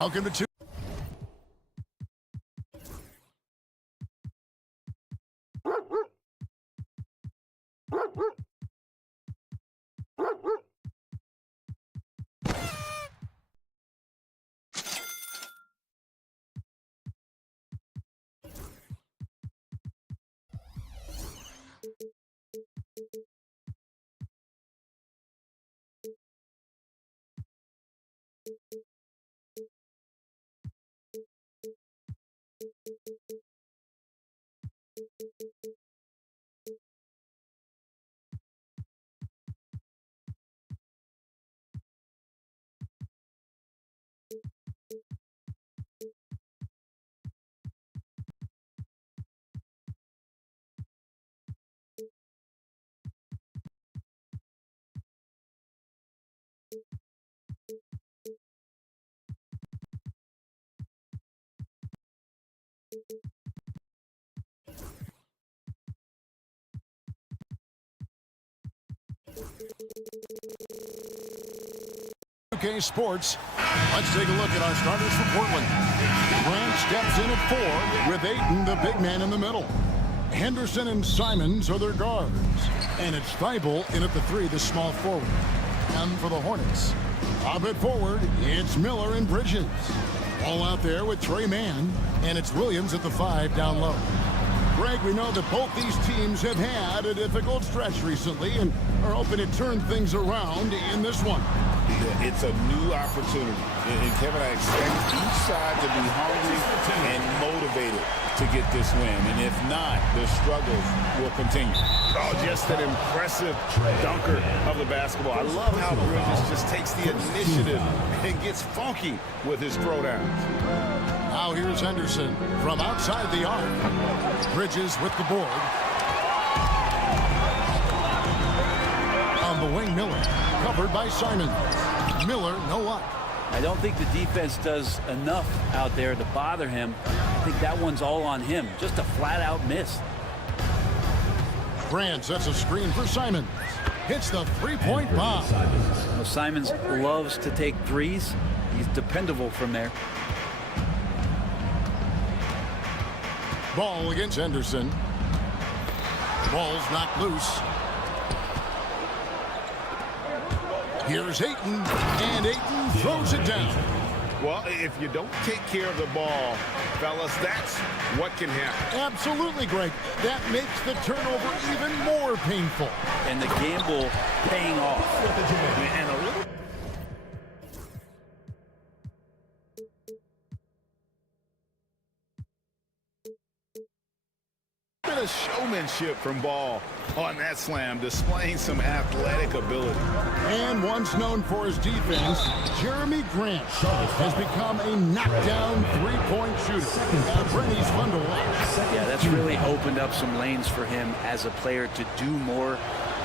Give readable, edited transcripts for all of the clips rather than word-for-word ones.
Welcome to two. UK Sports. Let's take a look at our starters for Portland. Grant steps in at 4 with Ayton, the big man, in the middle. Henderson and Simons are their guards. And it's Thibault in at the 3, the small forward. And for the Hornets, up at forward, it's Miller and Bridges. All out there with Trey Mann, and it's Williams at the 5 down low. Greg, we know that both these teams have had a difficult stretch recently and are hoping to turn things around in this one. It's a new opportunity. And Kevin, I expect each side to be hungry and motivated to get this win. And if not, the struggles will continue. Oh, just an impressive dunker of the basketball. I love how Bridges just takes the initiative and gets funky with his throwdowns. Now here's Henderson from outside the arc. Bridges with the board. On the wing, Miller, covered by Simons. Miller, no luck. I don't think the defense does enough out there to bother him. I think that one's all on him. Just a flat-out miss. Grant sets a screen for Simons. Hits the three-point bomb. Well, Simons loves to take threes. He's dependable from there. Ball against Henderson. Ball's knocked loose. Here's Ayton, and Ayton throws it down. Well, if you don't take care of the ball, fellas, that's what can happen. Absolutely, Greg. That makes the turnover even more painful. And the gamble paying off. And a little bit of showmanship from Ball on that slam, displaying some athletic ability. And once known for his defense, Jeremy Grant has become a knockdown three-point shooter. Brenny's fun to watch. Yeah, that's really opened up some lanes for him as a player to do more,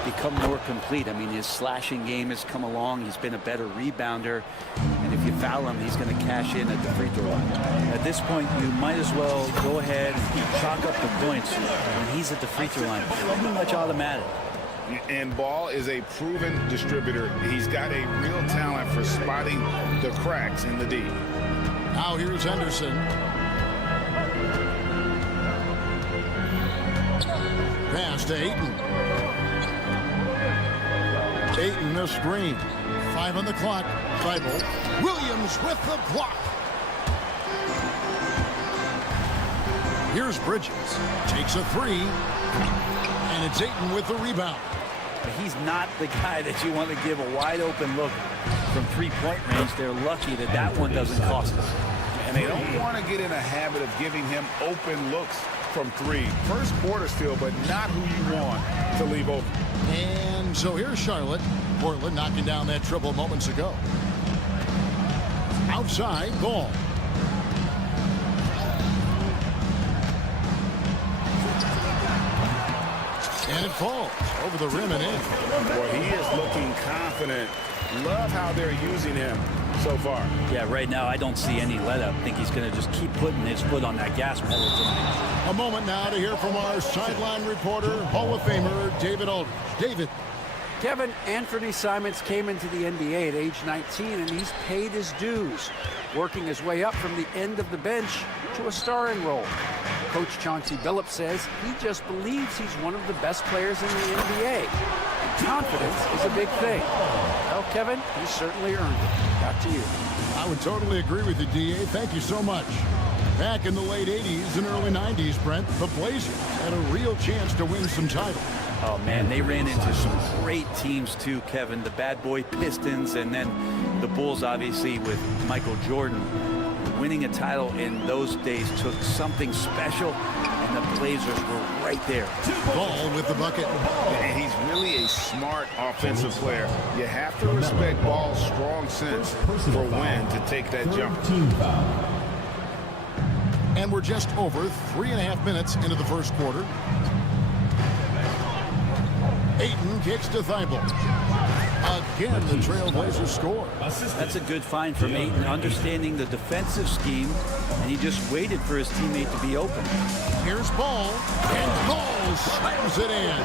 become more complete. I mean, his slashing game has come along. He's been a better rebounder. And if you foul him, he's going to cash in at the free throw line. At this point, you might as well go ahead and chalk up the points when he's at the free throw line. Pretty much automatic. And Ball is a proven distributor. He's got a real talent for spotting the cracks in the D. Now here's Henderson. Pass to Ayton. Ayton the screen. 5 on the clock. Thibault. Williams with the block. Here's Bridges. Takes a 3. And it's Ayton with the rebound. He's not the guy that you want to give a wide open look from three-point range. They're lucky that that one doesn't cost them. And they don't want to get in a habit of giving him open looks from 3. First quarter still, but not who you want to leave open. And so here's Charlotte. Portland knocking down that triple moments ago. Outside, Ball. And it falls over the rim and in. Boy, he is looking confident. Love how they're using him so far. Yeah, right now I don't see any let-up. I think he's going to just keep putting his foot on that gas pedal tonight. A moment now to hear from our sideline reporter, Hall of Famer David Aldridge. David. Kevin, Anthony Simons came into the NBA at age 19, and he's paid his dues, working his way up from the end of the bench to a starring role. Coach Chauncey Billups says he just believes he's one of the best players in the NBA. And confidence is a big thing. Well, Kevin, he certainly earned it. Back to you. I would totally agree with you, D.A. Thank you so much. Back in the late 80s and early 90s, Brent, the Blazers had a real chance to win some titles. Oh, man, they ran into some great teams, too, Kevin. The bad boy Pistons and then the Bulls, obviously, with Michael Jordan. Winning a title in those days took something special, and the Blazers were right there. Ball with the bucket. And he's really a smart offensive player. You have to respect Ball's strong sense for when to take that jumper. And we're just over 3.5 minutes into the first quarter. Ayton kicks to Thibault. Again, the Trailblazers score. That's a good find from Ayton, understanding the defensive scheme, and he just waited for his teammate to be open. Here's Ball, and Ball slams it in.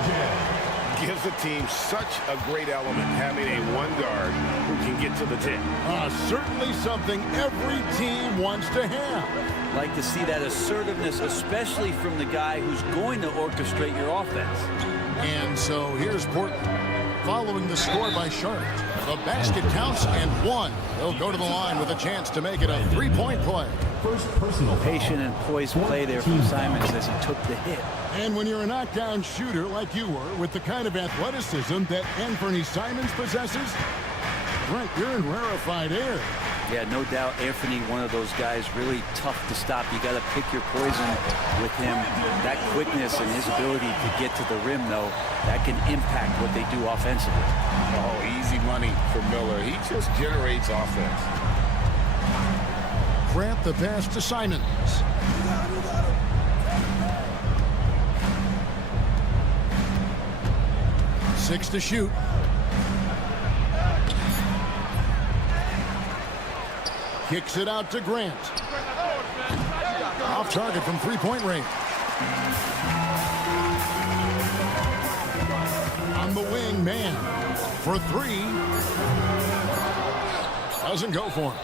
Gives the team such a great element having a one guard who can get to the 10. Certainly something every team wants to have. Like to see that assertiveness, especially from the guy who's going to orchestrate your offense. And so here's Portland, following the score by Charlotte. The basket counts and one. They'll go to the line with a chance to make it a three-point play. First personal Patient and poised play there from Simons as he took the hit. And when you're a knockdown shooter like you were, with the kind of athleticism that Anthony Simons possesses, Brent, you're in rarefied air. Yeah, no doubt Anthony, one of those guys, really tough to stop. You got to pick your poison with him. That quickness and his ability to get to the rim, though, that can impact what they do offensively. Oh, easy money for Miller. He just generates offense. Grant the pass to Simons. 6 to shoot. Kicks it out to Grant. Off target from three-point range. On the wing, man. For three. Doesn't go for him.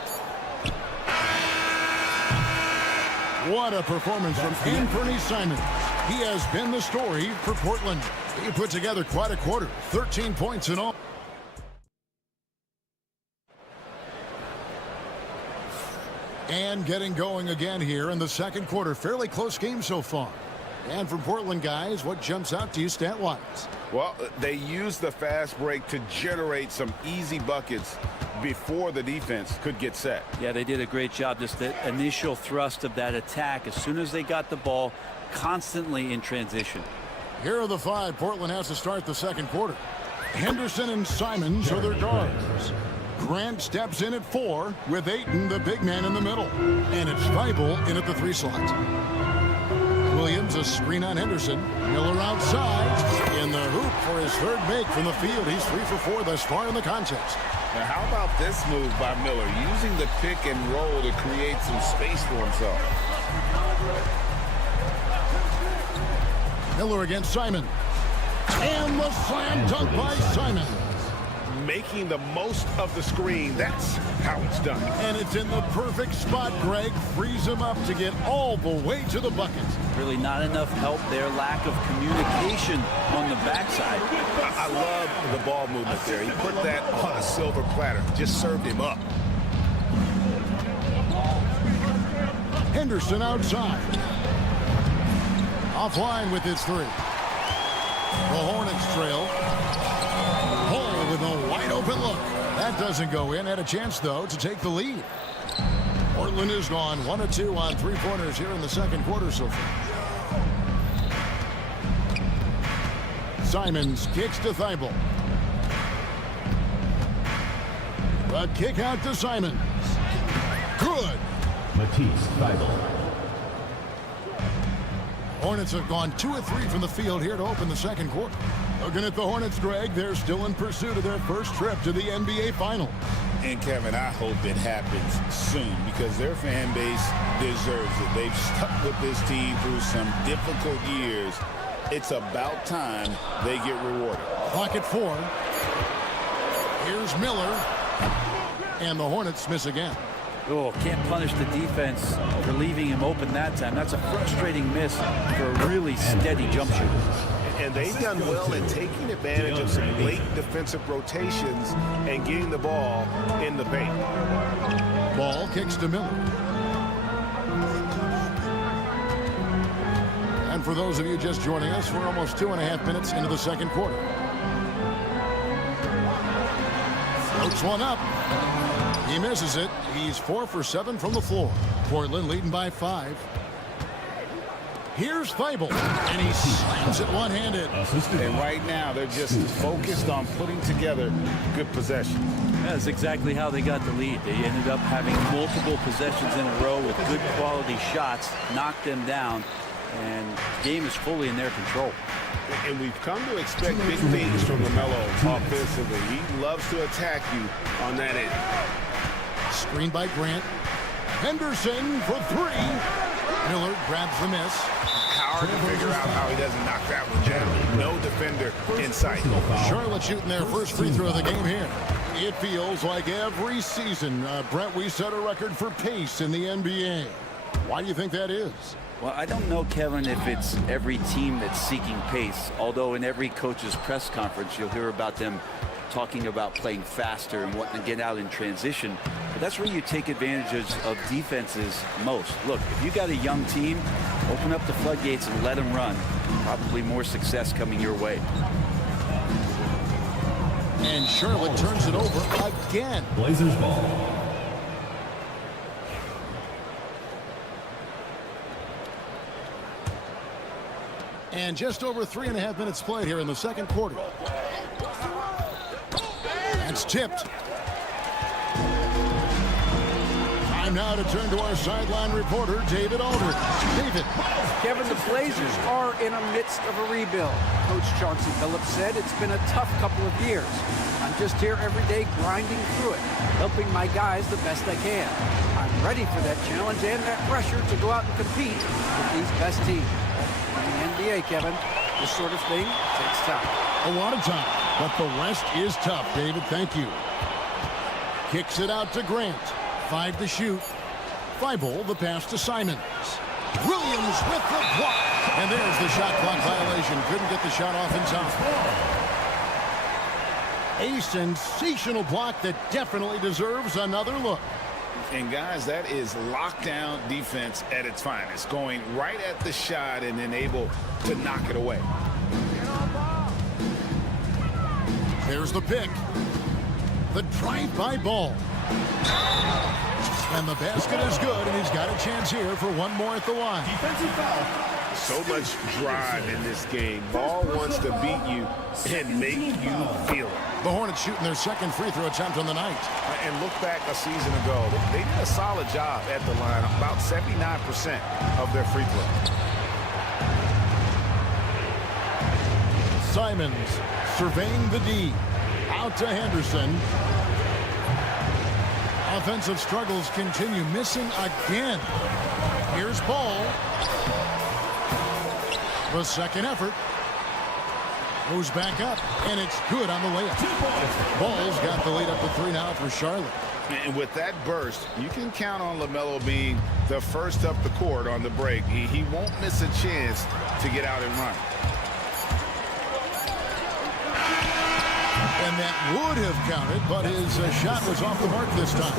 What a performance from Anthony Simons. He has been the story for Portland. He put together quite a quarter. 13 points in all. And getting going again here in the second quarter. Fairly close game so far. And from Portland, guys, what jumps out to you stat-wise? Well, they used the fast break to generate some easy buckets before the defense could get set. Yeah, they did a great job. Just the initial thrust of that attack, as soon as they got the ball, constantly in transition. Here are the five Portland has to start the second quarter. Henderson and Simons are their guards. Grant steps in at 4 with Ayton, the big man, in the middle. And it's Thibault in at the 3 slot. Williams, a screen on Henderson. Miller outside in the hoop for his third make from the field. He's 3 for 4 thus far in the contest. Now, how about this move by Miller, using the pick and roll to create some space for himself? Miller against Simon. And the slam dunk by Simon. Making the most of the screen. That's how it's done. And it's in the perfect spot, Greg. Frees him up to get all the way to the bucket. Really not enough help there. Lack of communication on the backside. I love the ball movement there. He put that on a silver platter. Just served him up. Henderson outside. Offline with his 3. The Hornets trail. Hall with a wide open look. That doesn't go in. Had a chance, though, to take the lead. Portland is gone 1 of 2 on 3-pointers here in the second quarter so far. Simons kicks to Thibault. A kick out to Simons. Good. Matisse Thibault. Hornets have gone 2 of 3 from the field here to open the second quarter. Looking at the Hornets, Greg, they're still in pursuit of their first trip to the NBA Finals. And, Kevin, I hope it happens soon because their fan base deserves it. They've stuck with this team through some difficult years. It's about time they get rewarded. Clock at 4. Here's Miller. And the Hornets miss again. Oh, can't punish the defense for leaving him open that time. That's a frustrating miss for a really steady jump shooter. And they've done well in taking advantage of some late defensive rotations and getting the ball in the paint. Ball kicks to Miller. And for those of you just joining us, we're almost 2.5 minutes into the second quarter. Floats one up. He misses it. He's 4 for 7 from the floor. Portland leading by 5. Here's Thibault, and he slams it one-handed. And right now, they're just focused on putting together good possessions. That's exactly how they got the lead. They ended up having multiple possessions in a row with good quality shots, knocked them down, and the game is fully in their control. And we've come to expect big things from LaMelo offensively. He loves to attack you on that end. Screen by Grant. Henderson for 3. Miller grabs the miss. Hard to figure out how he doesn't knock that one down. No defender in sight. Charlotte shooting their first free throw of the game here. It feels like every season, Brent, we set a record for pace in the NBA. Why do you think that is? Well, I don't know, Kevin, if it's every team that's seeking pace, although in every coach's press conference you'll hear about them talking about playing faster and wanting to get out in transition. But that's where you take advantage of defenses most. Look, if you got a young team, open up the floodgates and let them run. Probably more success coming your way. And Charlotte turns it over again. Blazers ball. And just over 3.5 minutes played here in the second quarter. That's tipped. Time now to turn to our sideline reporter, David Aldridge. David. Kevin, the Blazers are in the midst of a rebuild. Coach Chauncey Billups said it's been a tough couple of years. I'm just here every day grinding through it, helping my guys the best I can. I'm ready for that challenge and that pressure to go out and compete with these best teams. In the NBA, Kevin, this sort of thing takes time. A lot of time, but the rest is tough, David. Thank you. Kicks it out to Grant. 5 to shoot. Thibault, the pass to Simons. Williams with the block. And there's the shot clock violation. Couldn't get the shot off in time. A sensational block that definitely deserves another look. And, guys, that is lockdown defense at its finest. Going right at the shot and then able to knock it away. There's the pick. The drive-by ball. And the basket is good, and he's got a chance here for one more at the line. Defensive foul. So much drive in this game. Ball wants to beat you and make you feel it. The Hornets shooting their second free throw attempt on the night. And look back a season ago. They did a solid job at the line. About 79% of their free throws. Simons surveying the D. Out to Henderson. Offensive struggles continue. Missing again. Here's Ball. The second effort. Goes back up, and it's good on the layup. Ball's got the lead up to 3 now for Charlotte. And with that burst, you can count on LaMelo being the first up the court on the break. He won't miss a chance to get out and run. And that would have counted, but his shot was off the mark this time.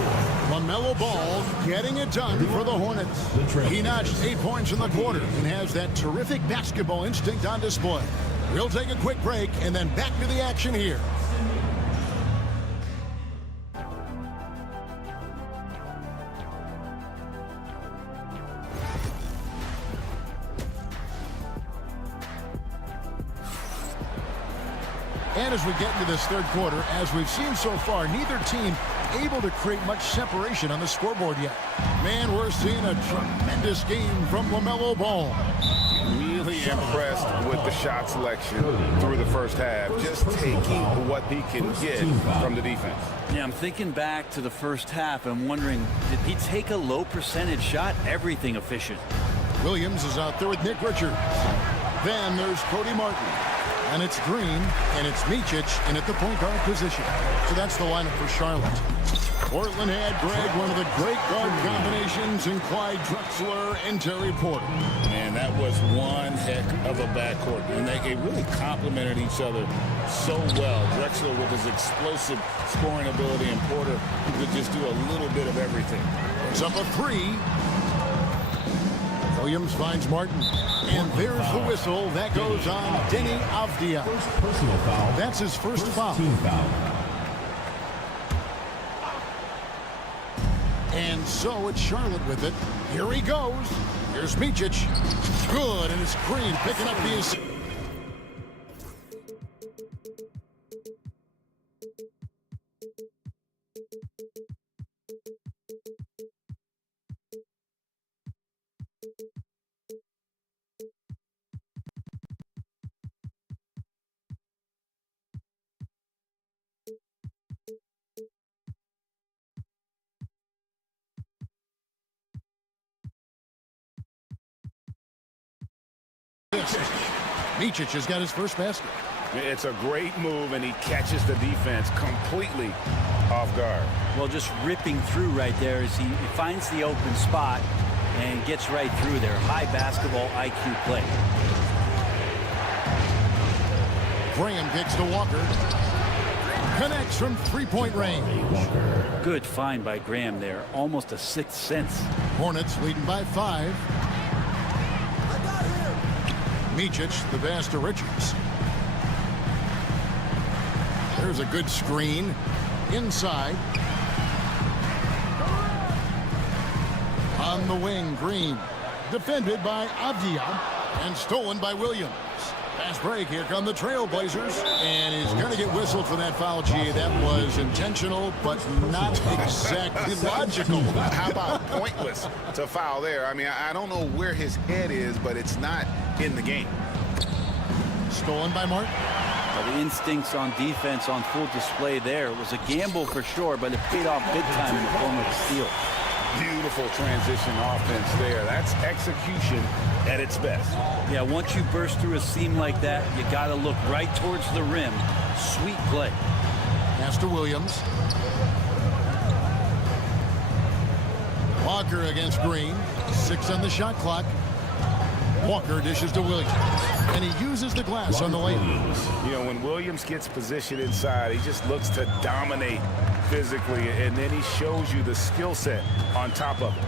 LaMelo Ball getting it done for the Hornets. He notched 8 points in the quarter and has that terrific basketball instinct on display. We'll take a quick break and then back to the action here. And as we get into this third quarter, as we've seen so far, neither team able to create much separation on the scoreboard yet. Man, we're seeing a tremendous game from LaMelo Ball. really impressed with the shot selection through the first half, just taking what he can get from the defense. Yeah, I'm thinking back to the first half. I'm wondering, did he take a low percentage shot? Everything efficient. Williams is out there with Nick Richards. Then there's Cody Martin. And it's Green, and it's Micic in at the point guard position. So that's the lineup for Charlotte. Portland had, Greg, one of the great guard combinations in Clyde Drexler and Terry Porter. Man, that was one heck of a backcourt. And they really complemented each other so well. Drexler with his explosive scoring ability, and Porter who could just do a little bit of everything. It's up a three. Williams finds Martin. And there's the whistle. That goes on Denny Avdia. Personal foul. That's his first foul. Team foul. And so it's Charlotte with it. Here he goes. Here's Micic. Good, and it's Green picking up the assist. Micic has got his first basket. It's a great move, and he catches the defense completely off guard. Well, just ripping through right there as he finds the open spot and gets right through there. High basketball IQ play. Graham kicks to Walker. Connects from three-point range. Good find by Graham there. Almost a sixth sense. Hornets leading by 5. Micic, the pass to Richards. There's a good screen. Inside. On the wing, Green. Defended by Avdia. And stolen by Williams. Fast break. Here come the Trailblazers. And he's going to get whistled for that foul. Gee, that was intentional, but not exactly logical. How about pointless to foul there? I mean, I don't know where his head is, but it's not in the game. Stolen by Martin. Well, the instincts on defense on full display there. It was a gamble for sure, but it paid off big time in the form of a steal. Beautiful transition offense there. That's execution at its best. Yeah, once you burst through a seam like that, you got to look right towards the rim. Sweet play. Pass to Williams. Walker against Green. 6 on the shot clock. Walker dishes to Williams. And he uses the glass on the layup. You know, when Williams gets positioned inside, he just looks to dominate physically, and then he shows you the skill set on top of it.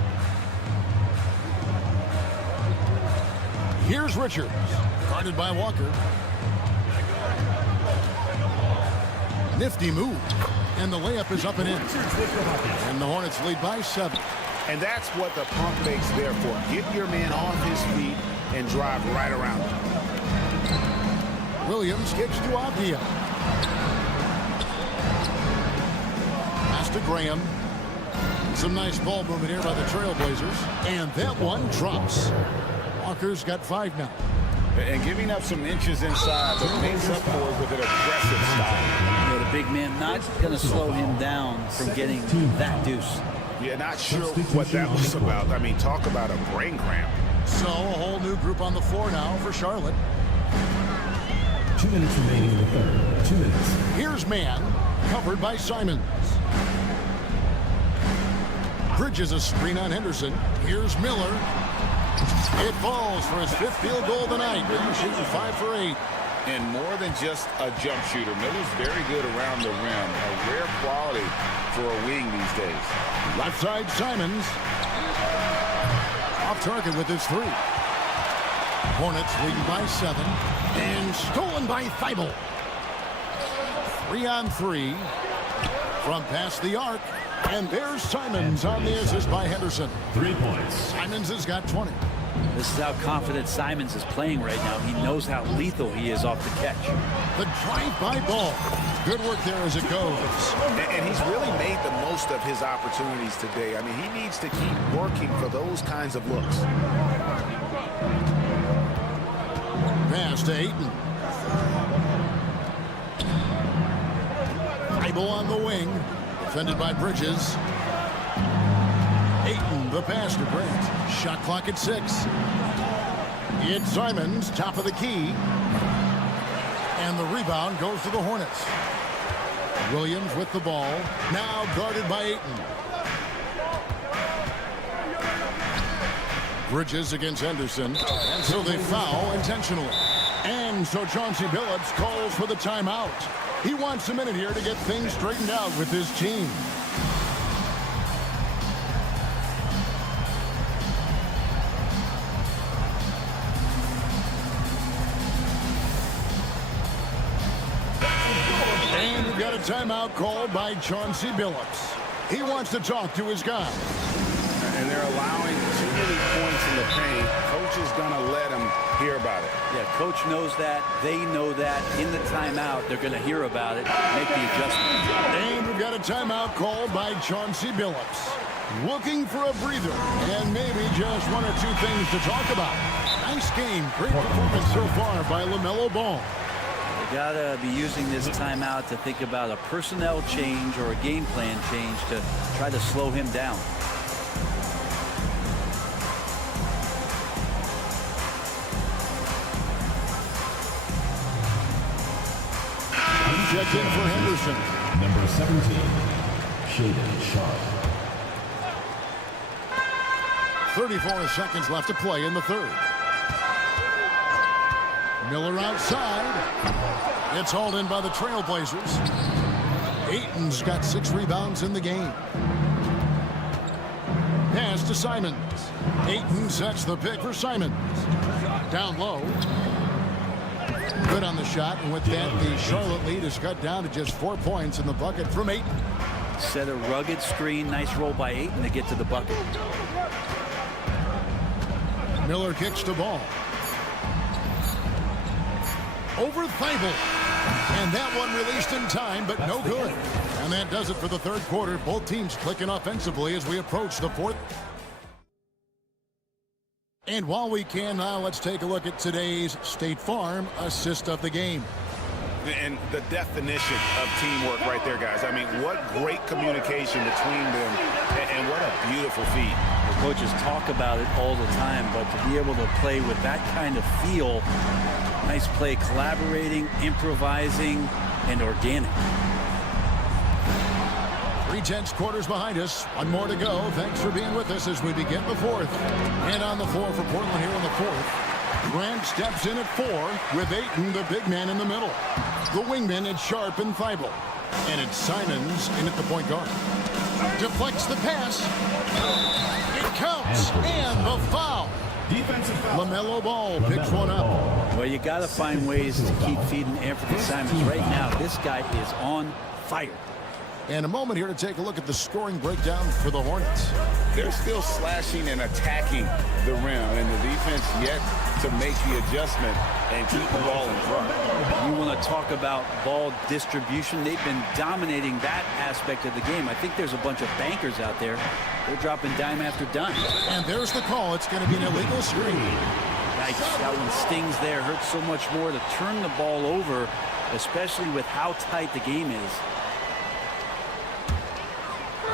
Here's Richards. Guarded by Walker. Nifty move. And the layup is up and in. And the Hornets lead by 7. And that's what the pump fake's there for. Get your man off his feet and drive right around him. Williams kicks to Avdia. Pass to Graham. Some nice ball movement here by the Trailblazers. And that one drops. Walker's got 5 now. And giving up some inches inside, but makes up for it with an aggressive style. You know, the big man not going to slow him down from getting that deuce. Yeah, not sure what that was about. I mean, talk about a brain cramp. So a whole new group on the floor now for Charlotte. 2 minutes remaining in the third. 2 minutes. Here's man, covered by Simons. Bridges a screen on Henderson. Here's Miller. It falls for his 5th field goal tonight. He's shooting 5 for 8. And more than just a jump shooter, Miller's very good around the rim. A rare quality for a wing these days. Left side, Simons. Off target with his 3. Hornets leading by 7. And stolen by Thibault. 3 on 3. From past the arc. And there's Simons on the assist by Henderson. 3 points. Simons has got 20. This is how confident Simons is playing right now. He knows how lethal he is off the catch. The drive-by ball. Good work there as it goes. And he's really made the most of his opportunities today. I mean, he needs to keep working for those kinds of looks. pass to Ayton. Bible on the wing. Defended by Bridges. Ayton, the pass to Grant. Shot clock at 6. It's Simons, top of the key. And the rebound goes to the Hornets. Williams with the ball. Now guarded by Ayton. Bridges against Henderson. And so they foul intentionally. And so Chauncey Billups calls for the timeout. He wants a minute here to get things straightened out with his team. And we've got a timeout called by Chauncey Billups. He wants to talk to his guys. And they're allowing too many points in the paint. Coach is going to let them hear about it. Yeah, coach knows that. They know that. In the timeout, they're going to hear about it, make the adjustment. And we've got a timeout called by Chauncey Billups. Looking for a breather and maybe just one or two things to talk about. Nice game. Great performance so far by LaMelo Ball. They got to be using this timeout to think about a personnel change or a game plan change to try to slow him down. Check in for Henderson. Number 17, Shaden Sharp. 34 seconds left to play in the third. Miller outside. It's hauled in by the Trailblazers. Ayton's got 6 rebounds in the game. Pass to Simons. Ayton sets the pick for Simons. Down low. Good on the shot, and with that, the Charlotte lead is cut down to just 4 points in the bucket from Ayton. Set a rugged screen. Nice roll by Ayton to get to the bucket. Miller kicks the ball. Over Thibault. And that one released in time, but no good. And that does it for the third quarter. Both teams clicking offensively as we approach the fourth. And while we can now, let's take a look at today's State Farm assist of the game. And the definition of teamwork right there, guys. I mean, what great communication between them, and what a beautiful feat. The coaches talk about it all the time, but to be able to play with that kind of feel, nice play, collaborating, improvising, and organic. 3/10 quarters behind us. One more to go. Thanks for being with us as we begin the fourth. And on the floor for Portland here in the fourth. Grant steps in at 4 with Ayton, the big man, in the middle. The wingman is Sharp and Thibault. And it's Simons in at the point guard. Deflects the pass. It counts. And the foul. Defensive foul. LaMelo Ball picks one up. Well, you got to find ways to keep feeding Anthony Simons. Right now, this guy is on fire. And a moment here to take a look at the scoring breakdown for the Hornets. They're still slashing and attacking the rim, and the defense yet to make the adjustment and keep the ball in front. You want to talk about ball distribution. They've been dominating that aspect of the game. I think there's a bunch of bankers out there. They're dropping dime after dime. And there's the call. It's going to be an illegal screen. Yikes, that one stings there. Hurts so much more to turn the ball over, especially with how tight the game is.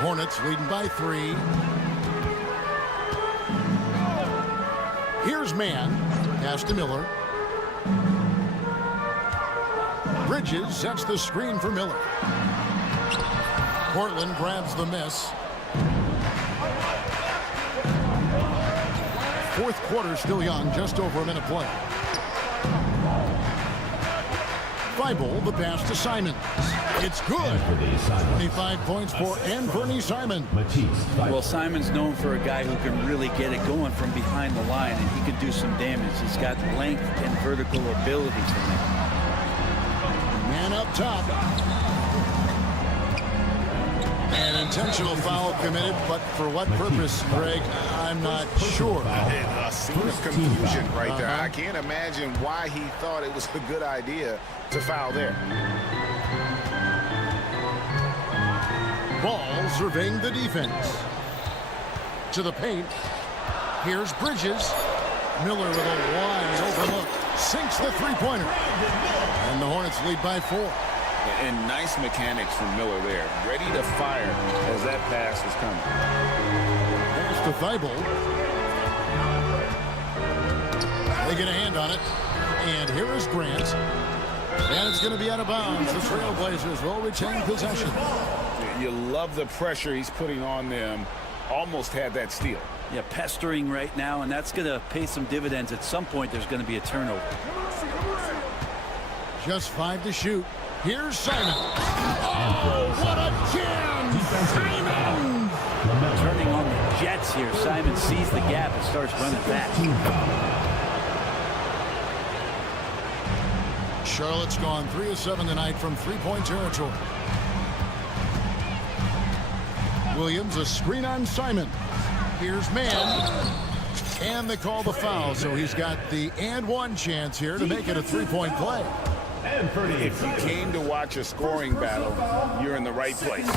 Hornets leading by 3. Here's man. Pass to Miller. Bridges sets the screen for Miller. Portland grabs the miss. Fourth quarter still young, just over a minute play. Thibault, the pass to Simons. It's good. 25 points for Anthony Simons. Well, Simons known for a guy who can really get it going from behind the line, and he can do some damage. He's got length and vertical ability for him. Man up top. An intentional foul committed, but for what purpose, Greg, I'm not sure. A scene of confusion right there. I can't imagine why he thought it was a good idea to foul there. Ball surveying the defense. To the paint. Here's Bridges. Miller with a wide open look. sinks the three-pointer. And the Hornets lead by 4. And nice mechanics from Miller there. Ready to fire as that pass was coming. Pass to Thibault. They get a hand on it. And here is Grant. And it's going to be out of bounds. The Trailblazers will retain possession. You love the pressure he's putting on them. Almost had that steal. Yeah, pestering right now, and that's going to pay some dividends. At some point, there's going to be a turnover. Just 5 to shoot. Here's Simon. Oh, what a jam! Simon! Turning on the Jets here. Simon sees the gap and starts running back. Charlotte's gone 3 of 7 tonight from three-point territory. Williams, a screen on Simon. Here's Mann. And they call the foul, so he's got the and one chance here to make it a three-point play. If you came to watch a scoring battle, you're in the right place.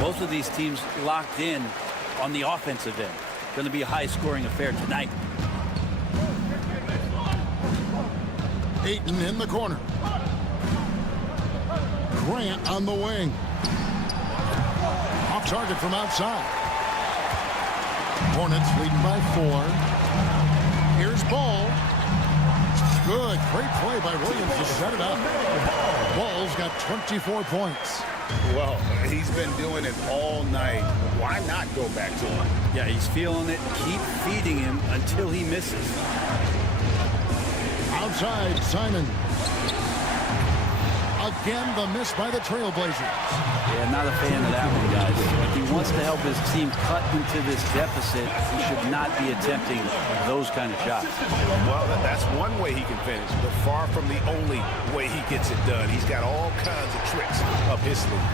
Both of these teams locked in on the offensive end. Going to be a high-scoring affair tonight. Ayton in the corner. Grant on the wing. Off target from outside. Hornets leading by 4. Here's Ball. Good. Great play by Williams to set it up. Ball's got 24 points. Well, he's been doing it all night. Why not go back to him? Yeah, he's feeling it. Keep feeding him until he misses. Outside, Simon. Again, the miss by the Trailblazers. Yeah, not a fan of that one, guys. If he wants to help his team cut into this deficit, he should not be attempting those kind of shots. Well, that's one way he can finish, but far from the only way he gets it done. He's got all kinds of tricks up his sleeve.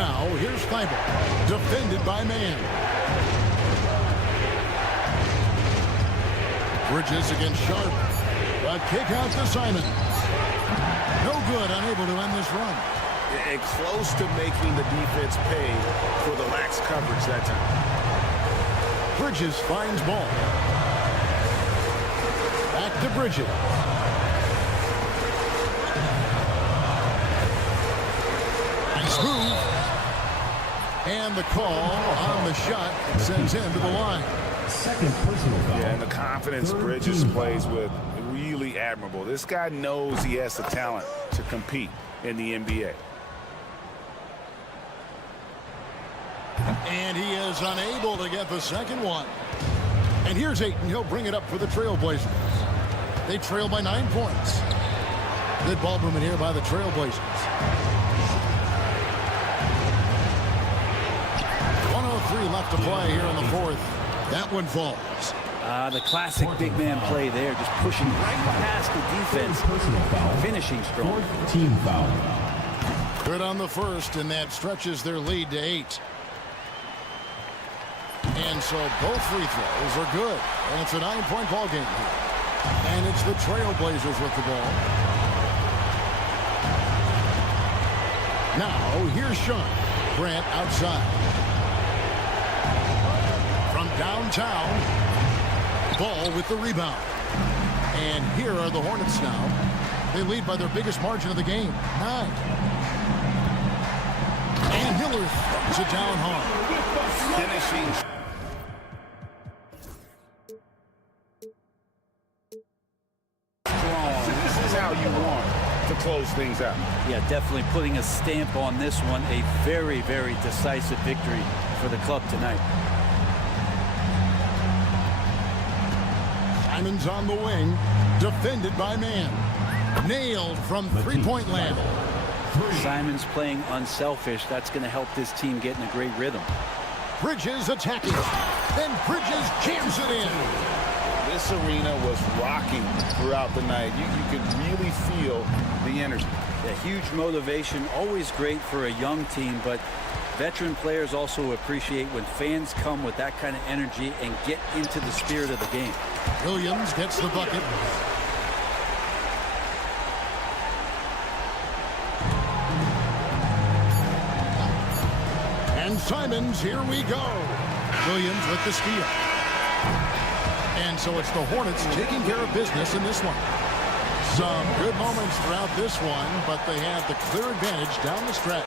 Now, here's Thibault. Defended by Mann. Bridges against Sharp. A kick out to Simon. No good, unable to end this run. And close to making the defense pay for the lax coverage that time. Bridges finds Ball. Back to Bridges. Nice move. And the call on the shot sends him to the line. Second personal foul. Yeah, and the confidence Bridges plays with, really admirable. This guy knows he has the talent to compete in the NBA. And he is unable to get the second one. And here's Ayton. He'll bring it up for the Trailblazers. They trail by 9 points. Good ball movement here by the Trailblazers. 1:03 left to play here in the fourth. That one falls. The classic big man play there, just pushing right past the defense, finishing strong. Team foul. Good on the first, and that stretches their lead to 8. And so both free throws are good. And it's a 9-point ball game here. And it's the Trailblazers with the ball. Now, here's Sean. Grant outside. From downtown, Ball with the rebound. And here are the Hornets now. They lead by their biggest margin of the game, 9. And Miller throws it down hard. Finishing. Strong. This is how you want to close things out. Yeah, definitely putting a stamp on this one. A very, very decisive victory for the club tonight. Simon's on the wing, defended by Mann. Nailed from three-point land. Simon's playing unselfish. That's going to help this team get in a great rhythm. Bridges attacking. Then Bridges jams it in. This arena was rocking throughout the night. You could really feel the energy. A huge motivation, always great for a young team, but veteran players also appreciate when fans come with that kind of energy and get into the spirit of the game. Williams gets the bucket. And Simons, here we go. Williams with the steal. And so it's the Hornets taking care of business in this one. Some good moments throughout this one, but they have the clear advantage down the stretch.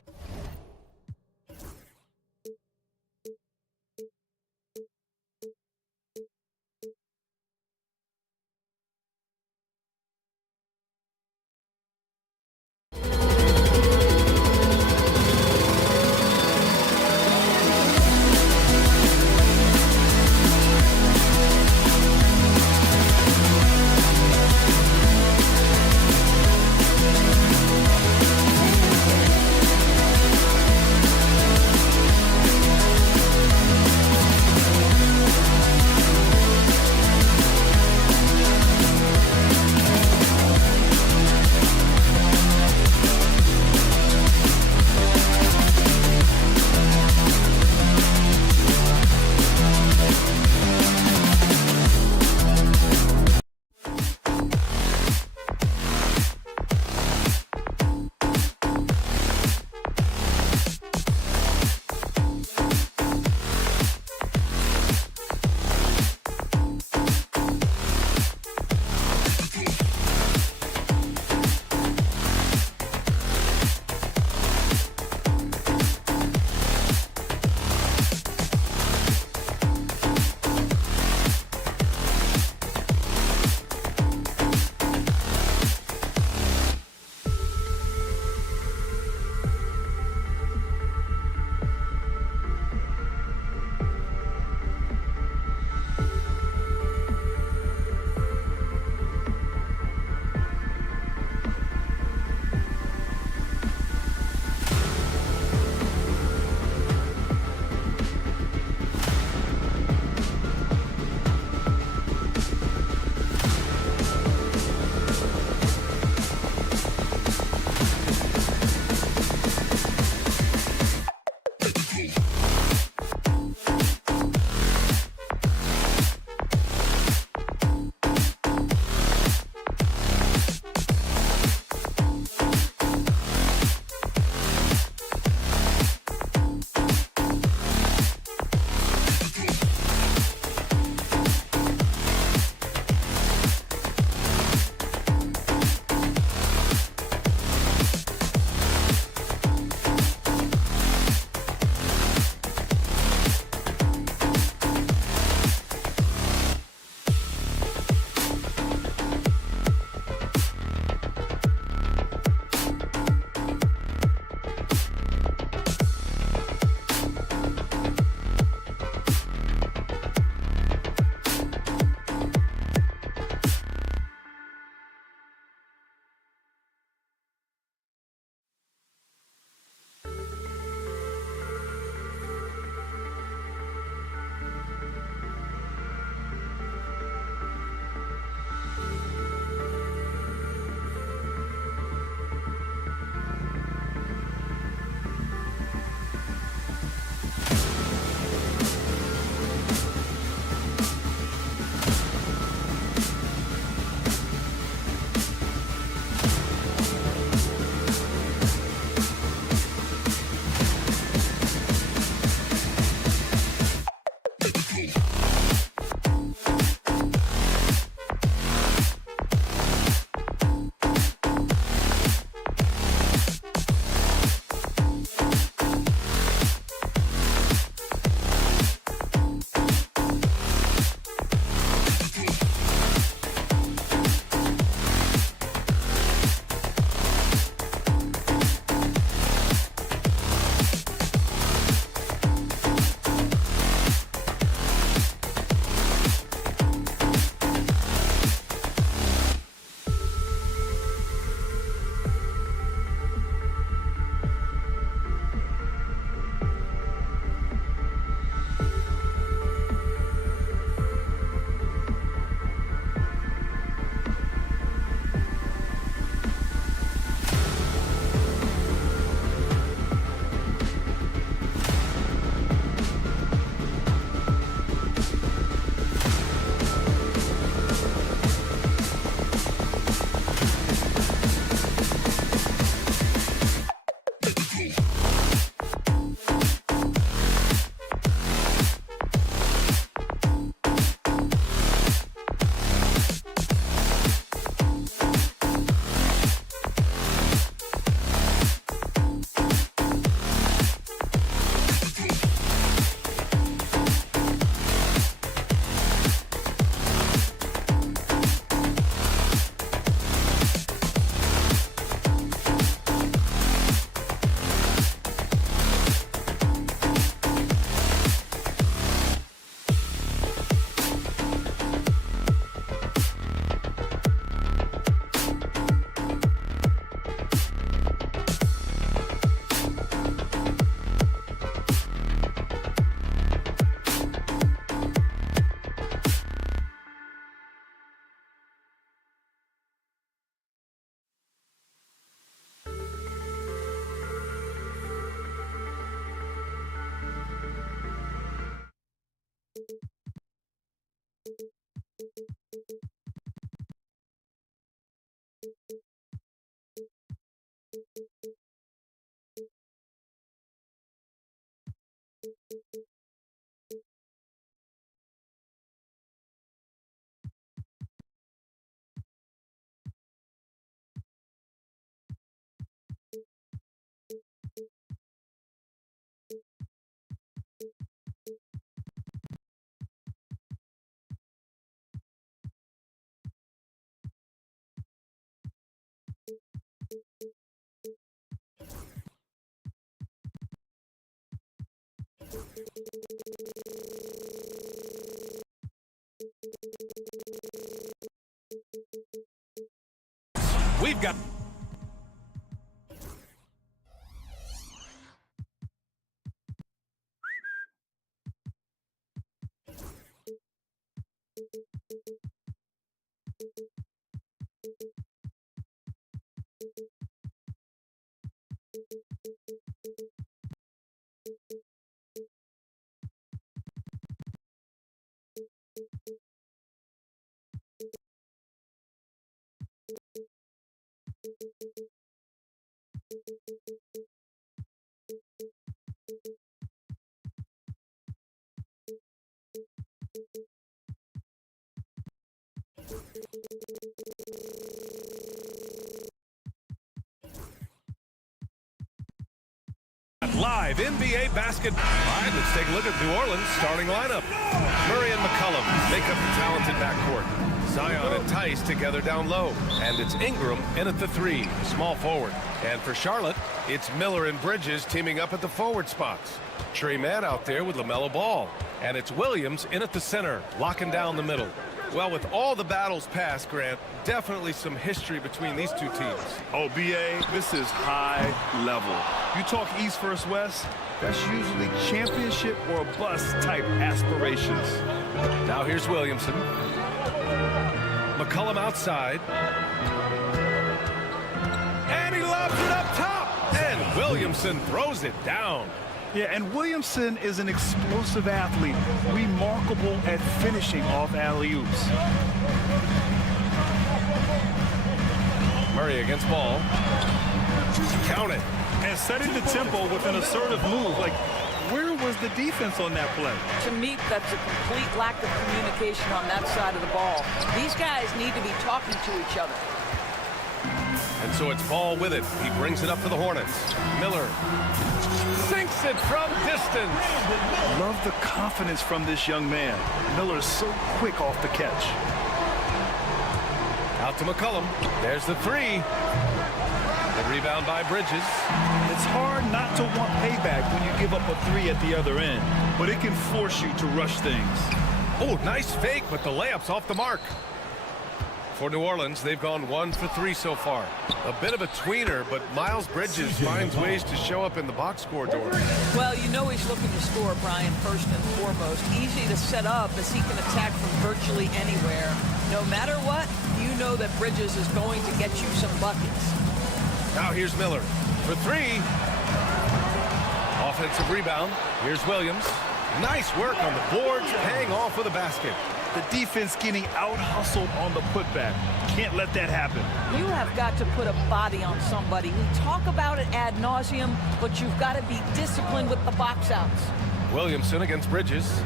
We've got... Live NBA basketball. All right, let's take a look at New Orleans starting lineup. Murray and McCollum make up the talented backcourt. Zion and Tice together down low. And it's Ingram in at the 3, small forward. And for Charlotte, it's Miller and Bridges teaming up at the forward spots. Trey Mann out there with LaMelo Ball. And it's Williams in at the center, locking down the middle. Well, with all the battles past, Grant, definitely some history between these two teams. Oh, B.A., this is high level. You talk East versus West, that's usually championship or bust type aspirations. Now here's Williamson. McCollum outside. And he lobs it up top. And Williamson throws it down. Yeah, and Williamson is an explosive athlete, remarkable at finishing off alley-oops. Murray against Ball. Count it. And setting the tempo with an assertive move. Like, where was the defense on that play? To me, that's a complete lack of communication on that side of the ball. These guys need to be talking to each other. And so it's Ball with it. He brings it up for the Hornets. Miller sinks it from distance. Love the confidence from this young man. Miller's so quick off the catch. Out to McCollum. There's the 3. The rebound by Bridges. It's hard not to want payback when you give up a 3 at the other end, but it can force you to rush things. Oh, nice fake, but the layup's off the mark. For New Orleans, they've gone 1 for 3 so far. A bit of a tweener, but Miles Bridges finds ways to show up in the box score door. Well, you know he's looking to score, Brian, first and foremost. Easy to set up as he can attack from virtually anywhere. No matter what, you know that Bridges is going to get you some buckets. Now here's Miller for 3. Offensive rebound. Here's Williams. Nice work on the boards, paying off with a basket. The defense getting out-hustled on the putback. Can't let that happen. You have got to put a body on somebody. We talk about it ad nauseum, but you've got to be disciplined with the box outs. Williamson against Bridges.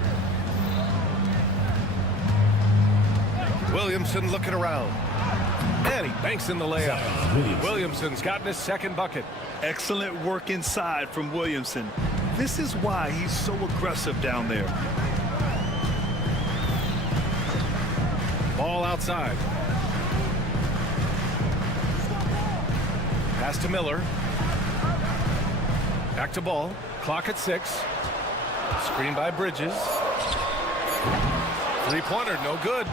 Williamson looking around. And he banks in the layup. Williamson's gotten his second bucket. Excellent work inside from Williamson. This is why he's so aggressive down there. Ball outside. Pass to Miller. Back to Ball. Clock at 6. Screen by Bridges. Three-pointer, no good.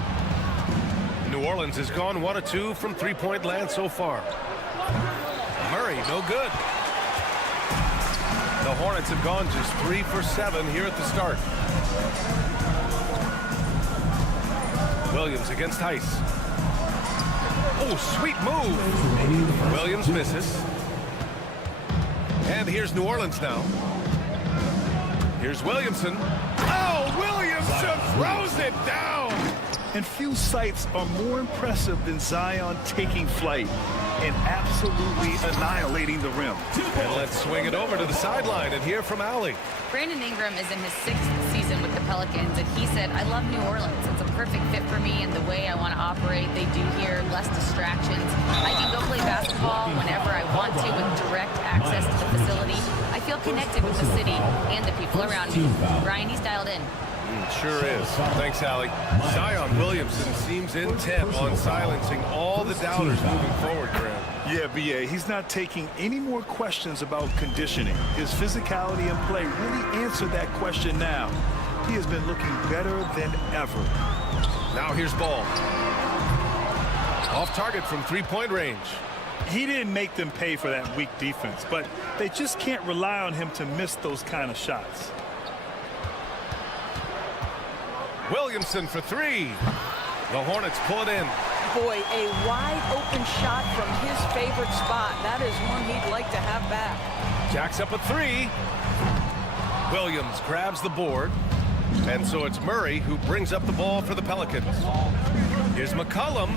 New Orleans has gone 1 of 2 from three-point land so far. Murray, no good. The Hornets have gone just 3 for 7 here at the start. Williams against Tice. Oh, sweet move. Williams misses. And here's New Orleans now. Here's Williamson. Oh, Williamson throws it down. And few sights are more impressive than Zion taking flight and absolutely annihilating the rim. And let's swing it over to the sideline and hear from Allie. Brandon Ingram is in his 6th season with the Pelicans, and he said, I love New Orleans. It's a perfect fit for me and the way I want to operate. They do here, less distractions. I can go play basketball whenever I want to with direct access to the facility. I feel connected with the city and the people around me. Brian, he's dialed in. Sure is. Thanks, Allie. Zion Williamson seems intent on silencing all the doubters moving forward, Graham. Yeah, B.A., he's not taking any more questions about conditioning. His physicality and play really answered that question now. He has been looking better than ever. Now here's Ball. Off target from three-point range. He didn't make them pay for that weak defense, but they just can't rely on him to miss those kind of shots. Williamson for three. The Hornets pull it in. Boy, a wide open shot from his favorite spot. That is one he'd like to have back. Jacks up a three. Williams grabs the board. And so it's Murray who brings up the ball for the Pelicans. Here's McCollum.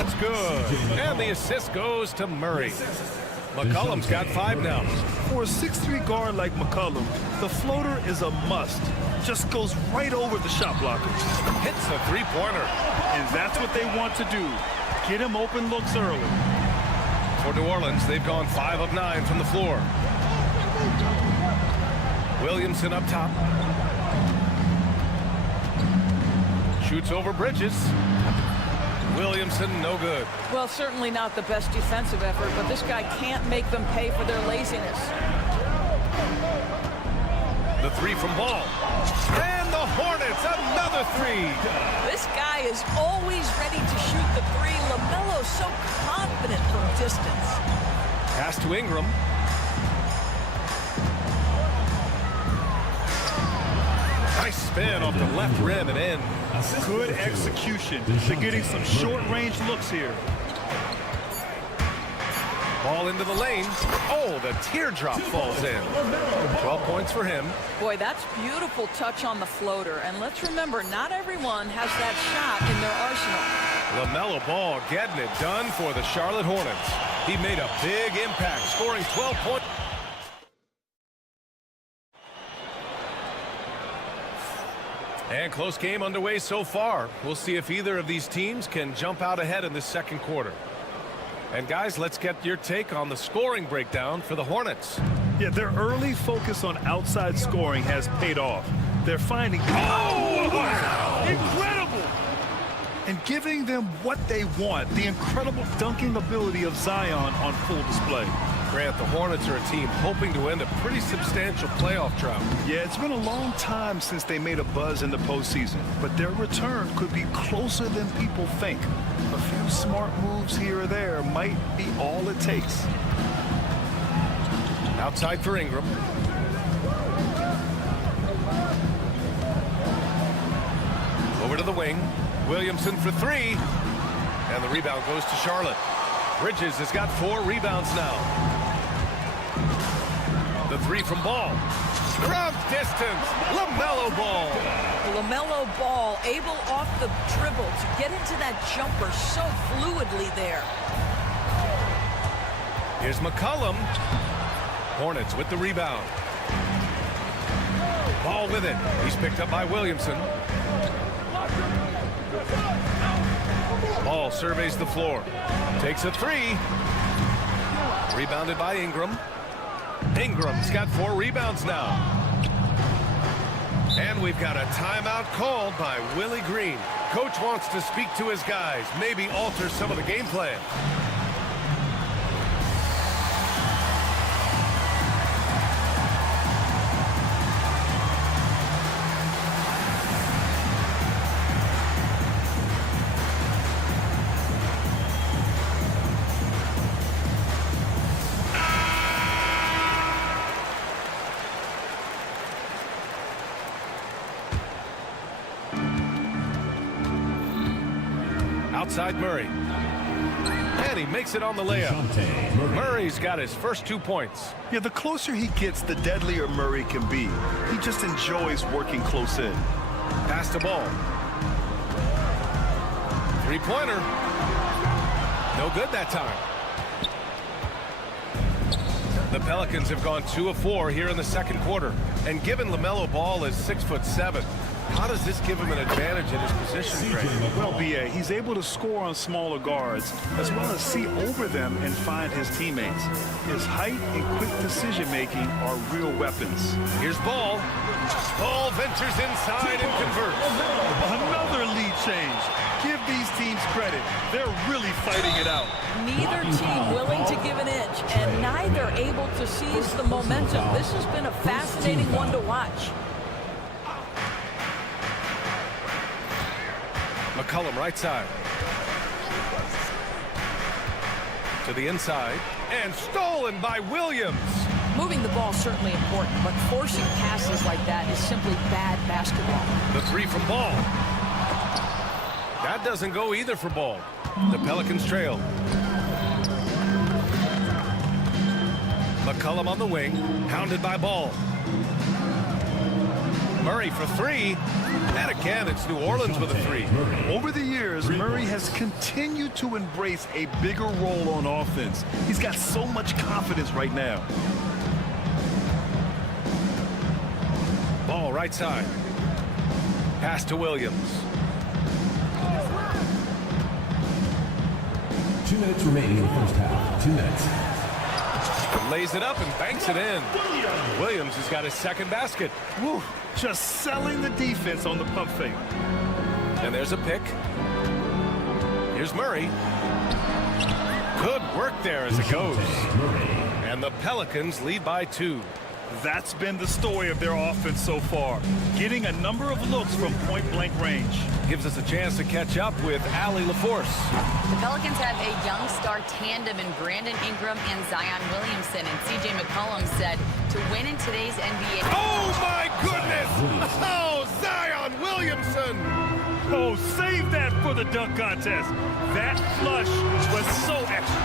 It's good. And the assist goes to Murray. McCollum's got 5 now. For a 6'3" guard like McCollum, the floater is a must. Just goes right over the shot blocker. Hits a three-pointer. And that's what they want to do. Get him open looks early. For New Orleans, they've gone 5 of 9 from the floor. Williamson up top. Shoots over Bridges. Williamson, no good. Well, certainly not the best defensive effort, but this guy can't make them pay for their laziness. The three from Ball. And the Hornets, another three. This guy is always ready to shoot the three. LaMelo's so confident from distance. Pass to Ingram. Nice spin off the left rim and in. Good execution. They're getting some short-range looks here. Ball into the lane. Oh, the teardrop falls in. 12 points for him. Boy, that's beautiful touch on the floater. And let's remember, not everyone has that shot in their arsenal. LaMelo Ball getting it done for the Charlotte Hornets. He made a big impact, scoring 12 points. And close game underway so far. We'll see if either of these teams can jump out ahead in this second quarter. And guys, let's get your take on the scoring breakdown for the Hornets. Yeah, their early focus on outside scoring has paid off. They're finding... Oh, wow! Incredible! And giving them what they want, the incredible dunking ability of Zion on full display. Grant, the Hornets are a team hoping to end a pretty substantial playoff drought. Yeah, it's been a long time since they made a buzz in the postseason, but their return could be closer than people think. A few smart moves here or there might be all it takes. Outside for Ingram. Over to the wing. Williamson for three. And the rebound goes to Charlotte. Bridges has got 4 rebounds now. The three from Ball. From distance, LaMelo Ball. LaMelo Ball able off the dribble to get into that jumper so fluidly there. Here's McCollum. Hornets with the rebound. Ball with it. He's picked up by Williamson. Ball surveys the floor. Takes a three. Rebounded by Ingram. Ingram's got 4 rebounds now. And we've got a timeout called by Willie Green. Coach wants to speak to his guys, maybe alter some of the game plan. Outside Murray. And he makes it on the layup. Murray's got his first 2 points. Yeah, the closer he gets, the deadlier Murray can be. He just enjoys working close in. Pass to Ball. Three-pointer. No good that time. The Pelicans have gone 2 of 4 here in the second quarter. And given LaMelo Ball is 6'7", how does this give him an advantage in his position, Greg? Well, B.A., he's able to score on smaller guards, as well as see over them and find his teammates. His height and quick decision-making are real weapons. Here's Ball. Ball ventures inside and converts. Another lead change. Give these teams credit. They're really fighting it out. Neither team willing to give an inch, and neither able to seize the momentum. This has been a fascinating one to watch. McCollum right side. To the inside. And stolen by Williams. Moving the ball is certainly important, but forcing passes like that is simply bad basketball. The three from Ball. That doesn't go either for Ball. The Pelicans trail. McCollum on the wing, hounded by Ball. Murray for three. And again, it's New Orleans with a three. Over the years, Murray has continued to embrace a bigger role on offense. He's got so much confidence right now. Ball right side. Pass to Williams. 2 minutes remaining in the first half. 2 minutes. Lays it up and banks it in. Williams has got his second basket. Woo, just selling the defense on the pump fake. And there's a pick. Here's Murray. Good work there as it goes. And the Pelicans lead by 2. That's been the story of their offense so far. Getting a number of looks from point-blank range. Gives us a chance to catch up with Allie LaForce. The Pelicans have a young star tandem in Brandon Ingram and Zion Williamson. And C.J. McCollum said to win in today's NBA. Oh, my goodness! Oh, Zion Williamson! Oh, save that for the dunk contest. That flush was so extra.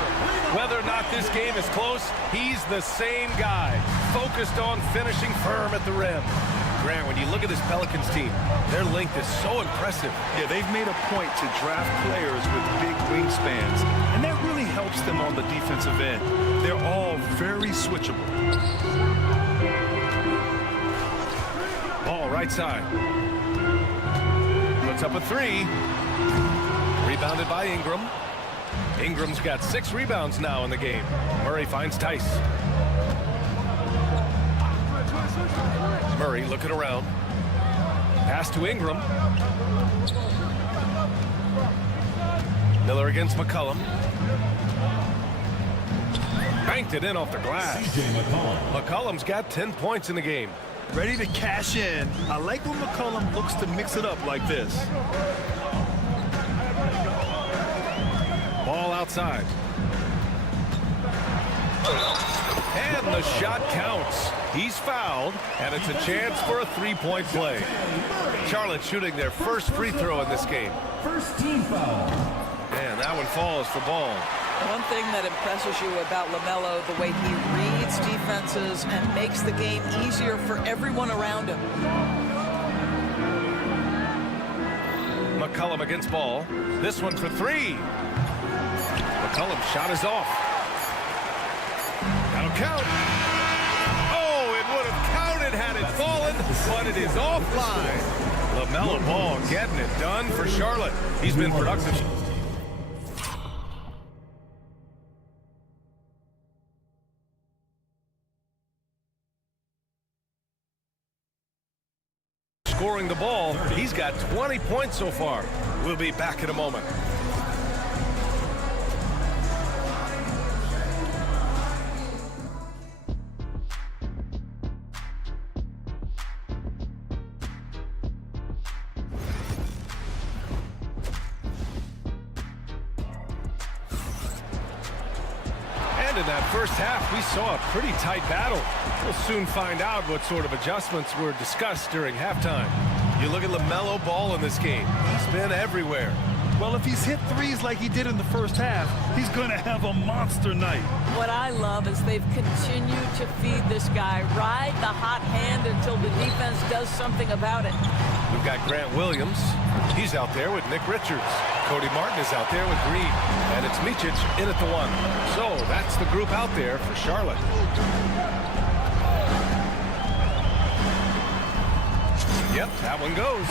Whether or not this game is close, he's the same guy, focused on finishing firm at the rim. Grant, when you look at this Pelicans team, their length is so impressive. Yeah, they've made a point to draft players with big wingspans, and that really helps them on the defensive end. They're all very switchable. Ball right side. Puts up a three. Rebounded by Ingram. Ingram's got 6 rebounds now in the game. Murray finds Tice. Murray looking around. Pass to Ingram. Miller against McCollum. Banked it in off the glass. McCollum's got 10 points in the game. Ready to cash in. I like when McCollum looks to mix it up like this. Ball outside. And the shot counts. He's fouled, and it's a chance for a three-point play. Charlotte shooting their first free throw in this game. First team foul. And that one falls for Ball. One thing that impresses you about LaMelo, the way he reads defenses and makes the game easier for everyone around him. McCollum against Ball. This one for three. McCollum's shot is off. That'll count. Oh, it would have counted had it fallen, but it is offline. LaMelo Ball getting it done for Charlotte. He's been productive. Scoring the ball. He's got 20 points so far. We'll be back in a moment. And in that first half, we saw a pretty tight battle. We'll soon find out what sort of adjustments were discussed during halftime. You look at LaMelo Ball in this game. He's been everywhere. Well, if he's hit threes like he did in the first half, he's going to have a monster night. What I love is they've continued to feed this guy, ride the hot hand until the defense does something about it. We've got Grant Williams. He's out there with Nick Richards. Cody Martin is out there with Green. And it's Micic in at the 1. So that's the group out there for Charlotte. Yep, that one goes.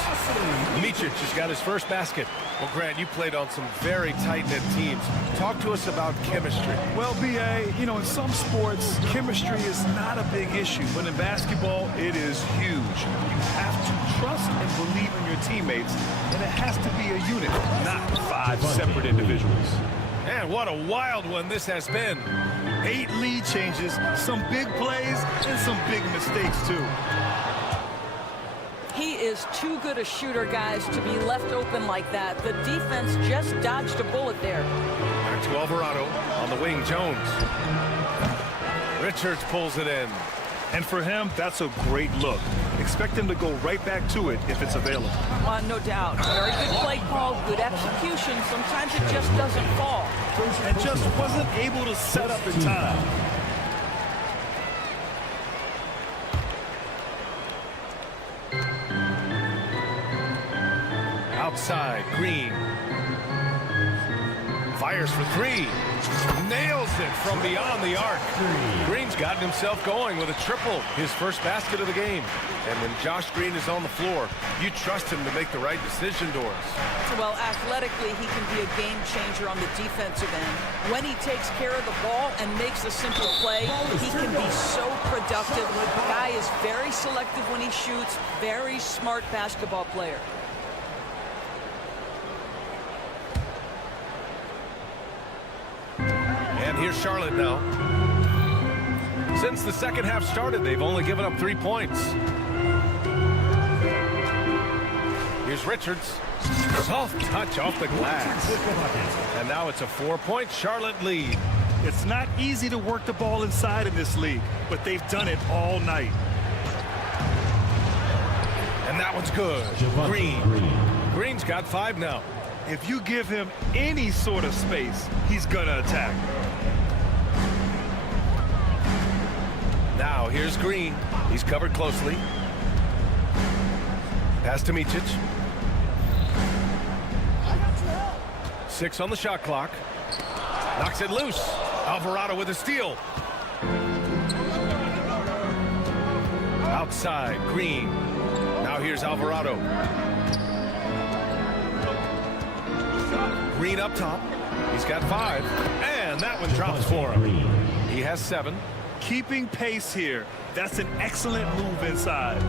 Micic has got his first basket. Well, Grant, you played on some very tight-knit teams. Talk to us about chemistry. Well, B.A., you know, in some sports, chemistry is not a big issue. But in basketball, it is huge. You have to trust and believe in your teammates, and it has to be a unit, not 5 separate individuals. And what a wild one this has been. 8 lead changes, some big plays, and some big mistakes, too. He is too good a shooter, guys, to be left open like that. The defense just dodged a bullet there. Back to Alvarado. On the wing, Jones. Richards pulls it in. And for him, that's a great look. Expect him to go right back to it if it's available. No doubt. Very good play call, good execution. Sometimes it just doesn't fall. And just wasn't able to set up in time. Outside, Green. Fires for 3. Nails it from beyond the arc. Green's gotten himself going with a triple. His first basket of the game. And when Josh Green is on the floor, you trust him to make the right decision, Doris. Well, athletically, he can be a game changer on the defensive end. When he takes care of the ball and makes a simple play, he can be so productive. The guy is very selective when he shoots. Very smart basketball player. And here's Charlotte now. Since the second half started, they've only given up 3 points. Here's Richards. Soft touch off the glass. And now it's a 4-point Charlotte lead. It's not easy to work the ball inside in this league, but they've done it all night. And that one's good. Green. Green's got 5 now. If you give him any sort of space, he's gonna attack. Now here's Green. He's covered closely. Pass to Micic. 6 on the shot clock. Knocks it loose. Alvarado with a steal. Outside, Green. Now here's Alvarado. Green up top. He's got 5. And that one drops for him. He has 7. Keeping pace here. That's an excellent move inside.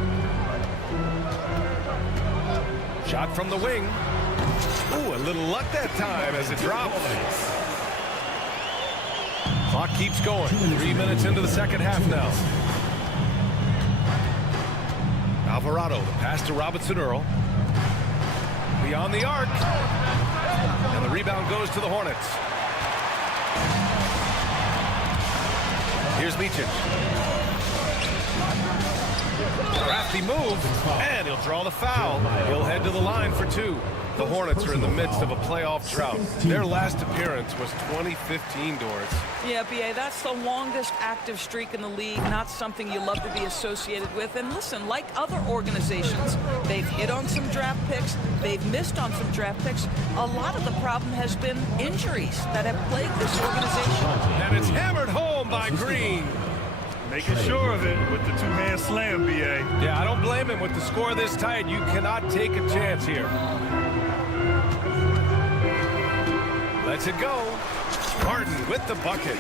Shot from the wing. Ooh, a little luck that time as it drops. Clock keeps going. 3 minutes into the second half now. Alvarado, the pass to Robinson-Earl. Beyond the arc. And the rebound goes to the Hornets. Here's Micic. Crafty move, and he'll draw the foul. He'll head to the line for 2. The Hornets are in the midst of a playoff drought. Their last appearance was 2015, Doris. Yeah, B.A., that's the longest active streak in the league, not something you love to be associated with. And listen, like other organizations, they've hit on some draft picks, they've missed on some draft picks. A lot of the problem has been injuries that have plagued this organization. And it's hammered home by Green. Making sure of it with the 2-hand slam, B.A. Yeah, I don't blame him. With the score this tight, you cannot take a chance here. Lets it go. Martin with the bucket.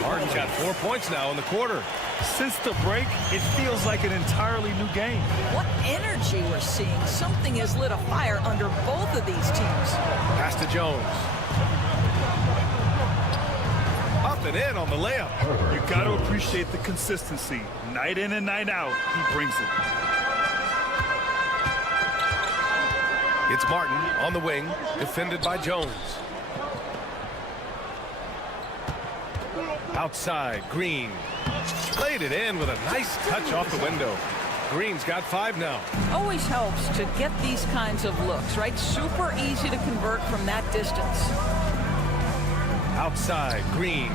Martin's got 4 points now in the quarter. Since the break, it feels like an entirely new game. What energy we're seeing. Something has lit a fire under both of these teams. Pass to Jones. Up and in on the layup. You got to appreciate the consistency. Night in and night out, he brings it. It's Martin on the wing, defended by Jones. Outside, Green. Laid it in with a nice touch off the window. Green's got 5 now. Always helps to get these kinds of looks, right? Super easy to convert from that distance. Outside, Green.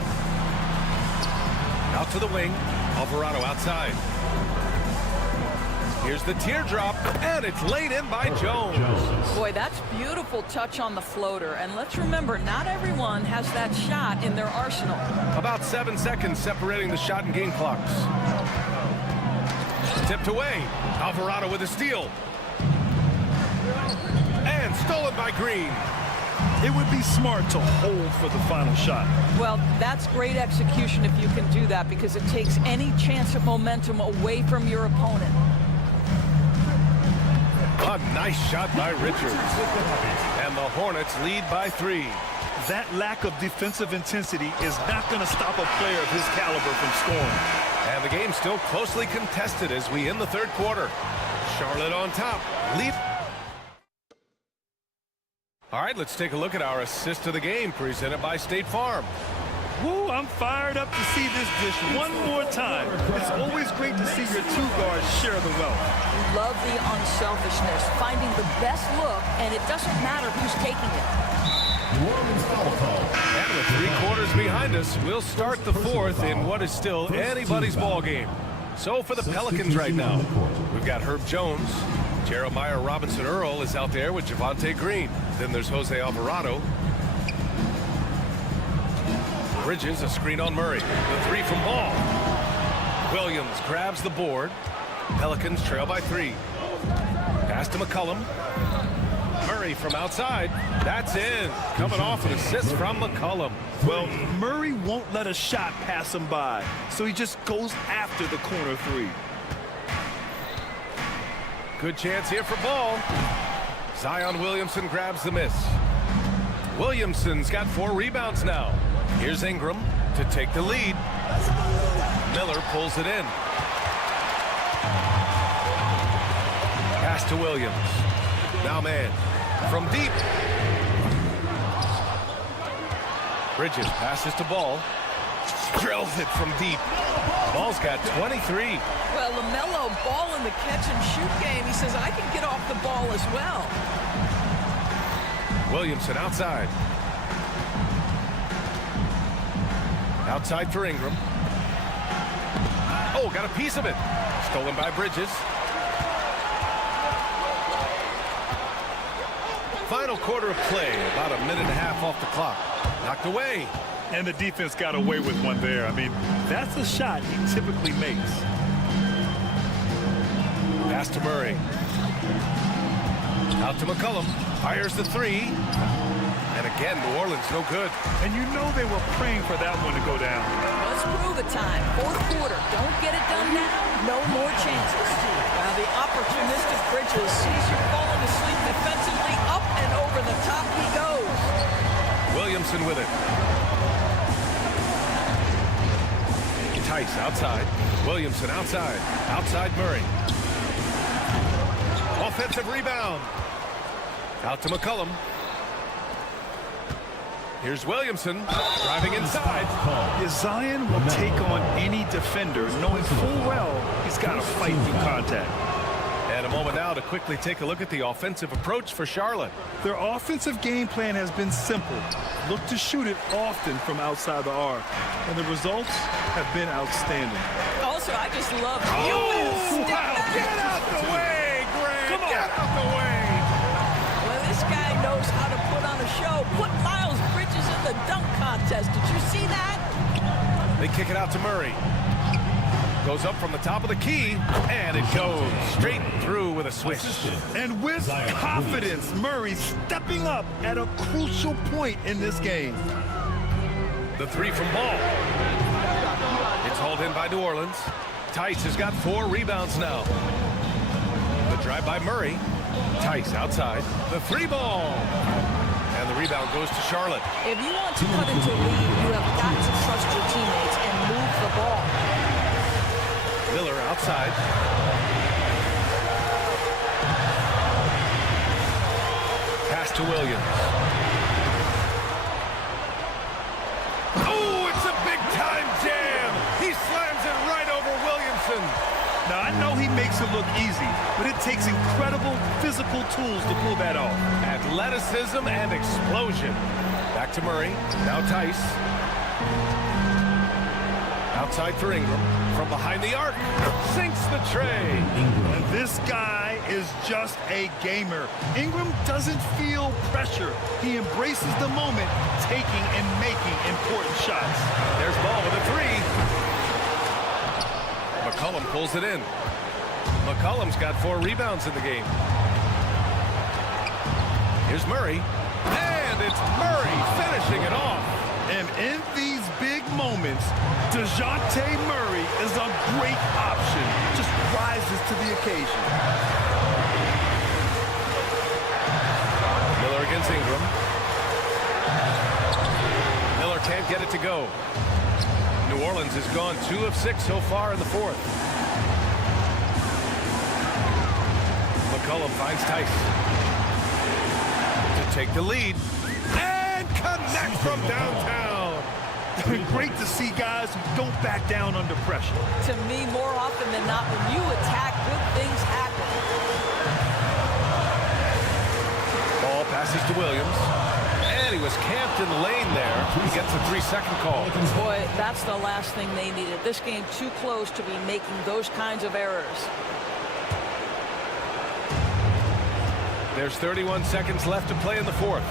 Out to the wing. Alvarado outside. Here's the teardrop, and it's laid in by Jones. Boy, that's beautiful touch on the floater. And let's remember, not everyone has that shot in their arsenal. About 7 seconds separating the shot and game clocks. Tipped away. Alvarado with a steal. And stolen by Green. It would be smart to hold for the final shot. Well, that's great execution if you can do that, because it takes any chance of momentum away from your opponent. A nice shot by Richards. And the Hornets lead by 3. That lack of defensive intensity is not going to stop a player of his caliber from scoring. And the game's still closely contested as we end the third quarter. Charlotte on top. Lead. All right, let's take a look at our assist of the game presented by State Farm. Woo, I'm fired up to see this dish one more time. It's always great to see your two guards share the wealth. You love the unselfishness, finding the best look, and it doesn't matter who's taking it. And with 3 quarters behind us, we'll start the fourth in what is still anybody's ball game. So for the Pelicans right now, we've got Herb Jones. Jeremiah Robinson-Earl is out there with Javonte Green. Then there's Jose Alvarado. Bridges, a screen on Murray. The 3 from Ball. Williams grabs the board. Pelicans trail by 3. Pass to McCollum. Murray from outside. That's in. Coming off an assist from McCollum. Well, Murray won't let a shot pass him by, so he just goes after the corner 3. Good chance here for Ball. Zion Williamson grabs the miss. Williamson's got 4 rebounds now. Here's Ingram to take the lead. Miller pulls it in. Pass to Williams. Now man from deep. Bridges passes to Ball. Drills it from deep. Ball's got 23. Well, LaMelo Ball in the catch-and-shoot game. He says, I can get off the ball as well. Williamson outside. Outside for Ingram. Oh, got a piece of it. Stolen by Bridges. Final quarter of play. About a minute and a half off the clock. Knocked away. And the defense got away with one there. I mean, that's a shot he typically makes. Pass to Murray. Out to McCollum. Fires the 3. And again, New Orleans no good. And you know they were praying for that one to go down. Let's prove it time. Fourth quarter. Don't get it done now. No more chances. Now the opportunistic Bridges sees you falling asleep defensively. Up and over the top he goes. Williamson with it. Tice outside. Williamson outside. Outside Murray. Offensive rebound. Out to McCollum. Here's Williamson driving inside. Zion will take on any defender, knowing full well he's got to fight through contact. And a moment now to quickly take a look at the offensive approach for Charlotte. Their offensive game plan has been simple. Look to shoot it often from outside the arc. And the results have been outstanding. Also, I just love Wow. Get out the way, Greg. Come on. Get out the way. Well, this guy knows how to put on a show. Put Miles Bridges in the dunk contest. Did you see that? They kick it out to Murray. Goes up from the top of the key, and it goes straight through with a swish. And with confidence, Murray stepping up at a crucial point in this game. The 3 from Ball. It's hauled in by New Orleans. Tice has got 4 rebounds now. The drive by Murray. Tice outside. The 3 ball. And the rebound goes to Charlotte. If you want to cut into a lead, you have got to trust your teammates and move the ball. Miller outside. Pass to Williams. Oh, it's a big-time jam. He slams it right over Williamson. Now, I know he makes it look easy, but it takes incredible physical tools to pull that off. Athleticism and explosion. Back to Murray. Now Tice. Outside for Ingram. From behind the arc. Sinks the tray. And this guy is just a gamer. Ingram doesn't feel pressure. He embraces the moment, taking and making important shots. There's Ball with a three. McCollum pulls it in. McCollum's got 4 rebounds in the game. Here's Murray. And it's Murray finishing it off. And in these big moments, DeJounte Murray is a great option. Just rises to the occasion. Miller against Ingram. Miller can't get it to go. New Orleans has gone 2 of 6 so far in the 4th. McCollum finds Tice to take the lead and connect from downtown. Great to see guys who don't back down under pressure. To me, more often than not, when you attack, good things happen. Ball passes to Williams. And he was camped in the lane there. He gets a 3-second call. Boy, that's the last thing they needed. This game too close to be making those kinds of errors. There's 31 seconds left to play in the 4th.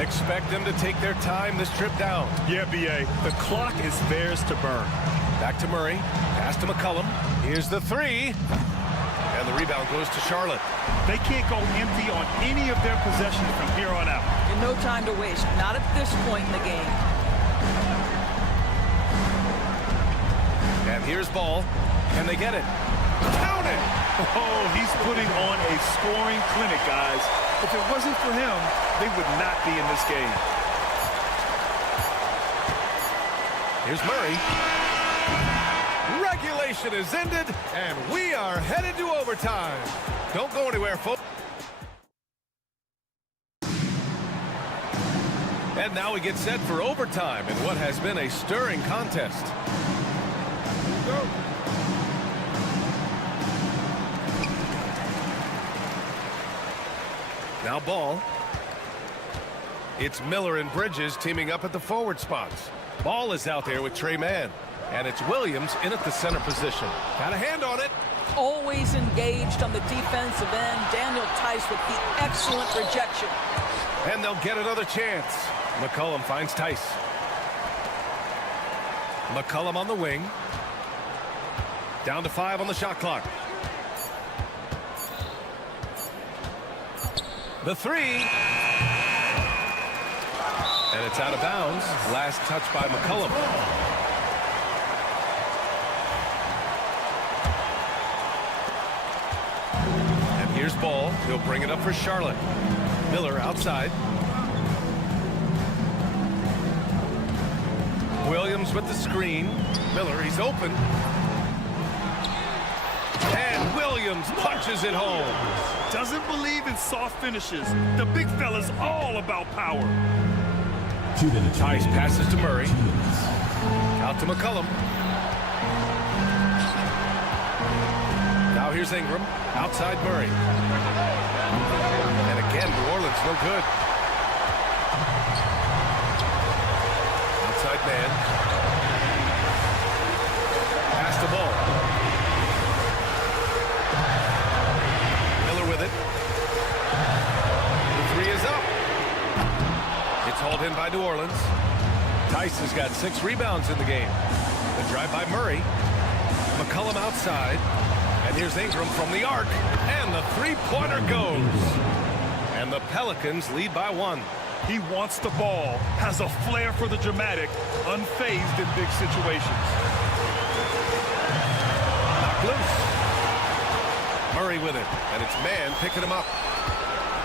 Expect them to take their time this trip down. Yeah, B.A., the clock is theirs to burn. Back to Murray. Pass to McCollum. Here's the 3. And the rebound goes to Charlotte. They can't go empty on any of their possessions from here on out. And no time to waste. Not at this point in the game. And here's Ball. Can they get it? Count it! Oh, he's putting on a scoring clinic, guys. If it wasn't for him, they would not be in this game. Here's Murray. Regulation is ended, and we are headed to overtime. Don't go anywhere, folks. And now we get set for overtime in what has been a stirring contest. Go. Now Ball. It's Miller and Bridges teaming up at the forward spots. Ball is out there with Trey Mann. And it's Williams in at the center position. Got a hand on it. Always engaged on the defensive end. Daniel Tice with the excellent rejection. And they'll get another chance. McCollum finds Tice. McCollum on the wing. Down to 5 on the shot clock. The 3. And it's out of bounds. Last touch by McCollum. And here's Ball. He'll bring it up for Charlotte. Miller outside. Williams with the screen. Miller, he's open. And Williams punches it home. Doesn't believe in soft finishes. The big fella's all about power. 2 minutes. Tice passes to Murray. Out to McCollum. Now here's Ingram. Outside Murray. And again, New Orleans no good. Outside man. Pass the ball. Miller with it. The 3 is up. It's hauled in by New Orleans. Tice has got 6 rebounds in the game. The drive by Murray. McCollum outside. And here's Ingram from the arc. And the 3-pointer goes. And the Pelicans lead by 1. He wants the ball, has a flair for the dramatic, unfazed in big situations. Knocked loose. Murray with it. And it's Mann picking him up.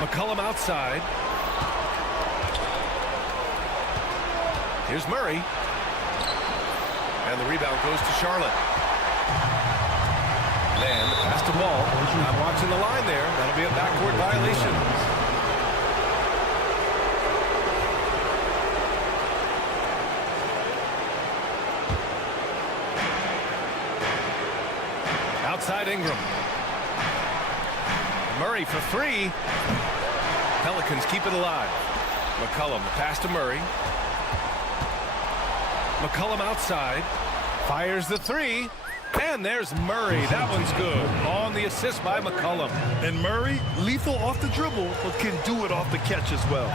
McCollum outside. Here's Murray. And the rebound goes to Charlotte. Mann pass the ball. Not watching the line there. That'll be a backcourt violation. Outside Ingram. Murray for 3. Pelicans keep it alive. McCollum, the pass to Murray. McCollum outside. Fires the three. And there's Murray. That one's good. On the assist by McCollum. And Murray, lethal off the dribble, but can do it off the catch as well.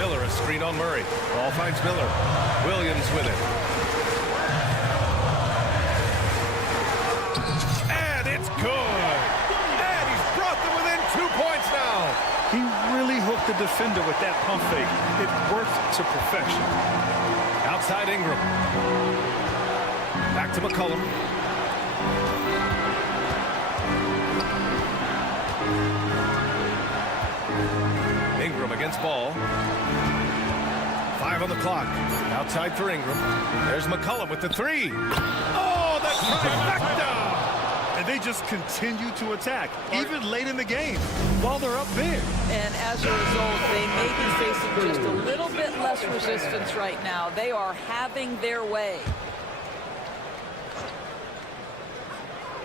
Miller, a screen on Murray. Ball finds Miller. Williams with it. And it's good. And he's brought them within 2 points now. He really hooked the defender with that pump fake. It worked to perfection. Outside Ingram. Back to McCollum. Ingram against Ball. 5 on the clock. Outside for Ingram. There's McCollum with the three. Oh, the trifecta! And they just continue to attack, even late in the game, while they're up big. And as a result, they may be facing just a little bit less resistance right now. They are having their way.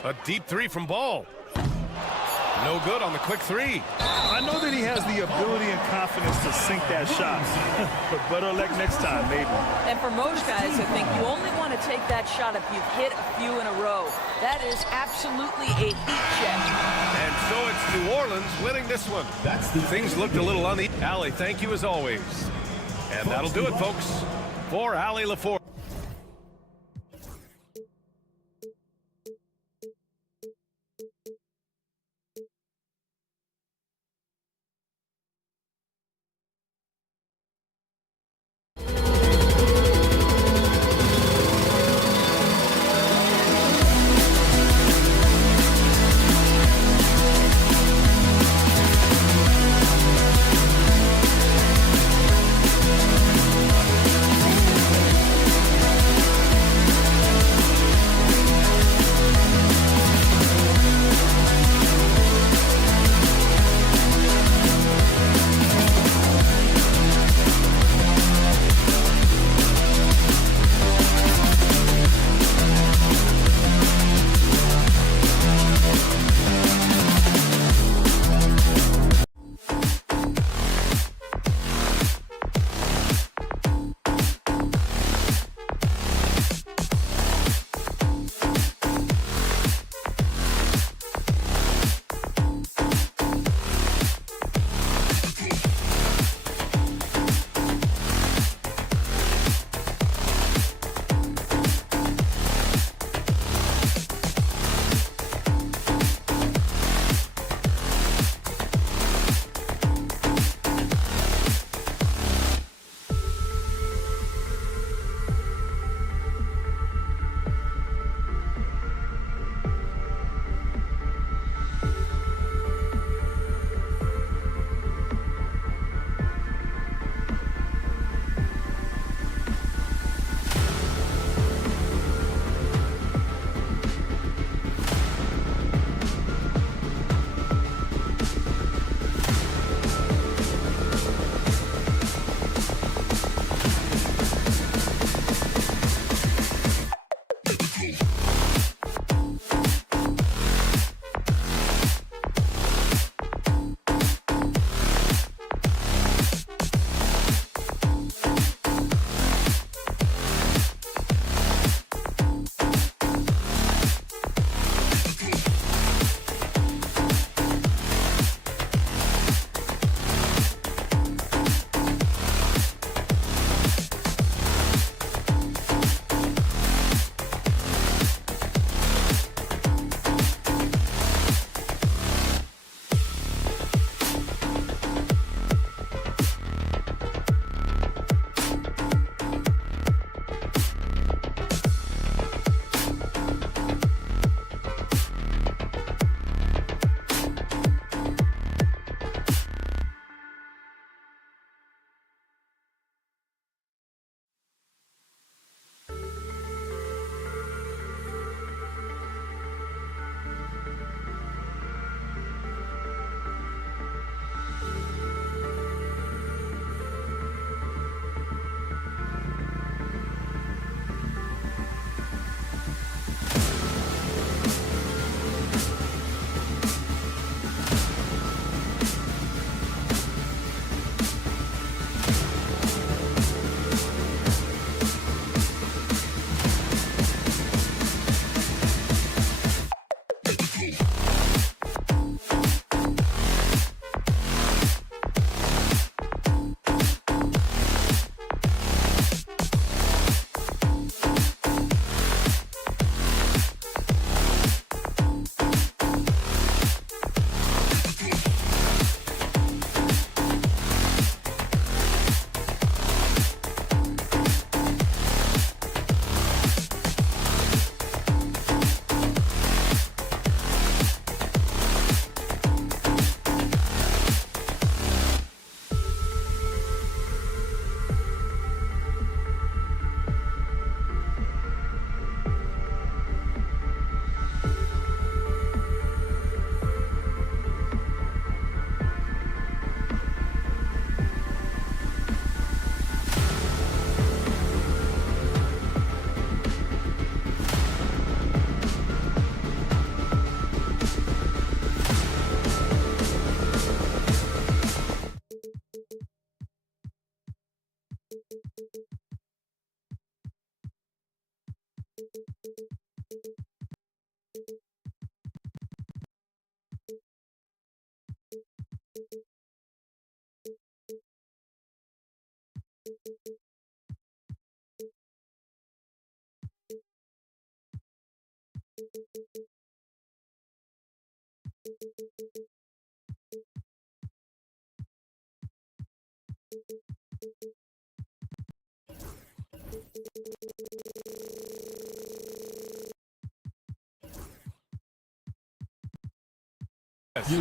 A deep three from Ball. No good on the quick three. I know that he has the ability and confidence to sink that shot, but better luck next time, maybe. And for most guys, I think you only want to take that shot if you've hit a few in a row. That is absolutely a heat check. And so it's New Orleans winning this one. Things looked a little uneven. Allie, thank you as always. And that'll do it, folks, for Allie LaForge.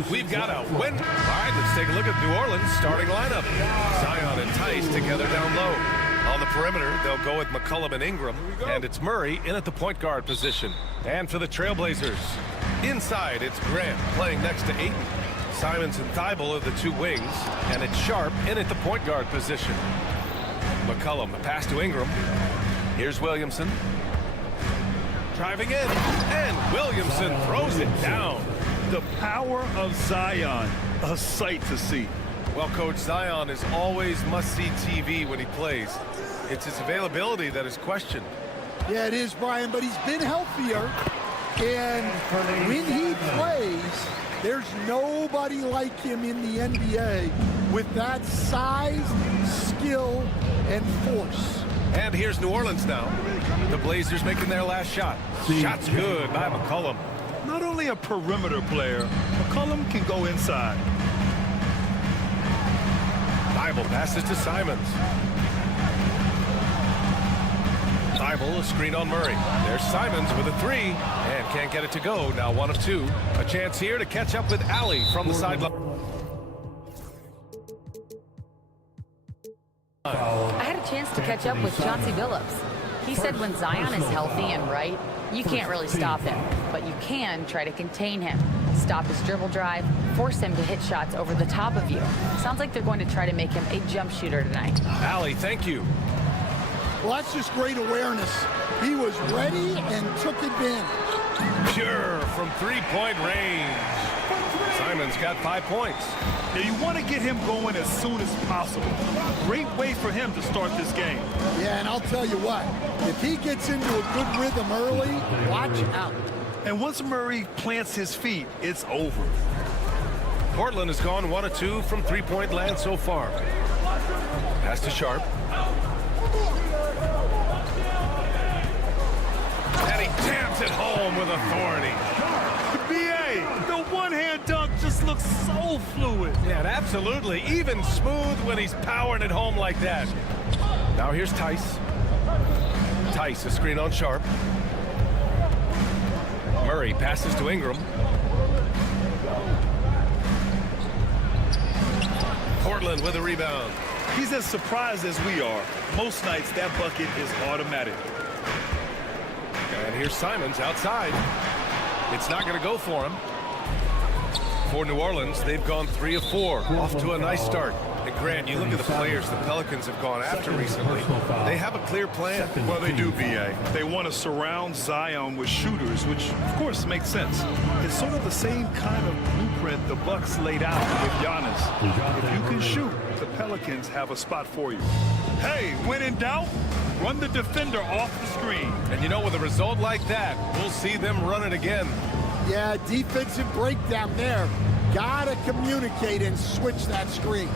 We've got a win. All right, let's take a look at New Orleans starting lineup. Zion and Tice together down low. On the perimeter, they'll go with McCollum and Ingram. And it's Murray in at the point guard position. And for the Trailblazers, inside, it's Grant playing next to Ayton. Simons and Thibault are the two wings. And it's Sharp in at the point guard position. McCollum, the pass to Ingram. Here's Williamson. Driving in. And Williamson throws it down. The power of Zion, a sight to see. Well, Coach, Zion is always must-see TV when he plays. It's his availability that is questioned. Yeah, it is, Brian, but he's been healthier. And when he plays, there's nobody like him in the NBA with that size, skill, and force. And here's New Orleans now. The Blazers making their last shot. Shot's good by McCollum. Not only a perimeter player, McCollum can go inside. Thibault passes to Simons. Thibault, a screen on Murray. There's Simons with a three, and can't get it to go. Now 1 of 2. A chance here to catch up with Alley from the sideline. I had a chance to catch up with Chauncey Billups. He said when Zion is healthy and right, you can't really stop him, but you can try to contain him, stop his dribble drive, force him to hit shots over the top of you. Sounds like they're going to try to make him a jump shooter tonight. Alley, thank you. Well, that's just great awareness. He was ready and took advantage. Pure from three-point range. Simons got 5 points. Now you want to get him going as soon as possible. Great way for him to start this game. Yeah, and I'll tell you what, if he gets into a good rhythm early, watch out. And once Murray plants his feet, it's over. Portland has gone 1 of 2 from three-point land so far. Pass to Sharp. And he jams it home with authority. B.A., the one-hand dunk just looks so fluid. Yeah, absolutely. Even smooth when he's powering it home like that. Now here's Tice. Tice, a screen on Sharp. Murray passes to Ingram. Portland with a rebound. He's as surprised as we are. Most nights, that bucket is automatic. And here's Simons outside. It's not going to go for him. For New Orleans, they've gone 3 of 4. Off to a nice start. And Grant, you look at the players the Pelicans have gone after recently. They have a clear plan. Well, they do, B.A. They want to surround Zion with shooters, which, of course, makes sense. It's sort of the same kind of blueprint the Bucks laid out with Giannis. If you can shoot, the Pelicans have a spot for you. Hey, when in doubt, run the defender off the screen. And you know, with a result like that, we'll see them run it again. Yeah, defensive breakdown there. Gotta communicate and switch that screen.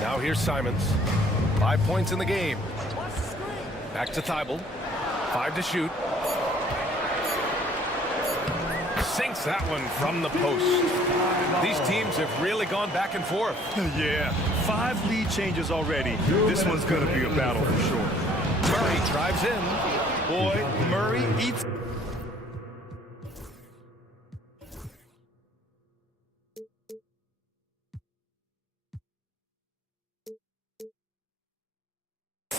Now here's Simons. 5 points in the game. Back to Thibault. 5 to shoot. Sinks that one from the post. These teams have really gone back and forth. Yeah, 5 lead changes already. This one's going to be a battle for sure. Murray drives in. Boy, Murray eats.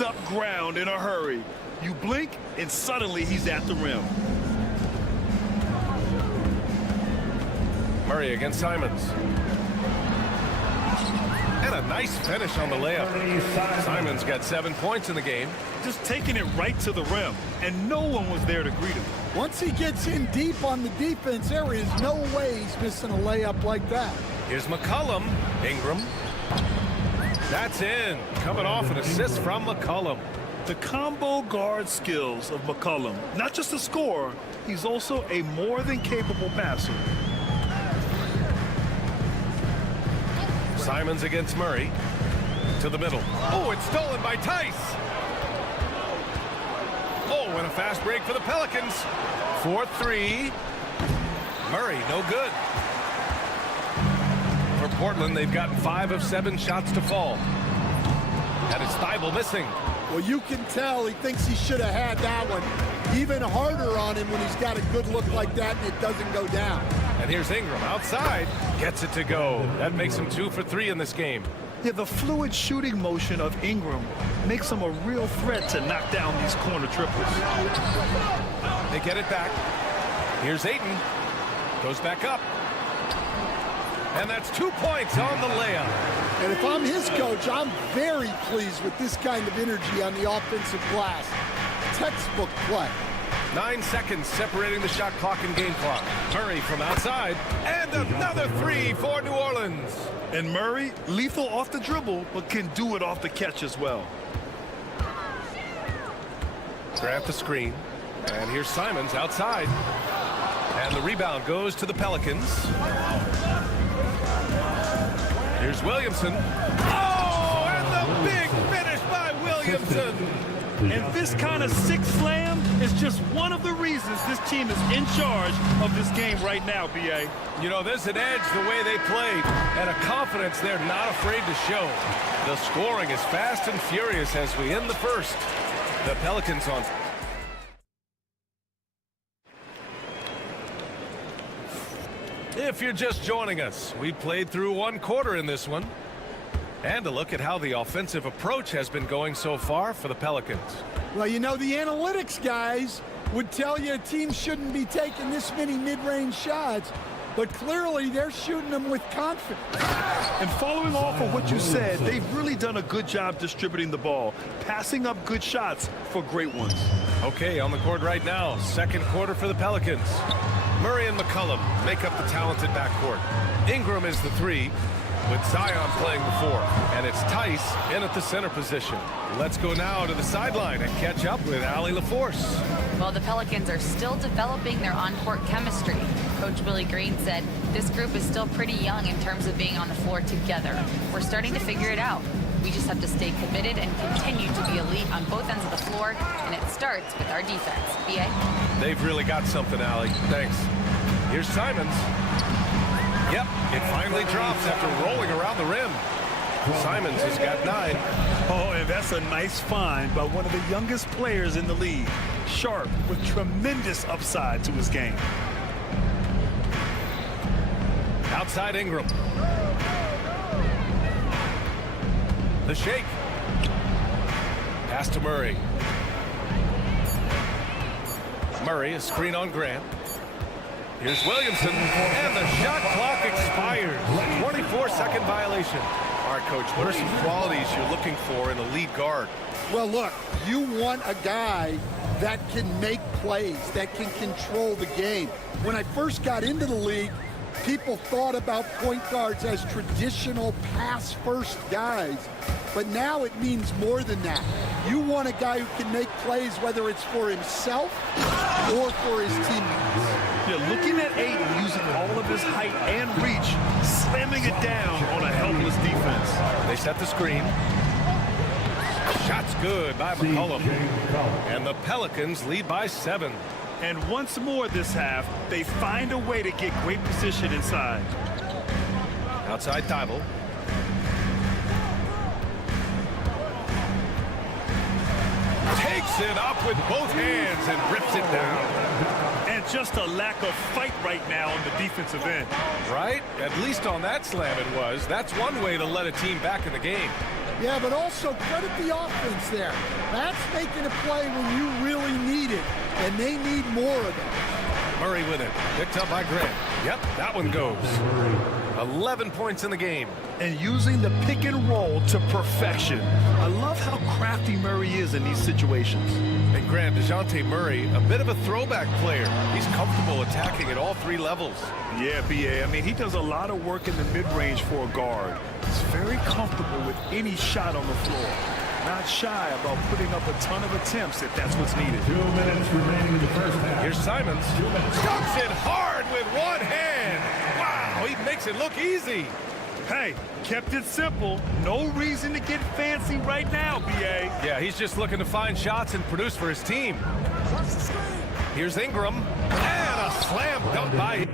Up ground in a hurry. You blink and suddenly he's at the rim. Murray against Simons. And a nice finish on the layup. Simons got 7 points in the game. Just taking it right to the rim, and no one was there to greet him. Once he gets in deep on the defense, there is no way he's missing a layup like that. Here's McCollum. Ingram. That's in. Coming off an assist from McCollum. The combo guard skills of McCollum. Not just a scorer, he's also a more than capable passer. Simons against Murray. To the middle. Oh, it's stolen by Tice. Oh, and a fast break for the Pelicans. 4-3. Murray, no good. For Portland, they've gotten 5 of 7 shots to fall. And it's Thibault missing. Well, you can tell he thinks he should have had that one. Even harder on him when he's got a good look like that and it doesn't go down. And here's Ingram outside. Gets it to go. That makes him 2 for 3 in this game. Yeah, the fluid shooting motion of Ingram makes him a real threat to knock down these corner triples. They get it back. Here's Ayton. Goes back up. And that's 2 points on the layup. And if I'm his coach, I'm very pleased with this kind of energy on the offensive glass. Textbook play. 9 seconds separating the shot clock and game clock. Murray from outside. And another 3 for New Orleans. And Murray, lethal off the dribble, but can do it off the catch as well. Grab the screen. And here's Simons outside. And the rebound goes to the Pelicans. Here's Williamson. Oh, and the big finish by Williamson. And this kind of sick slam is just one of the reasons this team is in charge of this game right now, B.A. You know, there's an edge the way they played and a confidence they're not afraid to show. The scoring is fast and furious as we end the first. The Pelicans on. If you're just joining us, we played through 1 quarter in this one. And a look at how the offensive approach has been going so far for the Pelicans. Well, you know, the analytics guys would tell you a team shouldn't be taking this many mid-range shots, but clearly they're shooting them with confidence. And following off of what you said, they've really done a good job distributing the ball, passing up good shots for great ones. Okay, on the court right now, second quarter for the Pelicans. Murray and McCollum make up the talented backcourt. Ingram is the 3. With Zion playing the 4, and it's Tice in at the center position. Let's go now to the sideline and catch up with Allie LaForce. Well, the Pelicans are still developing their on-court chemistry. Coach Willie Green said this group is still pretty young in terms of being on the floor together. We're starting to figure it out. We just have to stay committed and continue to be elite on both ends of the floor, and it starts with our defense. B.A.? They've really got something, Allie. Thanks. Here's Simons. Yep, it finally drops after rolling around the rim. Simons has got 9. Oh, and that's a nice find by one of the youngest players in the league. Sharp with tremendous upside to his game. Outside Ingram. The shake. Pass to Murray. Murray, a screen on Grant. Here's Williamson, and the shot clock expires. 24-second violation. All right, Coach, what are some qualities you're looking for in a lead guard? Well, look, you want a guy that can make plays, that can control the game. When I first got into the league, people thought about point guards as traditional pass-first guys, but now it means more than that. You want a guy who can make plays, whether it's for himself or for his teammates. Yeah, looking at Ayton using all of his height and reach, slamming it down on a helpless defense. They set the screen. Shot's good by McCollum. And the Pelicans lead by 7. And once more this half, they find a way to get great position inside. Outside Thibault. Takes it up with both hands and rips it down. And just a lack of fight right now on the defensive end. Right? At least on that slam it was. That's one way to let a team back in the game. Yeah, but also credit the offense there. That's making a play when you really need it, and they need more of it. Murray with it. Picked up by Grant. Yep, that one goes. 11 points in the game. And using the pick and roll to perfection. I love how crafty Murray is in these situations. And Grant, DeJounte Murray, a bit of a throwback player. He's comfortable attacking at all 3 levels. Yeah, B.A. I mean, he does a lot of work in the mid-range for a guard. He's very comfortable with any shot on the floor. not shy about putting up a ton of attempts if that's what's needed. 2 minutes remaining in the first half. Here's Simons. Dunks it hard with one hand. Wow, he makes it look easy. Hey, kept it simple. No reason to get fancy right now, B.A. Yeah, he's just looking to find shots and produce for his team. Here's Ingram. And a slam dunk by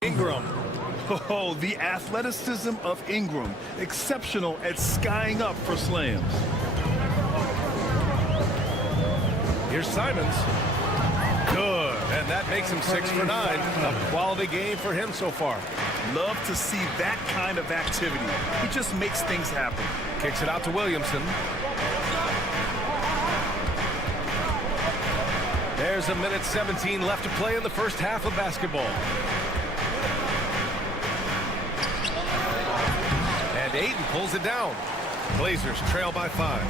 Ingram. Oh, the athleticism of Ingram. Exceptional at skying up for slams. Here's Simons. Good. And that makes him 6 for 9. A quality game for him so far. Love to see that kind of activity. He just makes things happen. Kicks it out to Williamson. There's a minute 17 left to play in the first half of basketball. And Ayton pulls it down. Blazers trail by 5.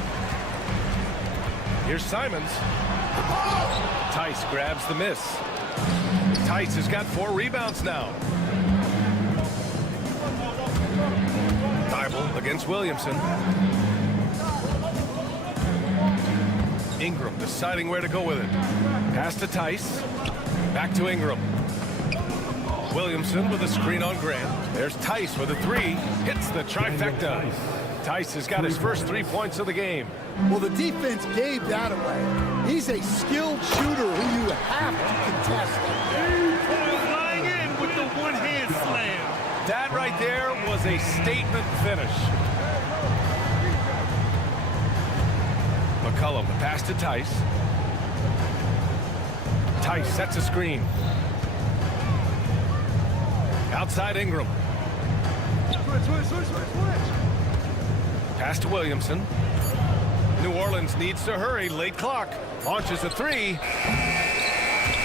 Here's Simons. Tice grabs the miss. Tice has got 4 rebounds now. Thibault against Williamson. Ingram deciding where to go with it. Pass to Tice. Back to Ingram. Williamson with a screen on Grant. There's Tice with a 3. Hits the trifecta. Tice has got his first 3 points of the game. Well, the defense gave that away. He's a skilled shooter who you have to contest. Flying in with the one-hand slam. That right there was a statement finish. McCollum, the pass to Tice. Tice sets a screen. Outside Ingram. Pass to Williamson. New Orleans needs to hurry. Late clock. Launches a 3.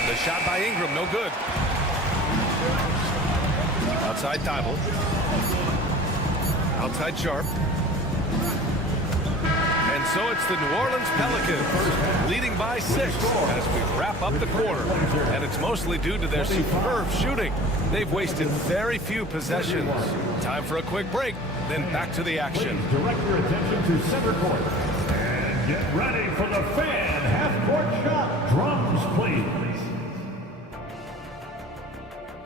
The shot by Ingram, no good. Outside Thibault. Outside Sharp. And so it's the New Orleans Pelicans leading by 6 as we wrap up the quarter. And it's mostly due to their superb shooting. They've wasted very few possessions. Time for a quick break, then back to the action. Direct your attention to center court. And get ready for the fan half-court shot. Drums, please.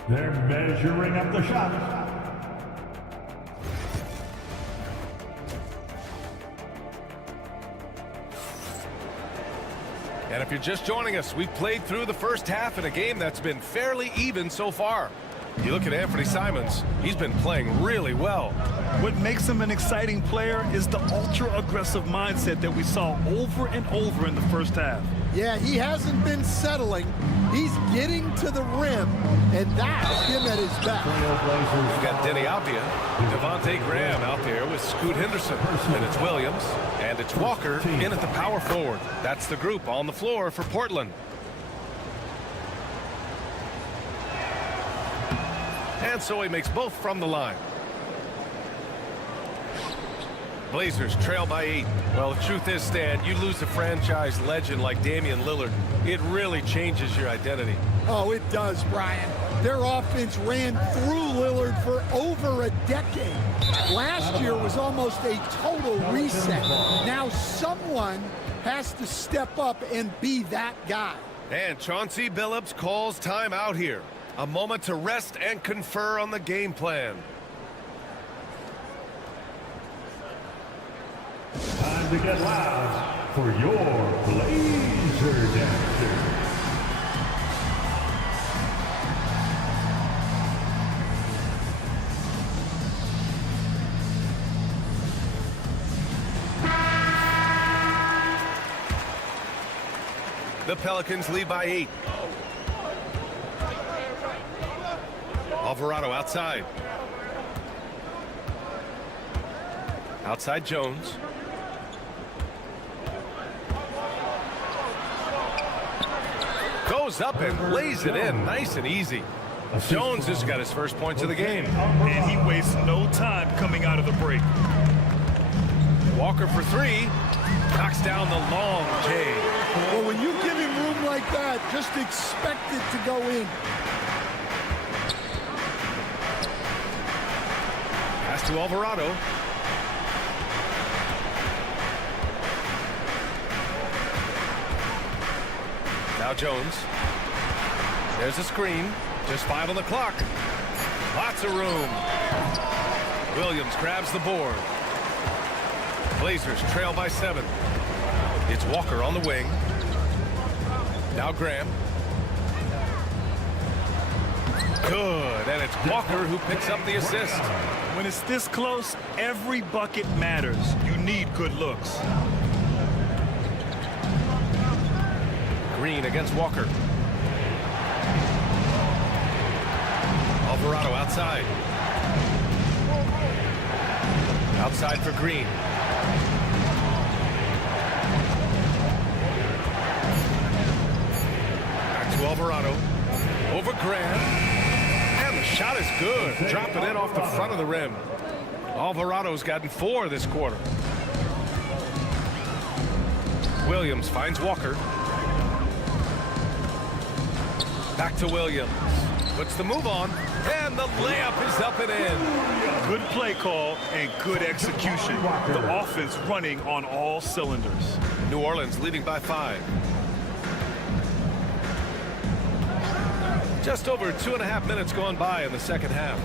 They're measuring up the shot. And if you're just joining us, we've played through the first half in a game that's been fairly even so far. You look at Anthony Simons, he's been playing really well. What makes him an exciting player is the ultra-aggressive mindset that we saw over and over in the first half. Yeah, he hasn't been settling. He's getting to the rim, and that's him at his best. We've got Denny Avdia, Devontae Graham out there with Scoot Henderson. And it's Williams, and it's Walker in at the power forward. That's the group on the floor for Portland. And so he makes both from the line. Blazers trail by 8. Well, the truth is, Stan, you lose a franchise legend like Damian Lillard, it really changes your identity. Oh, it does, Brian. Their offense ran through Lillard for over a decade. Last year was almost a total reset. Now someone has to step up and be that guy. And Chauncey Billups calls time out here. A moment to rest and confer on the game plan. Time to get loud for your Blazer Dancer. The Pelicans lead by 8. Alvarado outside. Outside Jones. Goes up and lays it in nice and easy. Jones has got his first points of the game. And he wastes no time coming out of the break. Walker for 3. Knocks down the long J. Well, when you give him room like like that, just expect it to go in. Pass to Alvarado. Now Jones. There's a screen. Just 5 on the clock. Lots of room. Williams grabs the board. Blazers trail by 7. It's Walker on the wing. Now Graham. Good, and it's Walker who picks up the assist. When it's this close, every bucket matters. You need good looks. Green against Walker. Alvarado outside. Outside for Green. Back to Alvarado. Over Graham. And the shot is good. Dropping it off the front of the rim. Alvarado's gotten 4 this quarter. Williams finds Walker. Back to Williams. Puts the move on. And the layup is up and in. Good play call and good execution. The offense running on all cylinders. New Orleans leading by 5. Just over 2.5 minutes gone by in the second half.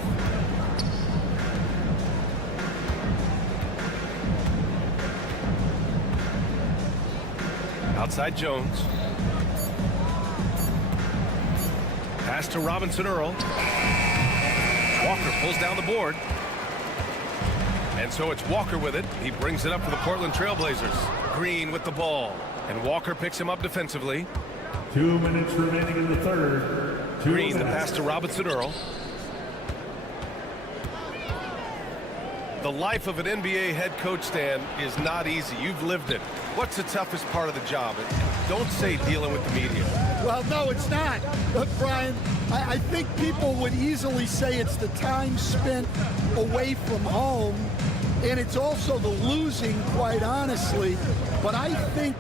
Outside Jones. Pass to Robinson Earl. Walker pulls down the board. And so it's Walker with it. He brings it up for the Portland Trailblazers. Green with the ball. And Walker picks him up defensively. 2 minutes remaining in the third. Green, the pass to Robinson Earl. The life of an NBA head coach, Stan, is not easy. You've lived it. What's the toughest part of the job? Don't say dealing with the media. Well, no, it's not. Look, Brian, I think people would easily say it's the time spent away from home, and it's also the losing, quite honestly. But I think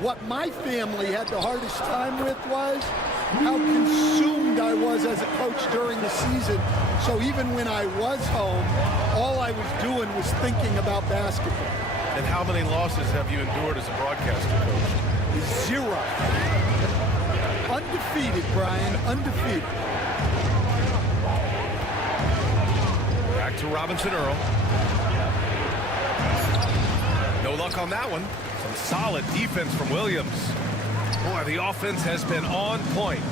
what my family had the hardest time with was how consumed I was as a coach during the season. So even when I was home, all I was doing was thinking about basketball. And how many losses have you endured as a broadcaster, coach? 0. Undefeated, Brian, undefeated. Back to Robinson Earl. No luck on that one. Some solid defense from Williams. Boy, the offense has been on point.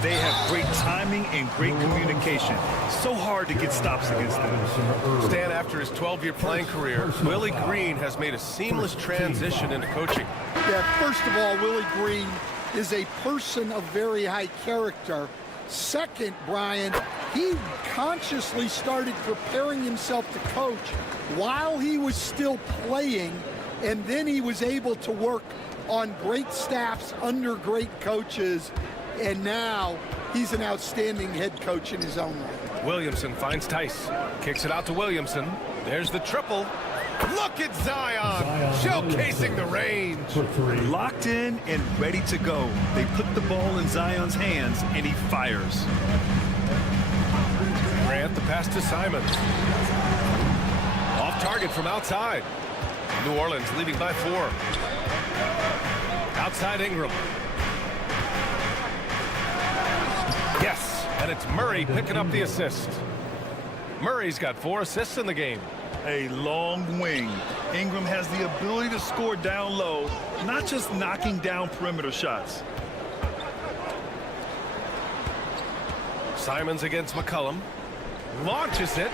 They have great timing and great communication. So hard to get stops against them. Stan, after his 12-year playing career, Willie Green has made a seamless transition into coaching. Yeah, first of all, Willie Green is a person of very high character. Second, Brian, he consciously started preparing himself to coach while he was still playing, and then he was able to work on great staffs under great coaches, and now he's an outstanding head coach in his own right. Williamson finds Tice. Kicks it out to Williamson. There's the triple. Look at Zion showcasing the range. Locked in and ready to go. They put the ball in Zion's hands, and he fires. Grant, the pass to Simons. Off target from outside. New Orleans leading by 4. Outside Ingram. Yes, and it's Murray picking up the assist. Murray's got 4 assists in the game. A long wing. Ingram has the ability to score down low, not just knocking down perimeter shots. Simons against McCollum. Launches it.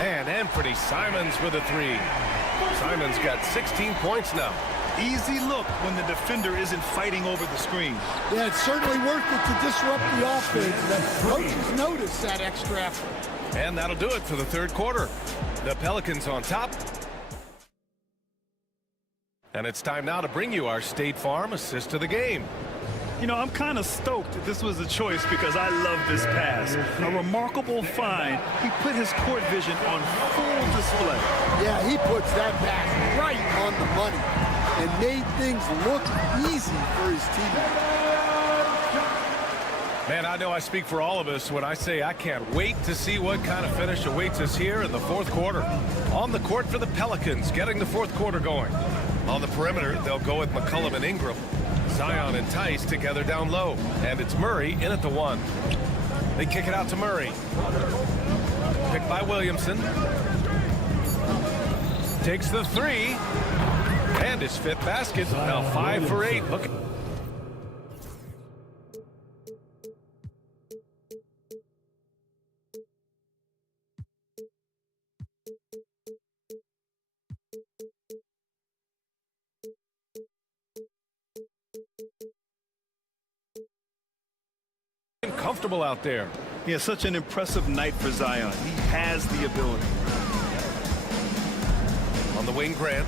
And Anthony Simons with a 3. Simons got 16 points now. Easy look when the defender isn't fighting over the screen. Yeah, it's certainly worth it to disrupt the offense. Coaches notice that extra effort. And that'll do it for the third quarter. The Pelicans on top. And it's time now to bring you our State Farm assist of the game. You know, I'm kind of stoked that this was a choice because I love this pass. A remarkable find. He put his court vision on full display. Yeah, he puts that pass right on the money and made things look easy for his teammates. Man, I know I speak for all of us when I say I can't wait to see what kind of finish awaits us here in the fourth quarter. On the court for the Pelicans, getting the fourth quarter going. On the perimeter, they'll go with McCollum and Ingram. Zion and Tice together down low. And it's Murray in at the 1. They kick it out to Murray. Picked by Williamson. Takes the 3. And his 5th basket. Now 5 for 8. Look. Comfortable out there. Yeah, such an impressive night for Zion. He has the ability. On the wing, Grant.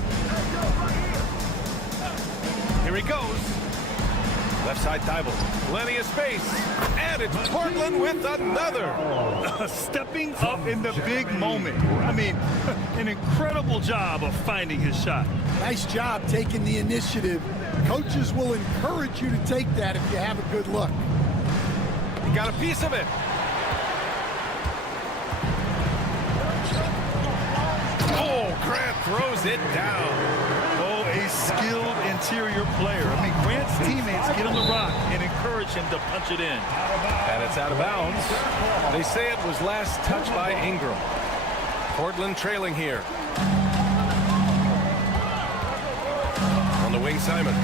Here he goes. Left side, Thibault. Plenty of space. And it's Portland with another. Stepping up in the big moment. I mean, an incredible job of finding his shot. Nice job taking the initiative. Coaches will encourage you to take that if you have a good look. He got a piece of it. Oh, Grant throws it down. Oh, a skilled interior player. I mean, Grant's teammates get on the rock and encourage him to punch it in. And it's out of bounds. They say it was last touched by Ingram. Portland trailing here. On the wing, Simon.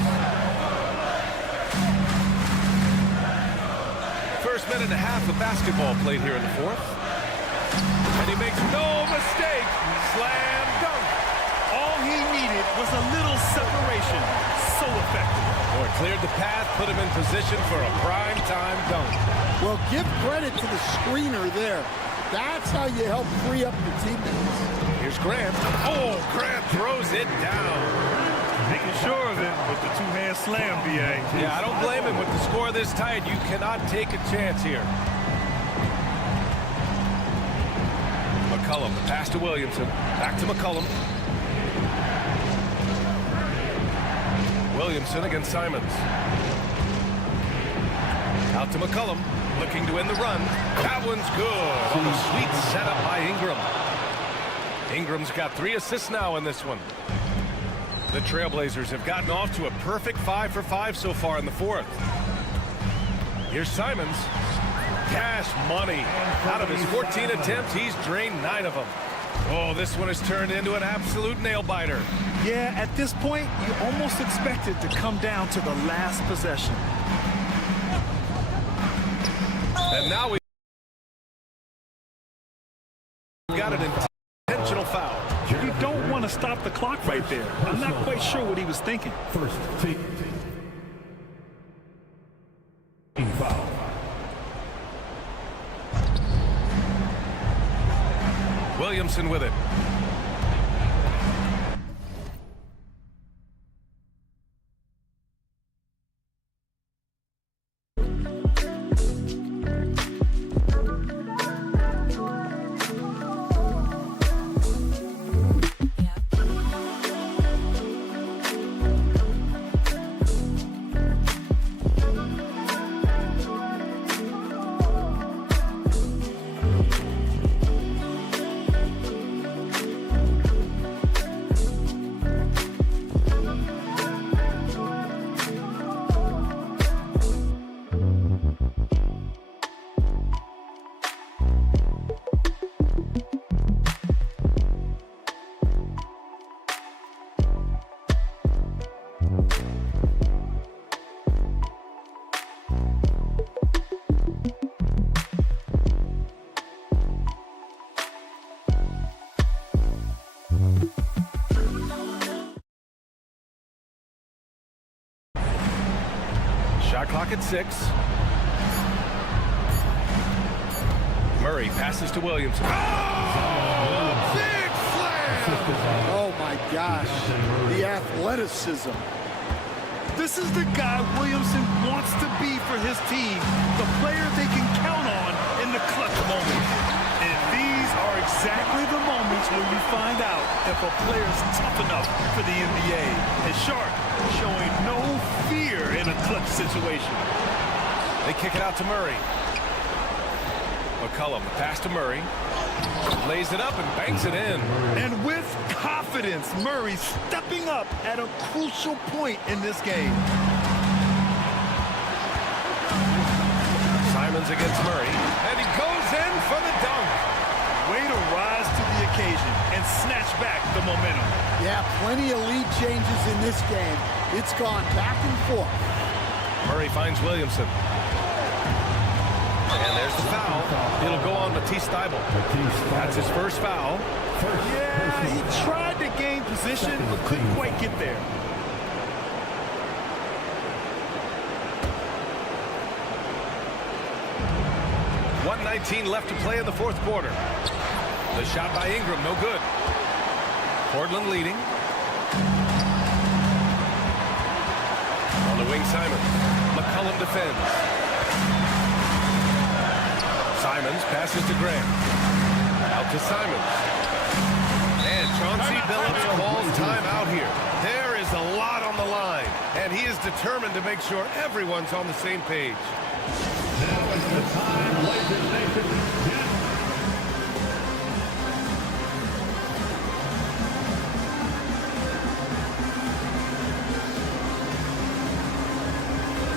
First minute and a half of basketball played here in the fourth. And he makes no mistake. Slam dunk. All he needed was a little separation. So effective. Boy, cleared the path, put him in position for a prime time dunk. Well, give credit to the screener there. That's how you help free up your teammates. Here's Grant. Oh, Grant throws it down. Making sure of it with the two-hand slam, B.A. Yeah, I don't blame him with the score this tight. You cannot take a chance here. McCollum, the pass to Williamson. Back to McCollum. Williamson against Simons. Out to McCollum, looking to end the run. That one's good on the sweet setup by Ingram. Ingram's got 3 assists now in this one. The Trailblazers have gotten off to a perfect 5 for 5 so far in the fourth. Here's Simons. Cash money. Out of his 14 attempts, he's drained 9 of them. Oh, this one has turned into an absolute nail-biter. Yeah, at this point, you almost expect it to come down to the last possession. And now we got an intentional foul. You don't want to stop the clock right there. I'm not quite sure what he was thinking. First, team foul. Williamson with it. Shot clock at 6. Murray passes to Williamson. Oh, big slam! Oh, my gosh. The athleticism. This is the guy Williamson wants to be for his team. The player they can count on in the clutch moments. And these are exactly the moments where you find out if a player's tough enough for the NBA. And Sharp showing no fear in a clutch situation. They kick it out to Murray. McCollum, the pass to Murray. Lays it up and banks it in. And with confidence, Murray stepping up at a crucial point in this game. Simons against Murray. And he goes in for the dunk. Way to rise to the occasion and snatch back the momentum. Yeah, plenty of lead changes in this game. It's gone back and forth. Murray finds Williamson. And there's the foul. It'll go on Matisse Thybulle. That's his first foul. Yeah, he tried to gain position, but couldn't quite get there. .19 left to play in the fourth quarter. The shot by Ingram, no good. Portland leading. On the wing, Simons. McCollum defends. Simons passes to Grant. Out to Simons. And Chauncey Billups calls timeout here. There is a lot on the line, and he is determined to make sure everyone's on the same page. Now is the time, Lakers Nation.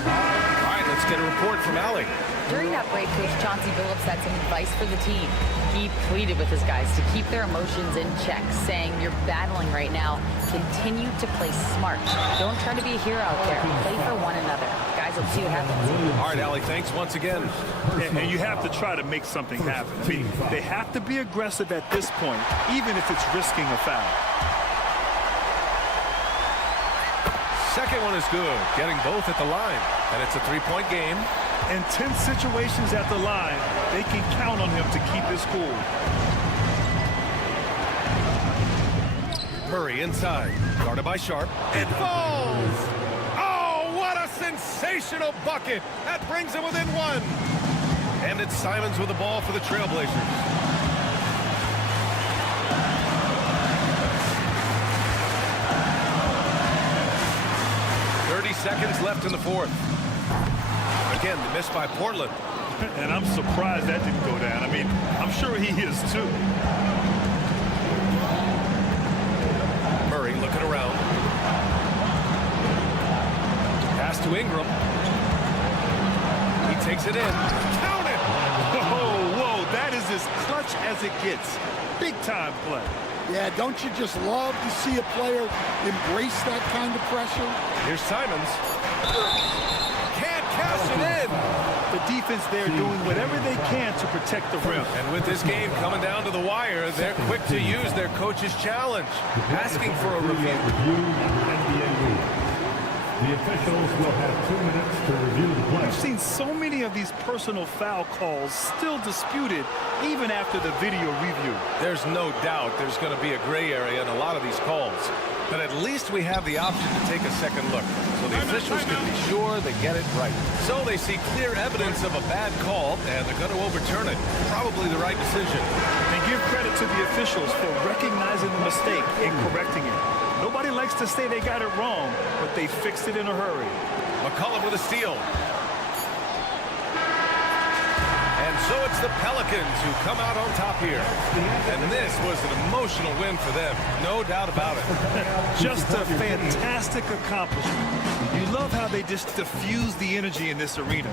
All right, let's get a report from Allie. During that break, Coach Chauncey Billups had some advice for the team. He pleaded with his guys to keep their emotions in check, saying, "You're battling right now. Continue to play smart. Don't try to be a hero out there. Play for one another." Guys, let's see what happens. All right, Allie, thanks once again. And you have to try to make something happen. I mean, they have to be aggressive at this point, even if it's risking a foul. Second one is good, getting both at the line. And it's a three-point game. In tense situations at the line, they can count on him to keep his cool. Murray inside, guarded by Sharp. It falls! Oh, what a sensational bucket! That brings him within one. And it's Simons with the ball for the Trailblazers. Seconds left in the fourth. Again, the miss by Portland. And I'm surprised that didn't go down. I mean, I'm sure he is too. Murray looking around. Pass to Ingram. He takes it in. Count it! Whoa, that is as clutch as it gets. Big time play. Yeah, don't you just love to see a player embrace that kind of pressure? Here's Simons. Can't cash it in. The defense there doing whatever they can to protect the rim. And with this game coming down to the wire, they're quick to use their coach's challenge, asking for a review. The officials will have 2 minutes to review the play. We've seen so many of these personal foul calls still disputed even after the video review. There's no doubt there's going to be a gray area in a lot of these calls. But at least we have the option to take a second look, so the officials can be sure they get it right. So they see clear evidence of a bad call, and they're going to overturn it. Probably the right decision. And give credit to the officials for recognizing the mistake and correcting it. Nobody likes to say they got it wrong, but they fixed it in a hurry. McCollum with a steal. And so it's the Pelicans who come out on top here. And this was an emotional win for them, no doubt about it. Just a fantastic accomplishment. You love how they just diffuse the energy in this arena.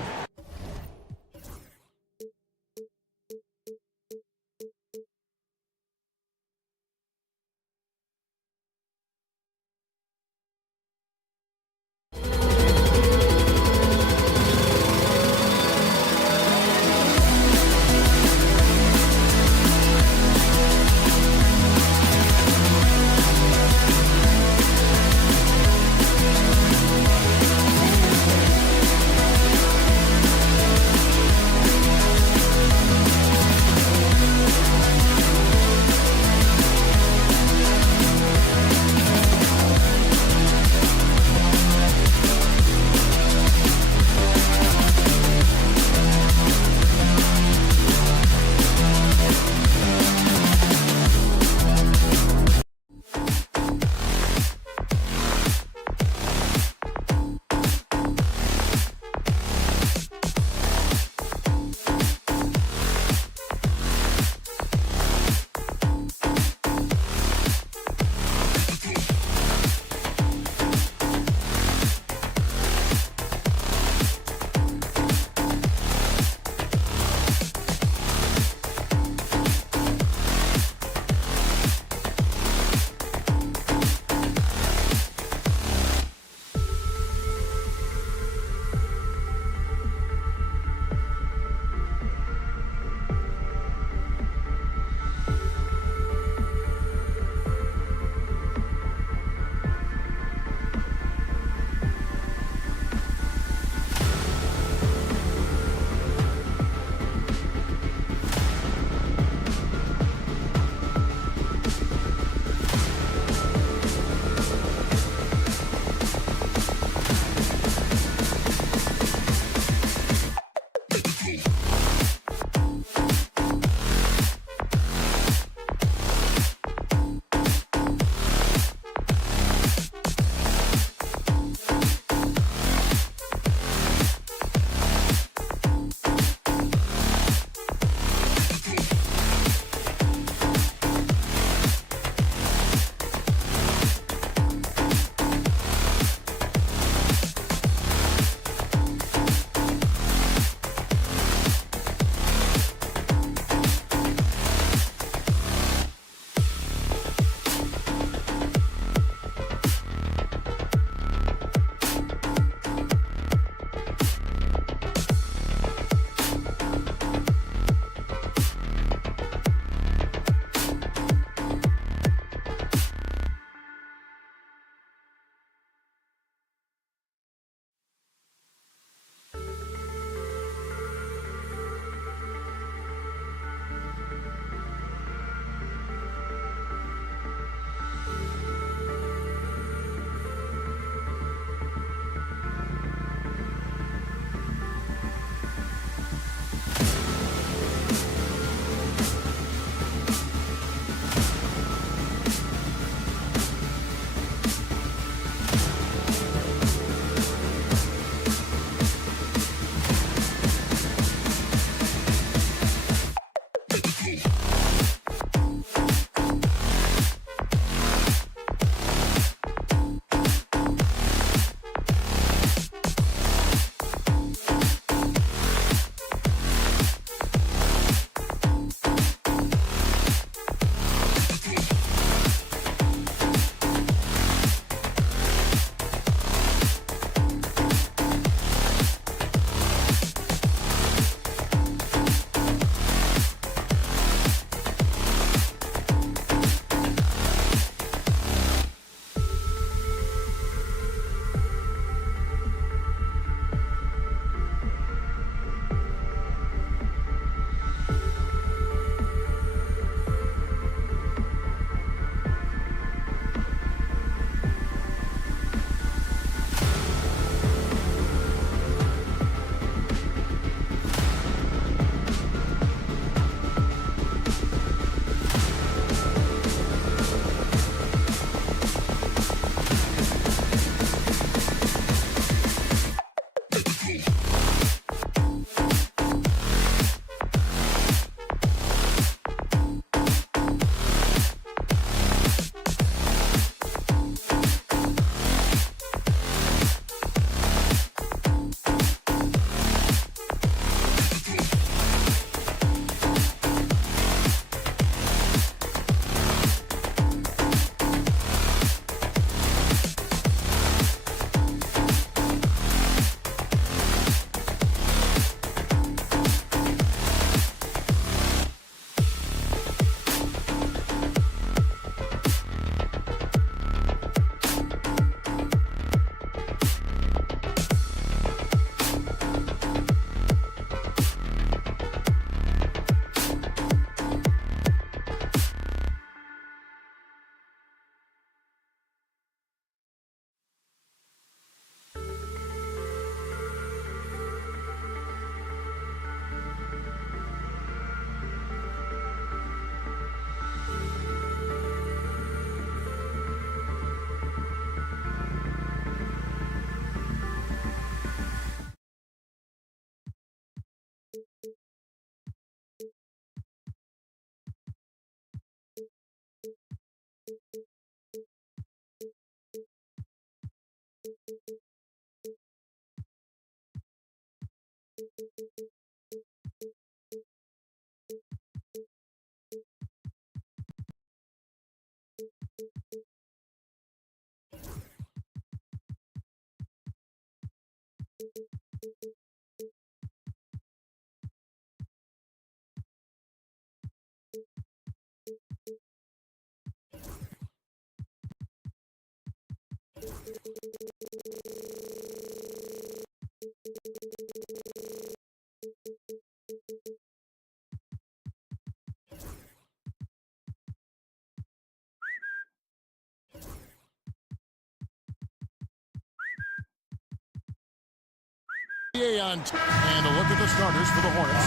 And a look at the starters for the Hornets.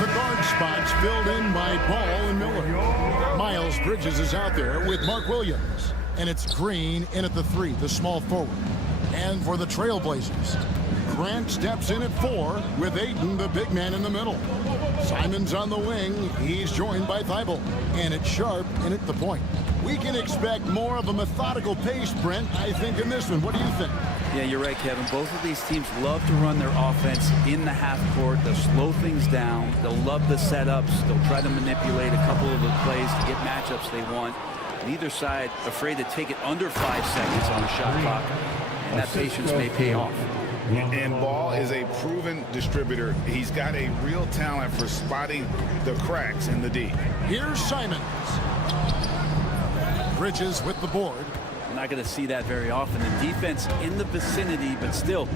The guard spots filled in by Ball and Miller. Miles Bridges is out there with Mark Williams. And it's Green in at the 3, the small forward. And for the Trailblazers, Grant steps in at 4 with Ayton, the big man, in the middle. Simon's on the wing. He's joined by Thibault. And it's Sharp in at the point. We can expect more of a methodical pace, Brent, I think, in this one. What do you think? Yeah, you're right, Kevin. Both of these teams love to run their offense in the half court. They'll slow things down. They'll love the setups. They'll try to manipulate a couple of the plays to get matchups they want. Neither side afraid to take it under 5 seconds on the shot clock, and that patience may pay off. And Ball is a proven distributor. He's got a real talent for spotting the cracks in the D. Here's Simons. Bridges with the board. We're not going to see that very often. The defense in the vicinity, but still,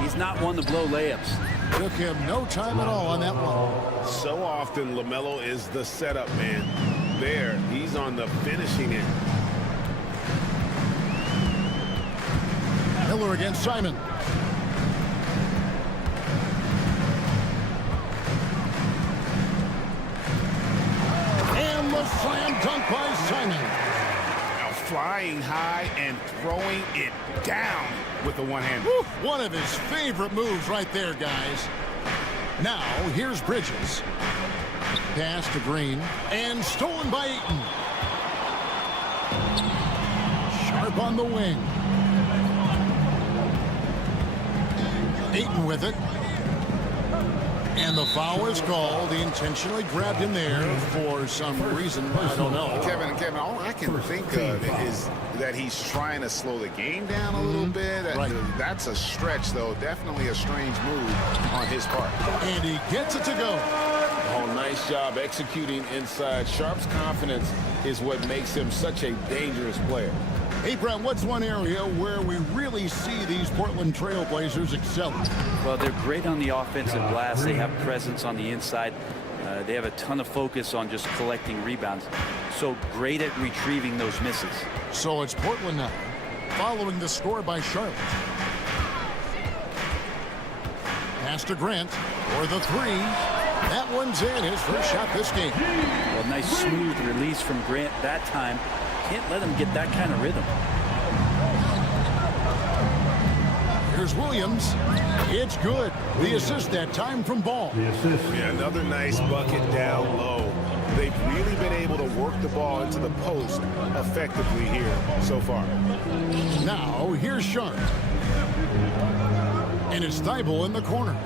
he's not one to blow layups. Took him no time at all on that one. So often, LaMelo is the setup man. There, he's on the finishing end. Miller against Simon. And the slam dunk by Simon. Flying high and throwing it down with the one-hand. One of his favorite moves right there, guys. Now, here's Bridges. Pass to Green. And stolen by Ayton. Sharp on the wing. Ayton with it. And the foul is called. He intentionally grabbed him there for some reason. I don't know. Kevin, all I can think of is that he's trying to slow the game down a little bit. Right. That's a stretch, though. Definitely a strange move on his part. And he gets it to go. Oh, nice job executing inside. Sharp's confidence is what makes him such a dangerous player. Hey, Brent, what's one area where we really see these Portland Trailblazers excel? Well, they're great on the offensive glass. They have presence on the inside. They have a ton of focus on just collecting rebounds. So great at retrieving those misses. So it's Portland now, following the score by Charlotte. Pass to Grant for the 3. That one's in, his first shot this game. Well, nice smooth release from Grant that time. Can't let him get that kind of rhythm. Here's Williams. It's good. The assist that time from Ball. Yeah, another nice bucket down low. They've really been able to work the ball into the post effectively here so far. Now, here's Sharp. And it's Thibault in the corner.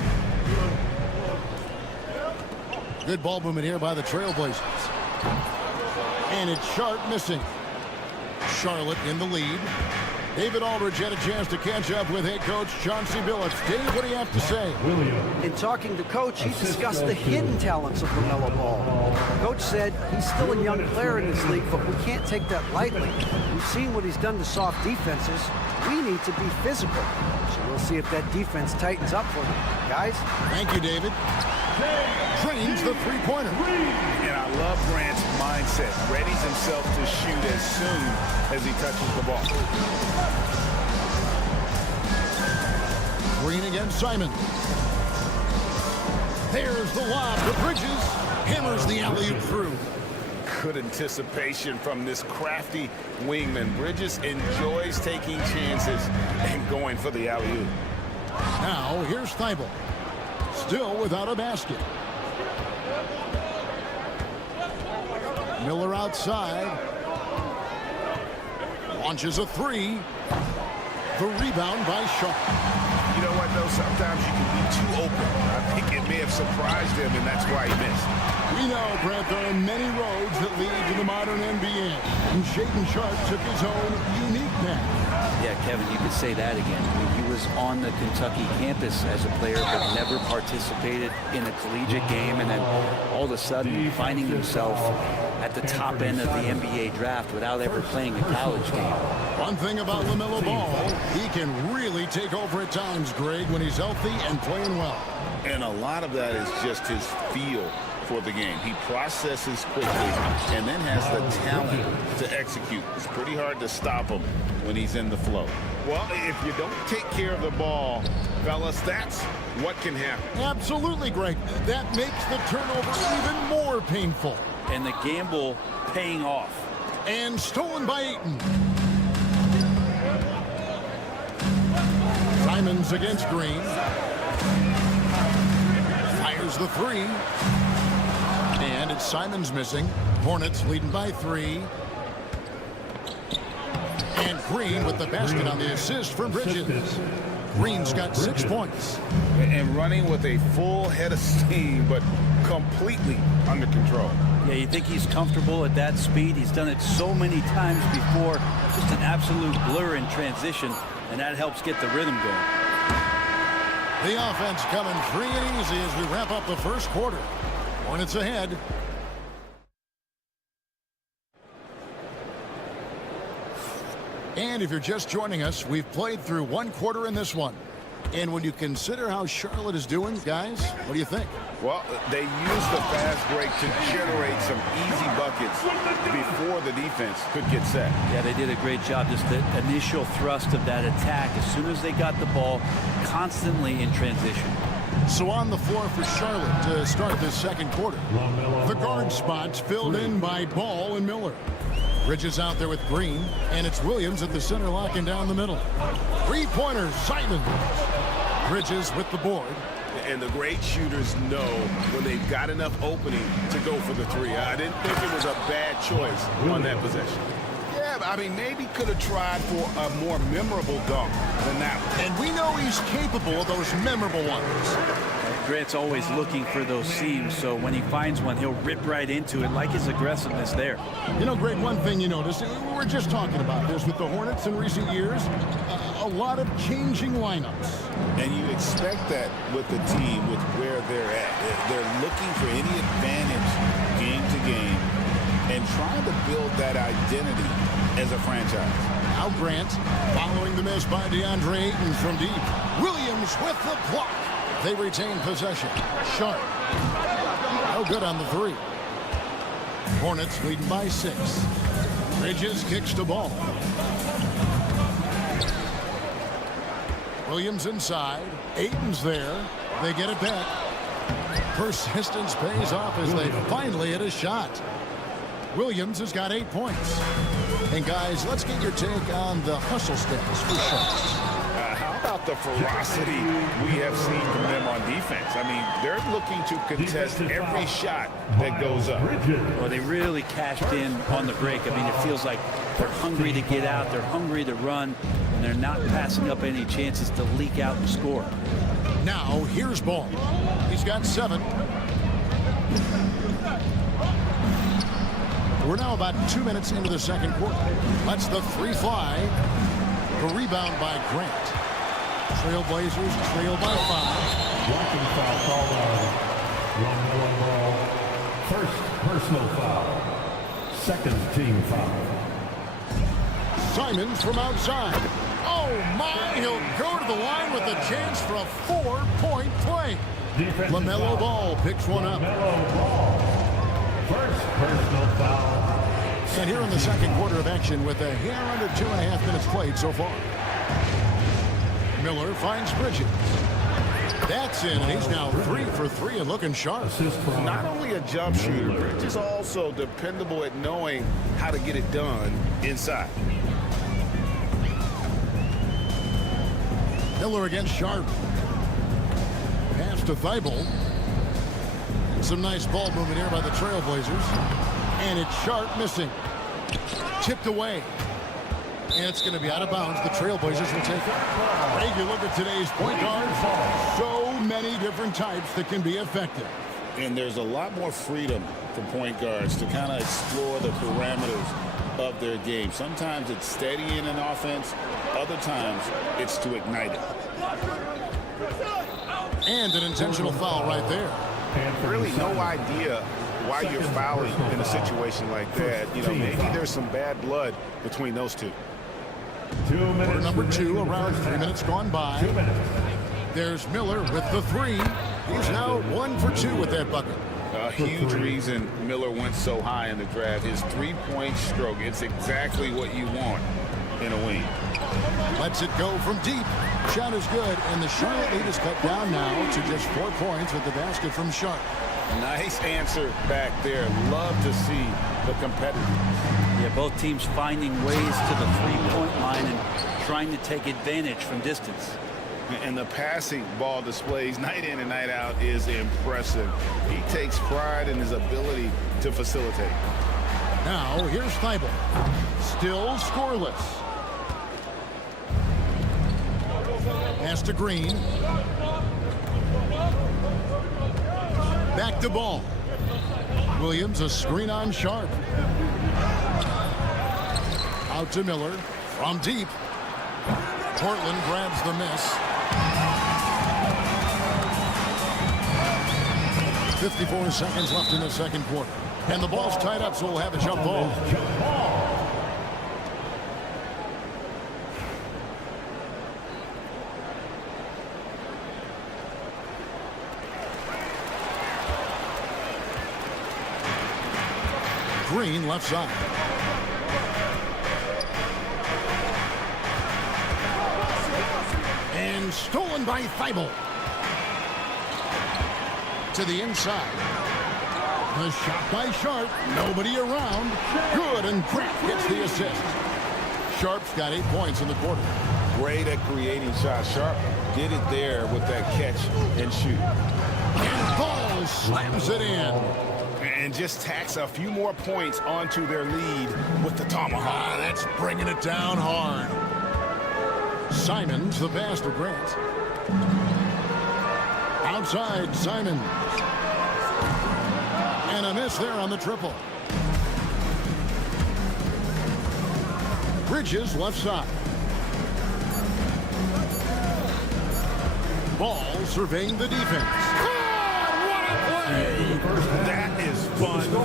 Good ball movement here by the Trailblazers. And it's Sharp missing. Charlotte in the lead. David Aldridge had a chance to catch up with head coach Chauncey Billups. Dave, what do you have to say? In talking to Coach, he discussed the hidden talents of LaMelo Ball. Coach said he's still a young player in this league, but we can't take that lightly. We've seen what he's done to soft defenses. We need to be physical. So we'll see if that defense tightens up for them. Guys? Thank you, David. Drains the three-pointer. And I love Grant's mindset. Readies himself to shoot as soon as he touches the ball. Green against Simon. There's the lob to Bridges. Hammers the alley-oop through. Good anticipation from this crafty wingman. Bridges enjoys taking chances and going for the alley-oop. Now, here's Thibault. Still without a basket. Miller outside. Launches a three. The rebound by Sharp. You know what, though? Sometimes you can be too open. I think it may have surprised him, and that's why he missed. We know, Brent, there are many roads that lead to the modern NBA. And Shaedon Sharp took his own unique path. Yeah, Kevin, you could say that again. I mean, he was on the Kentucky campus as a player, but never participated in a collegiate game, and then all of a sudden finding himself at the top end of the NBA draft without ever playing a college game. One thing about LaMelo Ball, he can really take over at times, Greg, when he's healthy and playing well. And a lot of that is just his feel for the game. He processes quickly and then has the talent to execute. It's pretty hard to stop him when he's in the flow. Well, if you don't take care of the ball, fellas, that's what can happen. Absolutely, Greg. That makes the turnover even more painful. And the gamble paying off. And stolen by Ayton. Simons against Green. Fires the three. And it's Simons missing. Hornets leading by 3. And Green with the basket on the assist from Bridges. Green's got 6 points. And running with a full head of steam, but completely under control. Yeah, you think he's comfortable at that speed. He's done it so many times before. Just an absolute blur in transition, and that helps get the rhythm going. The offense coming free and easy as we wrap up the first quarter. Hornets ahead. And if you're just joining us, we've played through 1 quarter in this one. And when you consider how Charlotte is doing, guys, what do you think? Well, they used the fast break to generate some easy buckets before the defense could get set. Yeah, they did a great job. Just the initial thrust of that attack, as soon as they got the ball, constantly in transition. So on the floor for Charlotte to start this second quarter. The guard spots filled in by Ball and Miller. Bridges out there with Green, and it's Williams at the center locking down the middle. Three-pointers, Simons. Bridges with the board. And the great shooters know when they've got enough opening to go for the three. I didn't think it was a bad choice on that possession. Yeah, I mean, maybe could have tried for a more memorable dunk than that one. And we know he's capable of those memorable ones. Grant's always looking for those seams, so when he finds one, he'll rip right into it, like his aggressiveness there. You know, Greg, one thing you notice, we were just talking about this with the Hornets in recent years, a lot of changing lineups. And you expect that with the team, with where they're at. They're looking for any advantage game to game and trying to build that identity as a franchise. Now Grant following the miss by DeAndre Ayton from deep. Williams with the block. They retain possession. Sharp. No good on the three. Hornets leading by 6. Bridges kicks the ball. Williams inside. Ayton's there. They get it back. Persistence pays off as they finally hit a shot. Williams has got 8 points. And guys, let's get your take on the hustle stats for Sharp. How about the ferocity we have seen from them on defense? I mean, they're looking to contest every shot that goes up. Well, they really cashed in on the break. I mean, it feels like they're hungry to get out, they're hungry to run, and they're not passing up any chances to leak out and score. Now, here's Ball. He's got 7. We're now about 2 minutes into the second quarter. Lets the three fly. The rebound by Grant. Trailblazers trail by 5. Blocking foul called on LaMelo Ball. First personal foul. Second team foul. Simons from outside. Oh my, he'll go to the line with a chance for a 4-point play. LaMelo Ball picks one up. LaMelo Ball. First personal foul. And here in the second quarter of action with a hair under 2.5 minutes played so far. Miller finds Bridges. That's in, and he's now 3 for 3 and looking sharp. Not only a jump shooter, Bridges also dependable at knowing how to get it done inside. Miller against Sharp. Pass to Thibault. Some nice ball movement here by the Trailblazers. And it's Sharp missing. Tipped away. And it's going to be out of bounds. The Trailblazers will take it. Take a look at today's point guards. So many different types that can be effective. And there's a lot more freedom for point guards to kind of explore the parameters of their game. Sometimes it's steadying an offense. Other times it's to ignite it. And an intentional foul right there. Really no idea why you're fouling in a situation like that. You know, maybe there's some bad blood between those two. 2 minutes. Quarter number 2, around 3 minutes gone by. 2 minutes. There's Miller with the 3. He's now 1 for 2 with that bucket. A huge reason Miller went so high in the draft. His three-point stroke. It's exactly what you want in a wing. Lets it go from deep. Shot is good, and the Charlotte lead is cut down now to just 4 points with the basket from Sharp. Nice answer back there. Love to see the competitiveness. Yeah, both teams finding ways to the three-point line and trying to take advantage from distance. And the passing ball displays night in and night out is impressive. He takes pride in his ability to facilitate. Now, here's Thibault. Still scoreless. Pass to Green. Back to ball. Williams, a screen on Sharp. Out to Miller. From deep. Portland grabs the miss. 54 seconds left in the second quarter. And the ball's tied up, so we'll have a jump ball. Green left side. And stolen by Thibault. To the inside. The shot by Sharp. Nobody around. Good, and Kraft gets the assist. Sharp's got 8 points in the quarter. Great at creating shots. Sharp did it there with that catch and shoot. And Ball slams it in. And just tacks a few more points onto their lead with the tomahawk. That's bringing it down hard. Simons, the pass to Grant. Outside, Simons. And a miss there on the triple. Bridges left side. Ball surveying the defense. That is fun to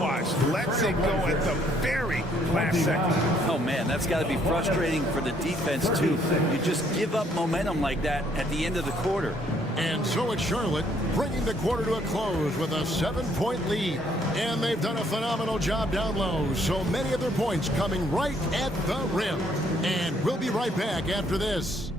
watch. Lets it go at the very last second. Oh, man, that's got to be frustrating for the defense, too. You just give up momentum like that at the end of the quarter. And so it's Charlotte bringing the quarter to a close with a 7-point lead. And they've done a phenomenal job down low. So many of their points coming right at the rim. And we'll be right back after this.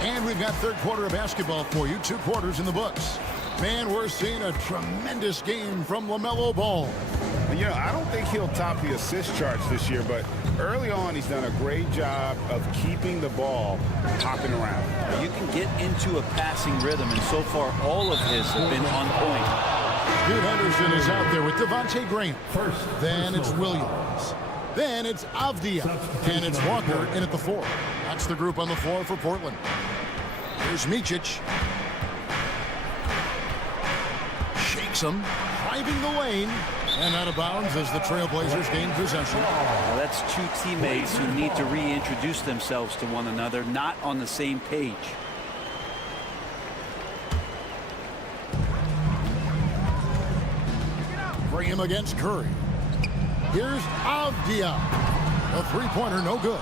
And we've got third quarter of basketball for you. 2 quarters in the books. Man, we're seeing a tremendous game from LaMelo Ball. You know, I don't think he'll top the assist charts this year, but early on he's done a great job of keeping the ball hopping around. You can get into a passing rhythm, and so far all of his have been on point. Dude Henderson is out there with Devontae Graham. Then it's Williams. Then it's Avdia. And it's Walker in at the 4. That's the group on the floor for Portland. Here's Micic. Shakes him, driving the lane, and out of bounds as the Trailblazers gain possession. Well, that's 2 teammates who need to reintroduce themselves to one another, not on the same page. Graham against Curry. Here's Avdia. A 3-pointer, no good.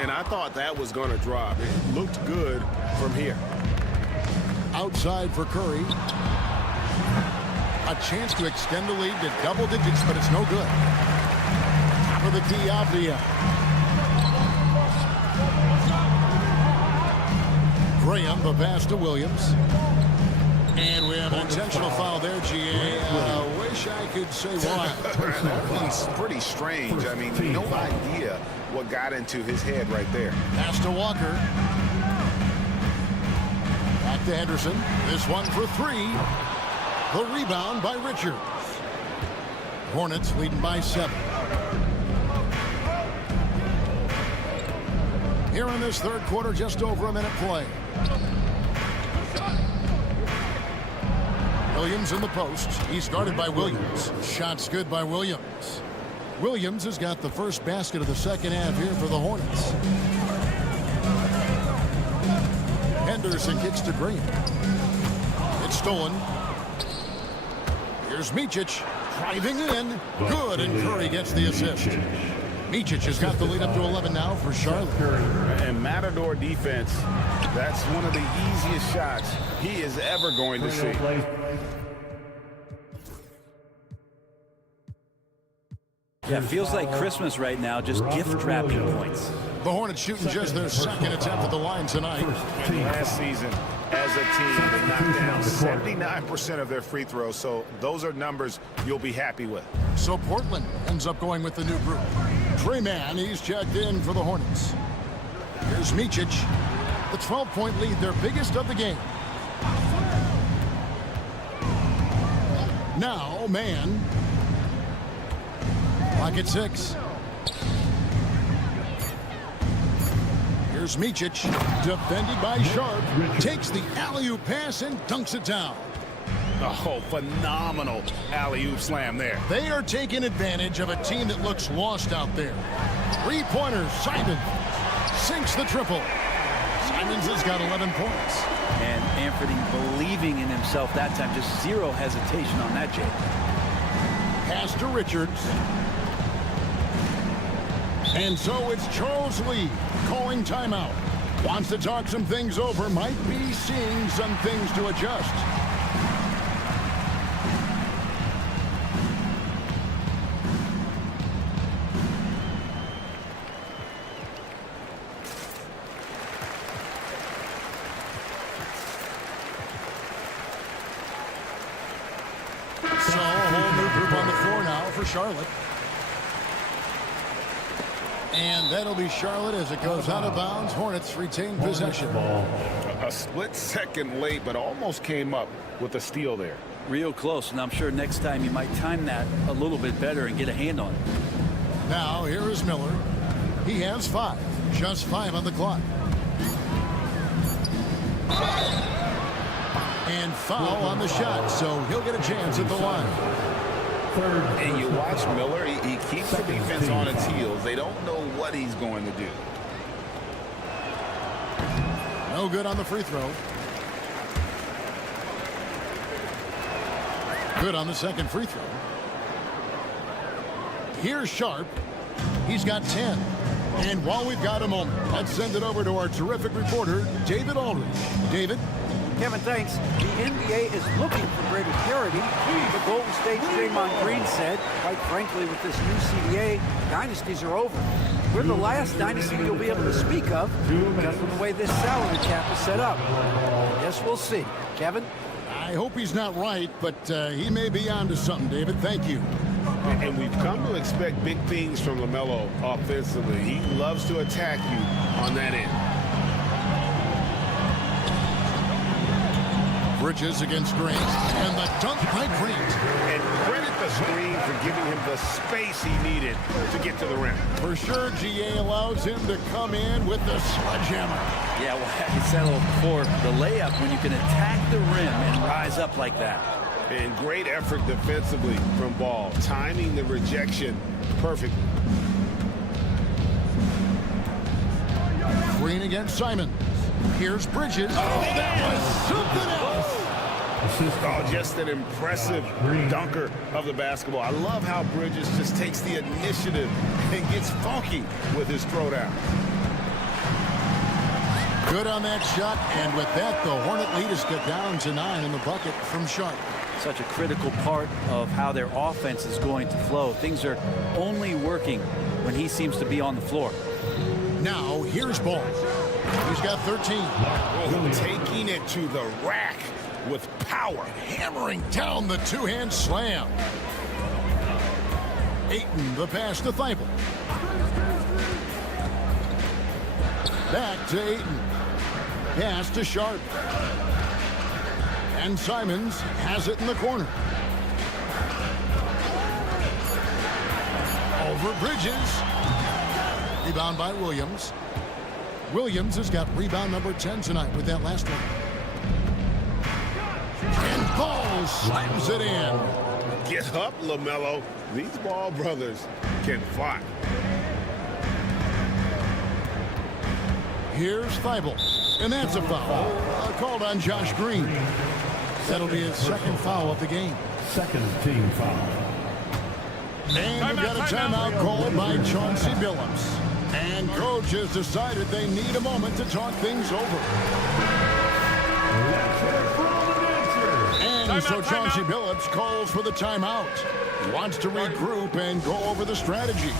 And I thought that was going to drop. It looked good from here. Outside for Curry. A chance to extend the lead to double digits, but it's no good. Top of the key, Avdia. Graham, the pass to Williams. And we have an intentional foul there, GA. Wish I could say why. He's pretty strange. I mean, no idea what got into his head right there. Pass to Walker. Back to Henderson. This one for 3. The rebound by Richards. Hornets leading by 7. Here in this third quarter, just over a minute play. Williams in the post. He's guarded by Williams. Shots good by Williams. Williams has got the first basket of the second half here for the Hornets. Henderson kicks to Green. It's stolen. Here's Micic driving in. Good, and Curry gets the assist. Micic has got the lead up to 11 now for Charlotte. And Matador defense, that's one of the easiest shots he is ever going to see. Yeah, it feels like Christmas right now, just gift wrapping points. The Hornets shooting just their second attempt at the line tonight. And last season, as a team, they knocked down 79% of their free throws, so those are numbers you'll be happy with. So Portland ends up going with the new group. Trey Mann, he's checked in for the Hornets. Here's Micic. The 12-point lead, their biggest of the game. Now, Mann. Clock at 6. Here's Micic, defended by Sharp. Takes the alley-oop pass and dunks it down. Oh, phenomenal alley-oop slam there. They are taking advantage of a team that looks lost out there. Three-pointers, Simon sinks the triple. Simons has got 11 points. And Anthony believing in himself that time, just zero hesitation on that, Jay. Pass to Richards. And so it's Charles Lee calling timeout. Wants to talk some things over, might be seeing some things to adjust. So a whole new group on the floor now for Charlotte. And that'll be Charlotte as it goes out of bounds. Hornets retain possession. A split second late, but almost came up with a steal there. Real close, and I'm sure next time you might time that a little bit better and get a hand on it. Now here is Miller. He has 5. Just 5 on the clock. And foul on the shot, so he'll get a chance at the line. And you watch Miller, he keeps the defense on its heels. They don't know what he's going to do. No good on the free throw. Good on the second free throw. Here's Sharp. He's got 10. And while we've got a moment, let's send it over to our terrific reporter, David Aldridge. David? Kevin, thanks. The NBA is looking for greater parity. The Golden State's Draymond Green said, quite frankly, with this new CBA, dynasties are over. We're the last dynasty you'll be able to speak of because of the way this salary cap is set up. I guess we'll see. Kevin? I hope he's not right, but he may be onto something, David. Thank you. And we've come to expect big things from LaMelo offensively. He loves to attack you on that end. Bridges against Green, and the dunk by Green. And credit the screen for giving him the space he needed to get to the rim. For sure, GA allows him to come in with the sledgehammer. Yeah, well, I said a little before, the layup, when you can attack the rim and rise up like that. And great effort defensively from Ball, timing the rejection perfectly. Green against Simon. Here's Bridges. Oh, that was something else. Oh, just an impressive dunker of the basketball. I love how Bridges just takes the initiative and gets funky with his throwdown. Good on that shot, and with that, the Hornet lead is cut down to 9 in the bucket from Sharp. Such a critical part of how their offense is going to flow. Things are only working when he seems to be on the floor. Now, here's Ball. He's got 13. Oh, taking it to the rack with power. Hammering down the two-hand slam. Ayton, the pass to Thibault. Back to Ayton. Pass to Sharp. And Simons has it in the corner. Over Bridges. Rebound by Williams. Williams has got rebound number 10 tonight with that last one. And Ball slams it in. Get up, LaMelo. These Ball brothers can fight. Here's Thibault. And that's a foul. Called on Josh Green. That'll be his second foul of the game. Second team foul. And we've got a timeout called by Chauncey Billups. And coach has decided they need a moment to talk things over. And so Chauncey Billups calls for the timeout. He wants to regroup and go over the strategy.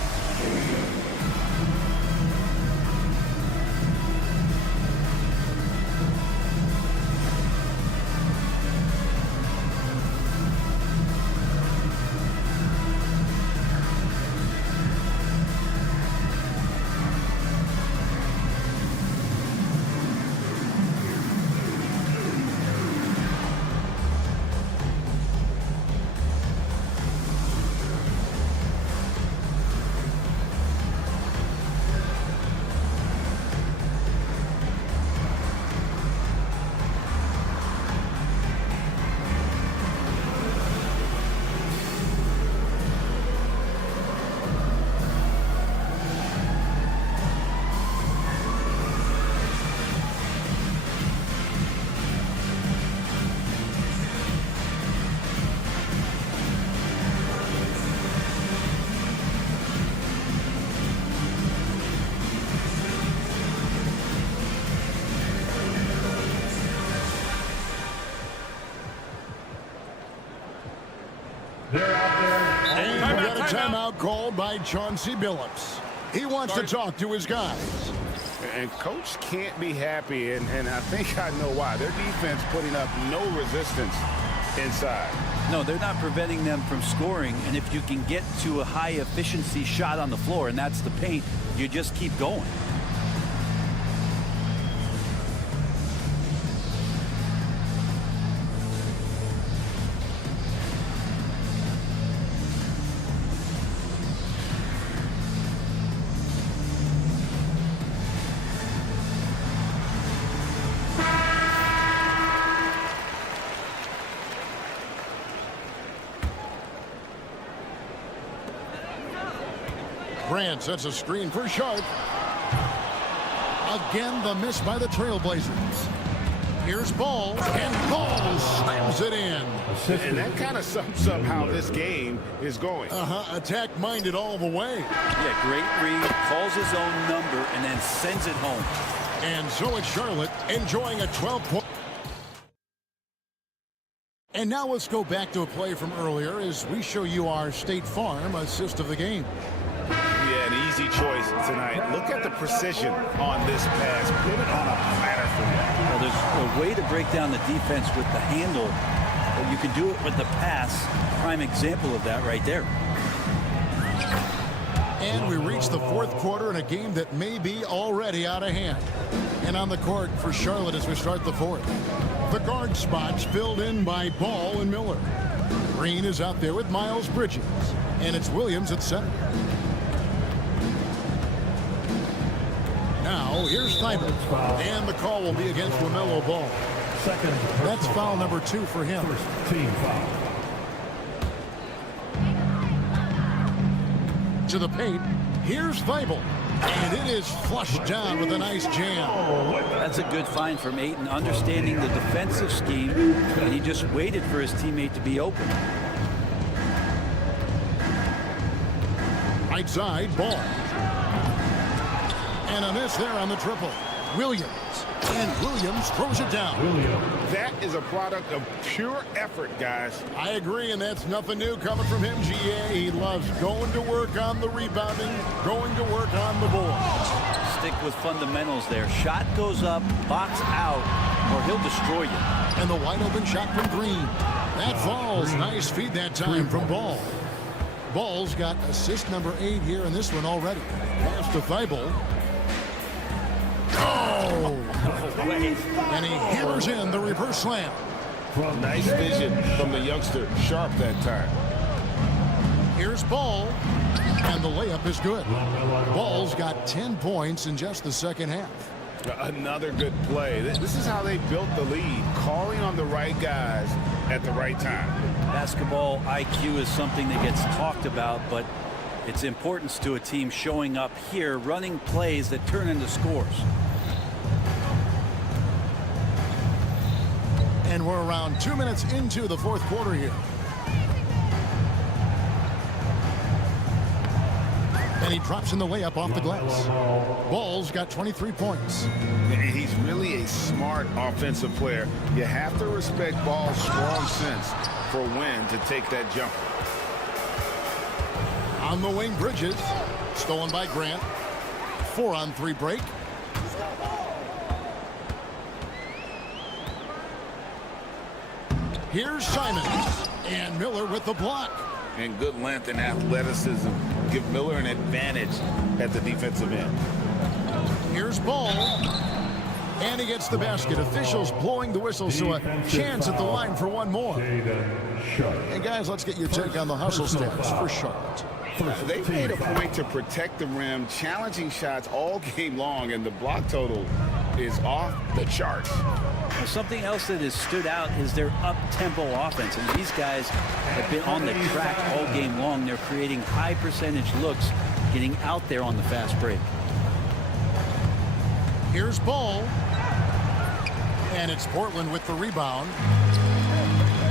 And we got a timeout called by Chauncey Billups. He wants to talk to his guys. And coach can't be happy, and I think I know why. Their defense putting up no resistance inside. No, they're not preventing them from scoring, and if you can get to a high-efficiency shot on the floor, and that's the paint, you just keep going. Grant sets a screen for Sharp. Again, the miss by the Trailblazers. Here's Ball, and Ball slams it in. And that kind of sums up how this game is going. Attack-minded all the way. Yeah, great read, calls his own number, and then sends it home. And so it's Charlotte enjoying a 12-point. And now let's go back to a play from earlier as we show you our State Farm assist of the game. Yeah, an easy choice tonight. Look at the precision on this pass. Put it on a platter for him. Well, there's a way to break down the defense with the handle, but you can do it with the pass. Prime example of that right there. And we reach the fourth quarter in a game that may be already out of hand. And on the court for Charlotte as we start the fourth. The guard spots filled in by Ball and Miller. Green is out there with Miles Bridges. And it's Williams at center. Now, here's Thibault. And the call will be against LaMelo Ball. Second. That's foul number 2 for him. First team foul. To the paint. Here's Thibault. And it is flushed down with a nice jam. That's a good find from Ayton, understanding the defensive scheme, and he just waited for his teammate to be open. Right side, Ball. And a miss there on the triple. Williams. And Williams throws it down. That is a product of pure effort, guys. I agree, and that's nothing new coming from him, GA. He loves going to work on the rebounding, going to work on the boards. Stick with fundamentals there. Shot goes up, box out, or he'll destroy you. And the wide open shot from Green. That falls. Nice feed that time from Ball. Ball's got assist number 8 here in this one already. Pass to Thibault. Oh! And he hammers in the reverse slam. Nice vision from the youngster. Sharp that time. Here's Ball. And the layup is good. Ball's got 10 points in just the second half. Another good play. This is how they built the lead. Calling on the right guys at the right time. Basketball IQ is something that gets talked about, but its importance to a team showing up here, running plays that turn into scores. And we're around 2 minutes into the fourth quarter here. And he drops in the layup off the glass. Ball's got 23 points. He's really a smart offensive player. You have to respect Ball's strong sense for when to take that jumper. On the wing, Bridges. Stolen by Grant. 4-on-3 break. Here's Simons. And Miller with the block. And good length and athleticism give Miller an advantage at the defensive end. Here's Ball. And he gets the basket. Officials blowing the whistle, so a chance at the line for one more. Hey, guys, let's get your take on the hustle stats for Charlotte. They made a point to protect the rim, challenging shots all game long, and the block total is off the charts. Now, something else that has stood out is their up-tempo offense. And these guys have been on the track all game long. They're creating high percentage looks, getting out there on the fast break. Here's Ball. And it's Portland with the rebound.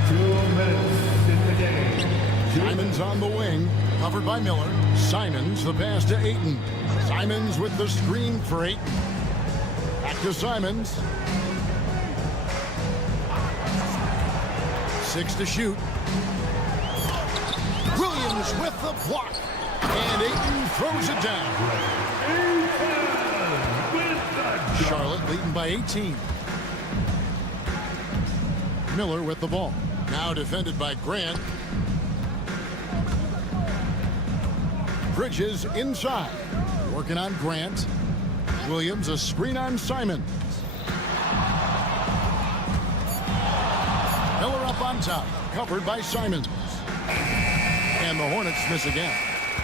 2 minutes in the game. Simons on the wing, covered by Miller. Simons, the pass to Ayton. Simons with the screen for Ayton. Back to Simons. 6 to shoot. Williams with the block. And Ayton throws it down. Charlotte leading by 18. Miller with the ball. Now defended by Grant. Bridges inside. Working on Grant. Williams a screen on Simons. Miller up on top. Covered by Simons. And the Hornets miss again.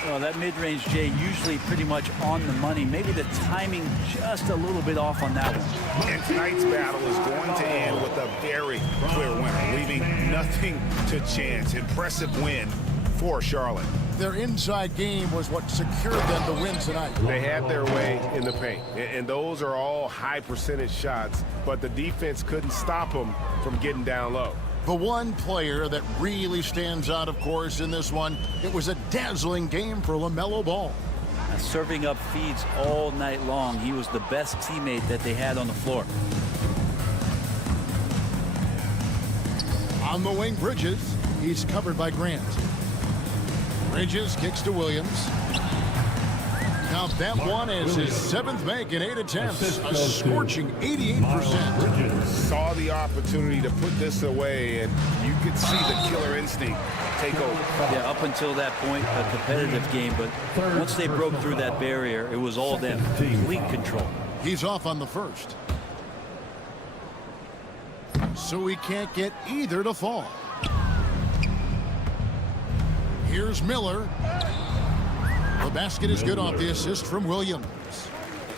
Well, that mid-range, Jay, usually pretty much on the money. Maybe the timing just a little bit off on that one. And tonight's battle is going to end with a very clear winner, leaving nothing to chance. Impressive win for Charlotte. Their inside game was what secured them the win tonight. They had their way in the paint, and those are all high percentage shots, but the defense couldn't stop them from getting down low. The one player that really stands out, of course, in this one, it was a dazzling game for LaMelo Ball. Now, serving up feeds all night long. He was the best teammate that they had on the floor. On the wing, Bridges. He's covered by Grant. Bridges kicks to Williams. Now that one is his 7th make in 8 attempts. A scorching 88%. Saw the opportunity to put this away, and you could see the killer instinct take over. Yeah, up until that point, a competitive game, but once they broke through that barrier, it was all them. Complete control. He's off on the first. So he can't get either to fall. Here's Miller. The basket is good off the assist from Williams.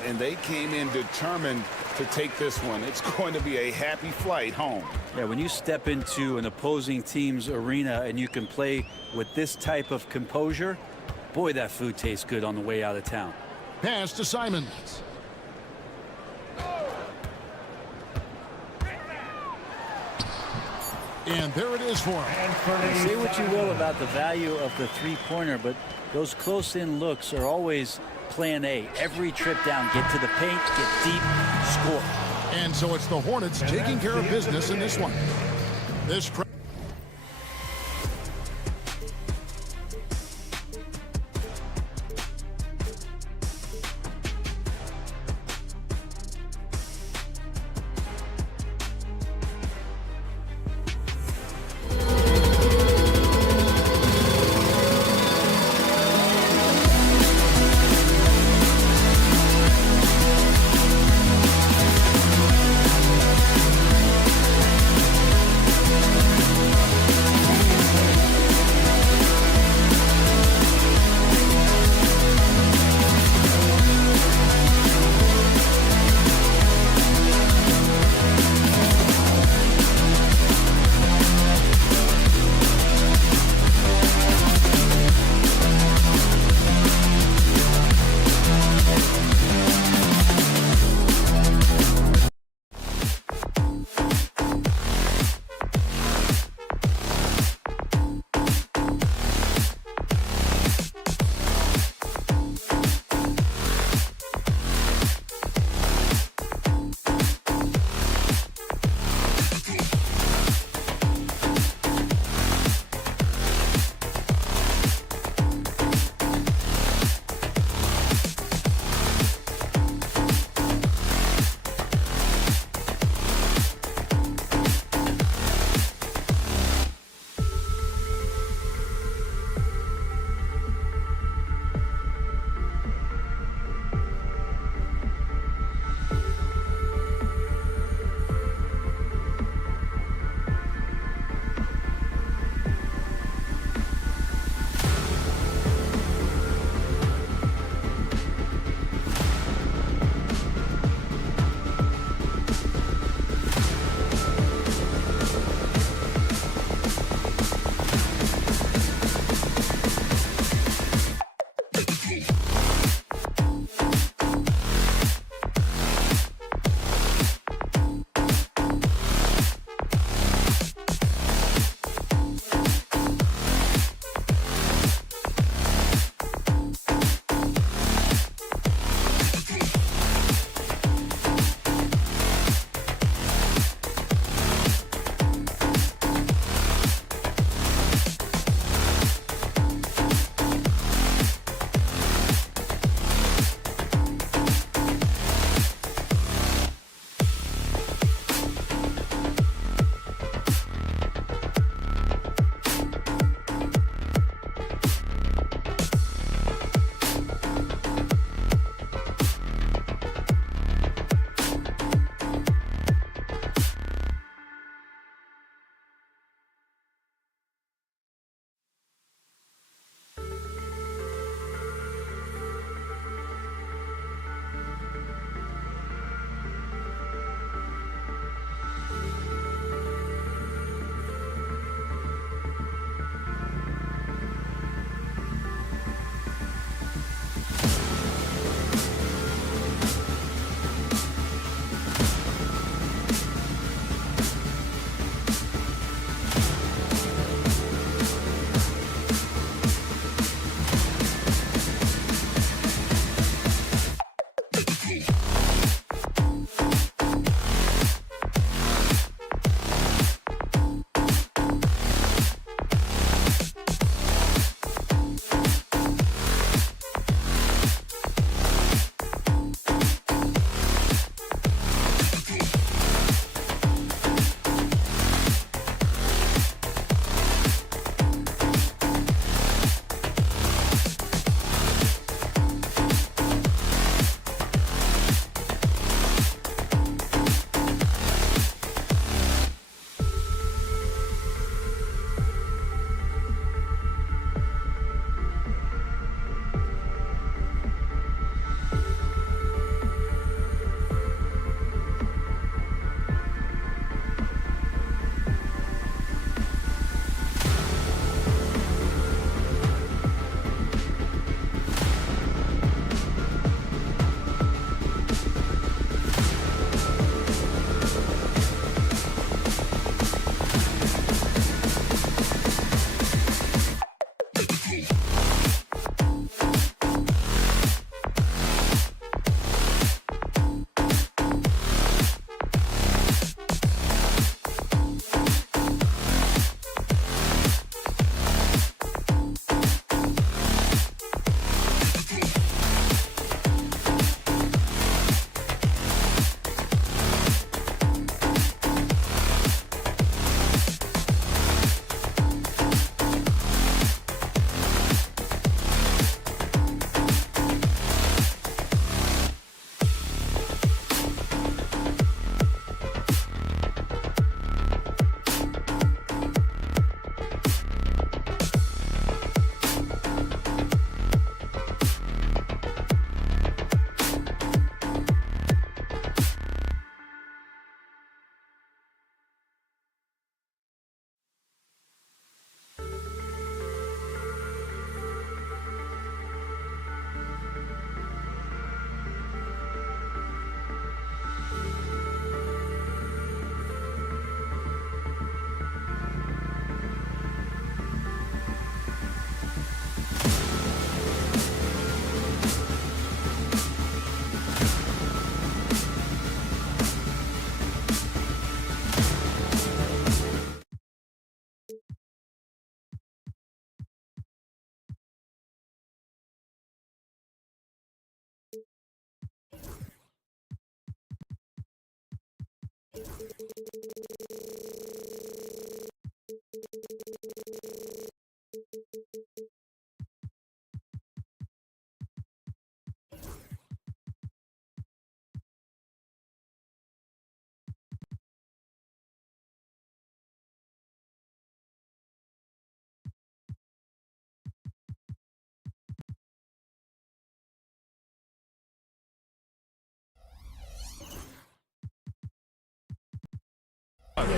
And they came in determined to take this one. It's going to be a happy flight home. Yeah, when you step into an opposing team's arena and you can play with this type of composure, boy, that food tastes good on the way out of town. Pass to Simons. And there it is for him. Say what you will about the value of the three-pointer, but those close-in looks are always plan A. Every trip down, get to the paint, get deep, score. And so it's the Hornets taking care of business in this one. This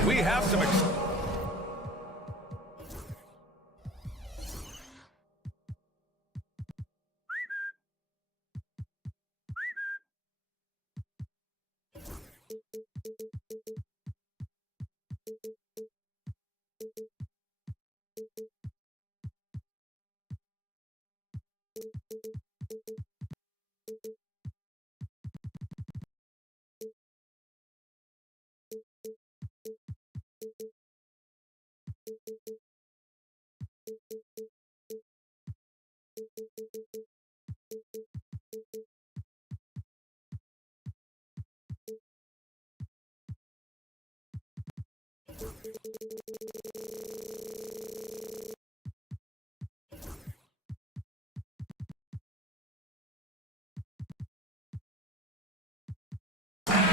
We have some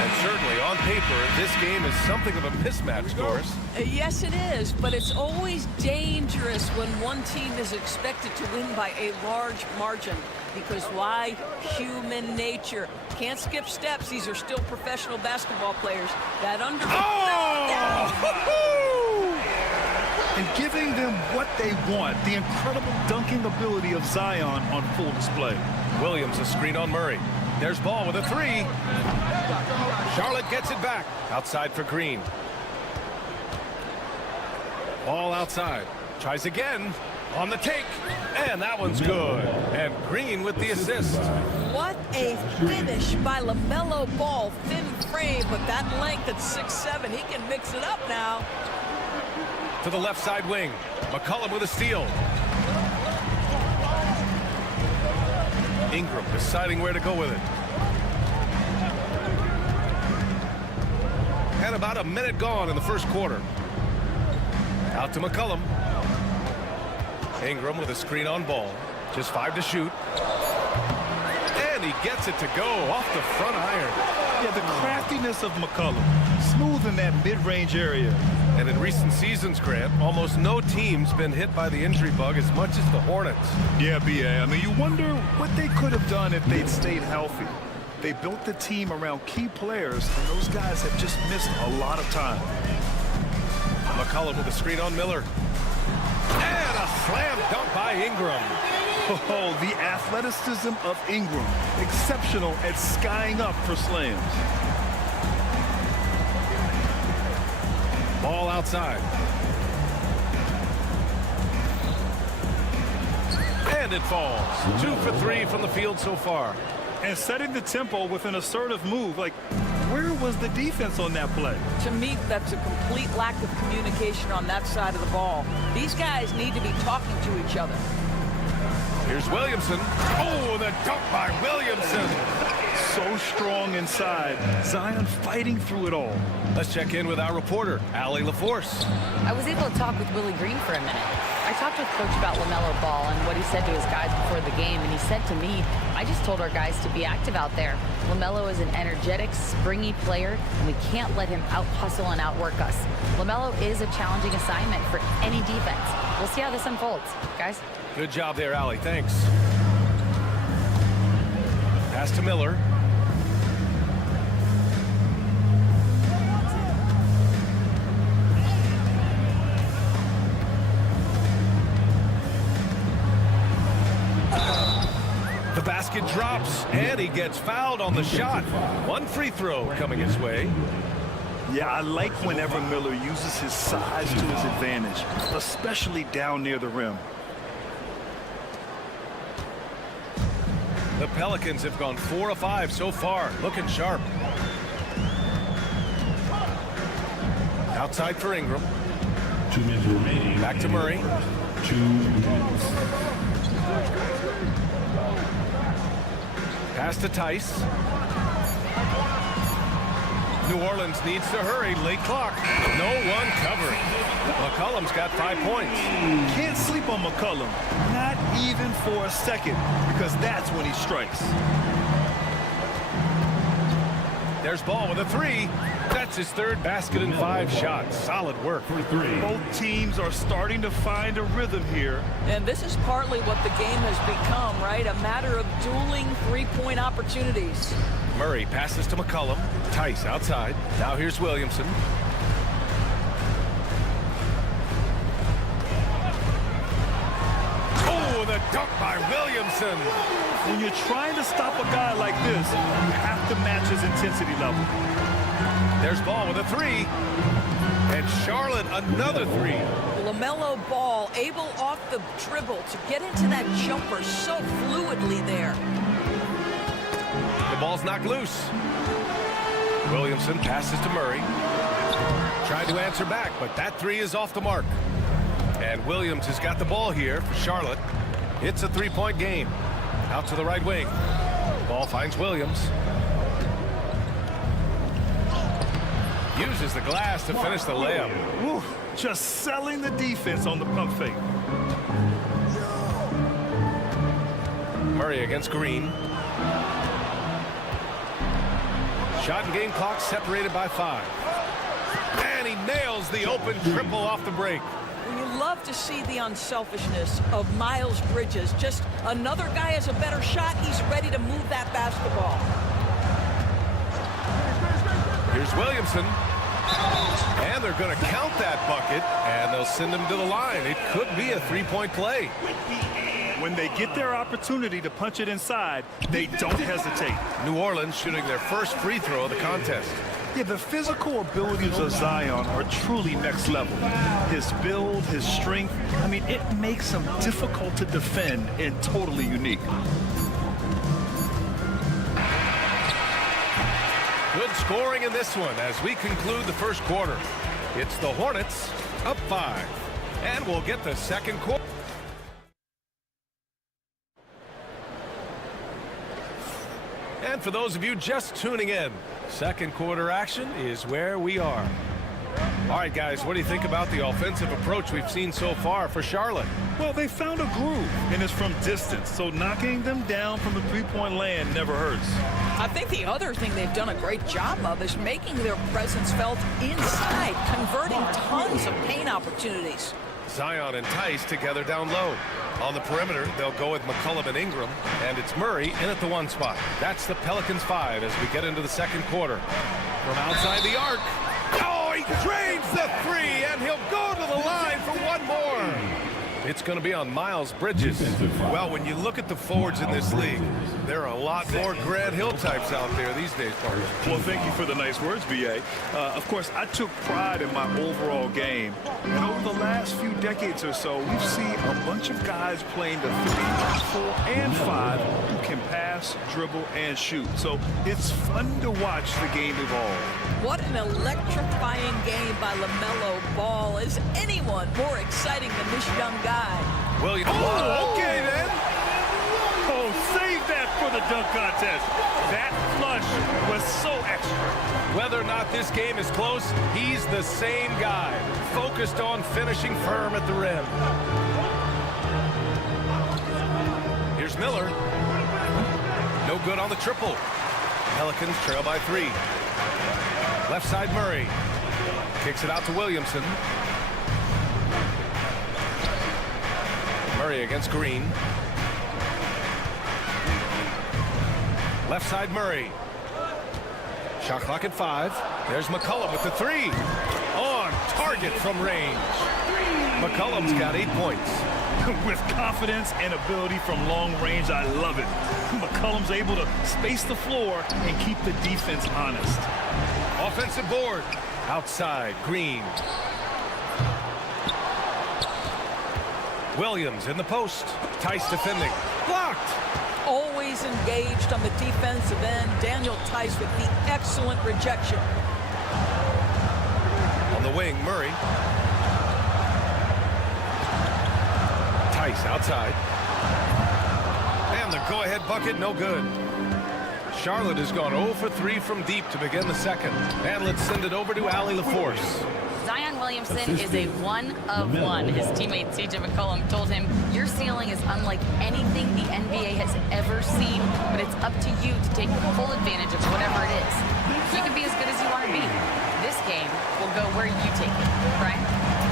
And certainly on paper, this game is something of a mismatch, Doris. Yes, it is, but it's always dangerous when one team is expected to win by a large margin. Because why? Human nature. Can't skip steps. These are still professional basketball players. That under... And giving them what they want. The incredible dunking ability of Zion on full display. Williams a screen on Murray. There's ball with a three. Charlotte gets it back. Outside for Green. Ball outside. Tries again. On the take. And that one's good. And Green with the assist. What a finish by LaMelo Ball. Thin frame, but that length at 6'7". He can mix it up now. To the left side wing. McCollum with a steal. Ingram deciding where to go with it. And about a minute gone in the first quarter. Out to McCollum. Ingram with a screen on Ball. Just 5 to shoot. And he gets it to go off the front iron. Yeah, the craftiness of McCollum. Smooth in that mid-range area. And in recent seasons, Grant, almost no team's been hit by the injury bug as much as the Hornets. Yeah, B.A. I mean, you wonder what they could have done if they'd stayed healthy. They built the team around key players, and those guys have just missed a lot of time. McCollum with a screen on Miller. And a slam dunk by Ingram. Oh, the athleticism of Ingram. Exceptional at skying up for slams. Ball outside. And it falls. 2 for 3 from the field so far. And setting the tempo with an assertive move. Like, where was the defense on that play? To me, that's a complete lack of communication on that side of the ball. These guys need to be talking to each other. Here's Williamson. Oh, the dunk by Williamson. So strong inside. Zion fighting through it all. Let's check in with our reporter, Allie LaForce. I was able to talk with Willie Green for a minute. I talked with Coach about LaMelo Ball and what he said to his guys before the game, and he said to me, I just told our guys to be active out there. LaMelo is an energetic, springy player, and we can't let him out-hustle and outwork us. LaMelo is a challenging assignment for any defense. We'll see how this unfolds, guys. Good job there, Allie. Thanks. Pass to Miller. The basket drops, and he gets fouled on the shot. One free throw coming his way. Yeah, I like whenever Miller uses his size to his advantage, especially down near the rim. The Pelicans have gone 4 of 5 so far, looking sharp. Outside for Ingram. 2 minutes remaining. Back to Murray. 2 minutes. Pass to Tice. New Orleans needs to hurry. Late clock. No one covering. McCollum's got 5 points. Can't sleep on McCollum. Not even for a second, because that's when he strikes. There's Ball with a 3. That's his 3rd basket in 5 shots. Solid work. For 3. Both teams are starting to find a rhythm here. And this is partly what the game has become, right? A matter of dueling three-point opportunities. Murray passes to McCollum. Tice outside. Now here's Williamson. dunk by Williamson. When you're trying to stop a guy like this, you have to match his intensity level. There's Ball with a three. And Charlotte, another three. LaMelo Ball able off the dribble to get into that jumper so fluidly there. The ball's knocked loose. Williamson passes to Murray. Tried to answer back, but that three is off the mark. And Williams has got the ball here for Charlotte. It's a three-point game. Out to the right wing. Ball finds Williams. Uses the glass to finish the layup. Woo, just selling the defense on the pump fake. Murray against Green. Shot and game clock separated by 5. And he nails the open triple off the break. Well, you love to see the unselfishness of Miles Bridges. Just another guy has a better shot. He's ready to move that basketball. Here's Williamson. And they're going to count that bucket, and they'll send him to the line. It could be a three-point play. When they get their opportunity to punch it inside, they don't hesitate. New Orleans shooting their first free throw of the contest. Yeah, the physical abilities of Zion are truly next level. His build, his strength, I mean, it makes him difficult to defend and totally unique. Good scoring in this one as we conclude the first quarter. It's the Hornets up 5. And we'll get the second quarter. And for those of you just tuning in, second quarter action is where we are. All right, guys, what do you think about the offensive approach we've seen so far for Charlotte? Well, they found a groove, and it's from distance, so knocking them down from the three-point land never hurts. I think the other thing they've done a great job of is making their presence felt inside, converting tons of paint opportunities. Zion and Tice together down low. On the perimeter, they'll go with McCollum and Ingram, and it's Murray in at the 1 spot. That's the Pelicans 5 as we get into the second quarter. From outside the arc. Oh, he drains the three, and he'll go to the line for one more. It's going to be on Miles Bridges. Well, when you look at the forwards in this league, there are a lot more Grant Hill types out there these days, partner. Well, thank you for the nice words, B.A. Of course, I took pride in my overall game. And over the last few decades or so, we've seen a bunch of guys playing the 3, 4, and 5 who can pass, dribble, and shoot. So it's fun to watch the game evolve. What an electrifying game by LaMelo Ball. Is anyone more exciting than this young guy? Williams. Oh, okay then. Oh, save that for the dunk contest. That flush was so extra. Whether or not this game is close, he's the same guy, focused on finishing firm at the rim. Here's Miller. No good on the triple. Pelicans trail by 3. Left side Murray. Kicks it out to Williamson. Murray against Green. Left side Murray. Shot clock at 5. There's McCollum with the 3. On target from range. McCollum's got 8 points. With confidence and ability from long range, I love it. McCollum's able to space the floor and keep the defense honest. Offensive board. Outside, Green. Williams in the post. Tice defending. Blocked. Always engaged on the defensive end. Daniel Tice with the excellent rejection. On the wing, Murray. Tice outside. And the go-ahead bucket, no good. Charlotte has gone 0 for 3 from deep to begin the second. And let's send it over to Allie LaForce. Zion Williamson is a 1 of 1. His teammate C.J. McCollum told him, your ceiling is unlike anything the NBA has ever seen, but it's up to you to take full advantage of whatever it is. You can be as good as you want to be. This game will go where you take it, right?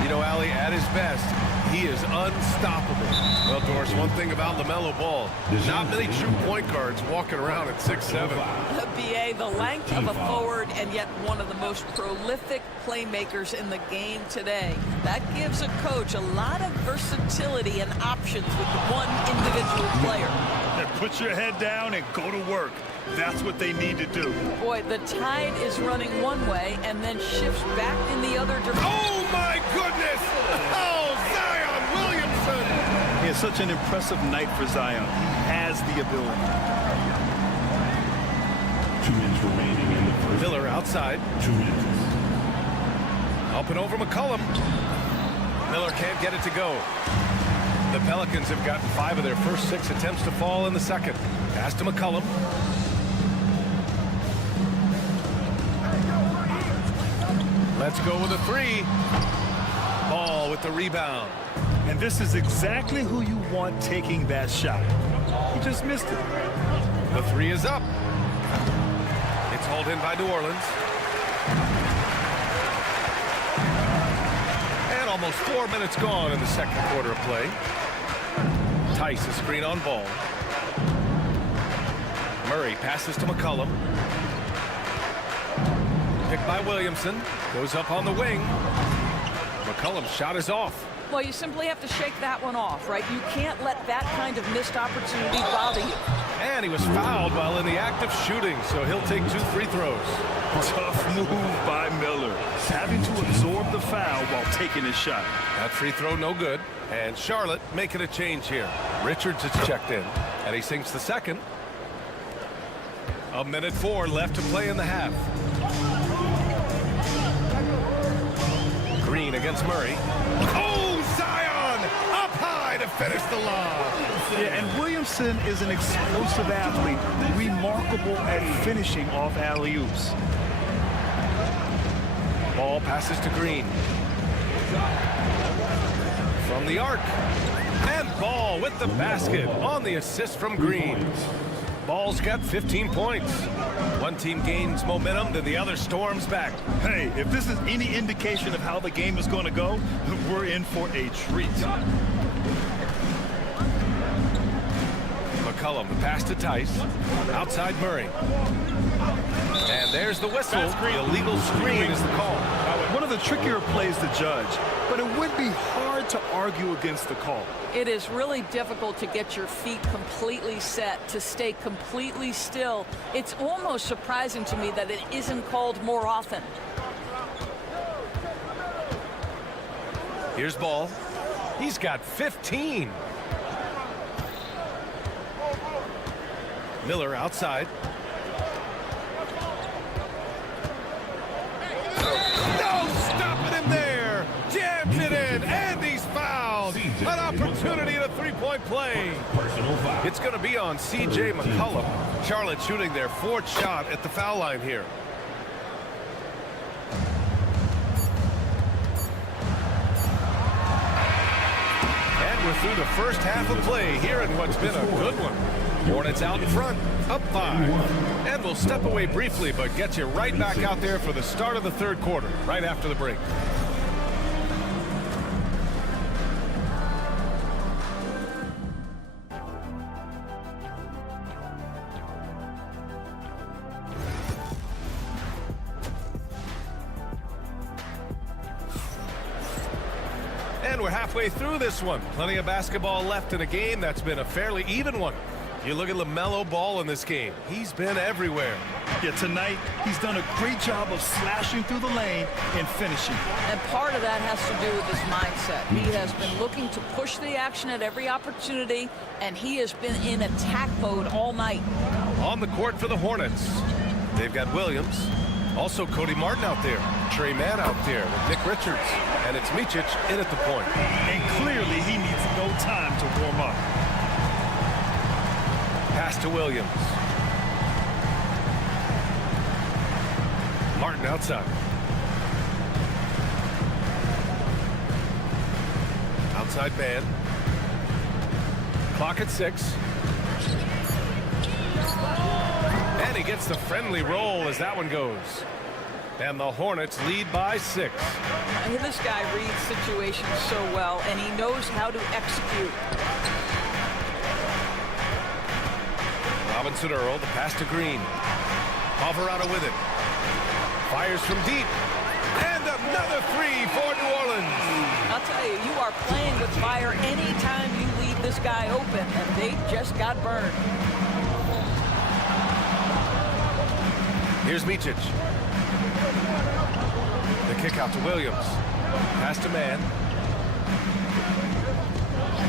You know, Allie, at his best, He is unstoppable. Well, Doris, one thing about LaMelo Ball, not many true point guards walking around at 6'7". BA, the length of a forward and yet one of the most prolific playmakers in the game today. That gives a coach a lot of versatility and options with one individual player. And put your head down and go to work. That's what they need to do. Boy, the tide is running one way and then shifts back in the other direction. Oh, my goodness! Oh, Zion Williamson! He has such an impressive night for Zion. He has the ability. 2 minutes remaining in the first. Miller outside. 2 minutes. Up and over McCollum. Miller can't get it to go. The Pelicans have gotten 5 of their first 6 attempts to fall in the second. Pass to McCollum. Let's go with a 3. Ball with the rebound. And this is exactly who you want taking that shot. He just missed it. The 3 is up. It's hauled in by New Orleans. And almost 4 minutes gone in the second quarter of play. Tice, a screen on Ball. Murray passes to McCollum. Picked by Williamson. Goes up on the wing. McCollum's shot is off. Well, you simply have to shake that one off, right? You can't let that kind of missed opportunity bother you. And he was fouled while in the act of shooting, so he'll take 2 free throws. Tough move by Miller. Having to absorb the foul while taking his shot. That free throw no good. And Charlotte making a change here. Richards is checked in, and he sinks the second. 1:04 left to play in the half. Green against Murray. Oh, Zion! Up high to finish the lob. Yeah, and Williamson is an explosive athlete, remarkable at finishing off alley-oops. Ball passes to Green. From the arc. And Ball with the basket on the assist from Green. Ball's got 15 points. One team gains momentum, then the other storms back. Hey, if this is any indication of how the game is going to go, we're in for a treat. McCollum, the pass to Tice. Outside Murray. And there's the whistle. Illegal screen is the call. One of the trickier plays to judge, but it would be hard to argue against the call. It is really difficult to get your feet completely set, to stay completely still. It's almost surprising to me that it isn't called more often. Here's Ball. He's got 15. Miller outside. No stopping him there. Jams it in, and he's fouled. An opportunity at a three-point play. It's going to be on C.J. McCollum. Charlotte shooting their 4th shot at the foul line here. And we're through the first half of play here in what's been a good one. Hornets out in front, up 5. And we'll step away briefly, but get you right back out there for the start of the third quarter, right after the break. And we're halfway through this one. Plenty of basketball left in a game that's been a fairly even one. You look at LaMelo Ball in this game. He's been everywhere. Yeah, tonight, he's done a great job of slashing through the lane and finishing. And part of that has to do with his mindset. He has been looking to push the action at every opportunity, and he has been in attack mode all night. On the court for the Hornets, they've got Williams, also Cody Martin out there, Trey Mann out there with Nick Richards, and it's Micic in at the point. And clearly, he needs no time to warm up. Pass to Williams. Martin outside. Outside man. Clock at 6. And he gets the friendly roll as that one goes. And the Hornets lead by 6. This guy reads situations so well, and he knows how to execute. Robinson Earl, the pass to Green. Alvarado with it. Fires from deep. And another 3 for New Orleans. I'll tell you, you are playing with fire anytime you leave this guy open, and they just got burned. Here's Micic. The kick out to Williams. Pass to Man.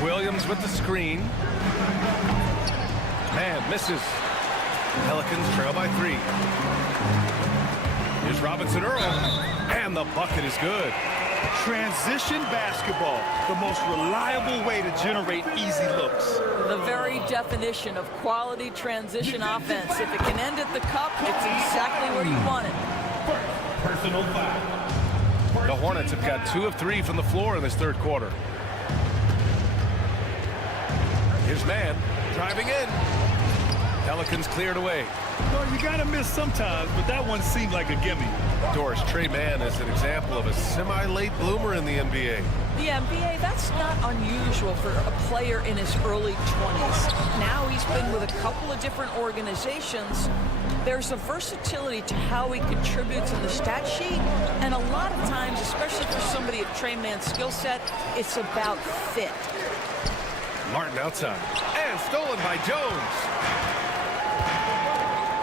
Williams with the screen. Man misses. Pelicans trail by 3. Here's Robinson Earl. And the bucket is good. Transition basketball, the most reliable way to generate easy looks. The very definition of quality transition offense. If it can end at the cup, it's exactly where you want it. Personal foul. The Hornets have got 2 of 3 from the floor in this third quarter. Here's Man driving in. Pelicans cleared away. Well, you gotta miss sometimes, but that one seemed like a gimme. Doris, Trey Mann is an example of a semi-late bloomer in the NBA. The NBA, that's not unusual for a player in his early 20s. Now he's been with a couple of different organizations. There's a versatility to how he contributes in the stat sheet, and a lot of times, especially for somebody of Trey Mann's skill set, it's about fit. Martin outside. And stolen by Jones.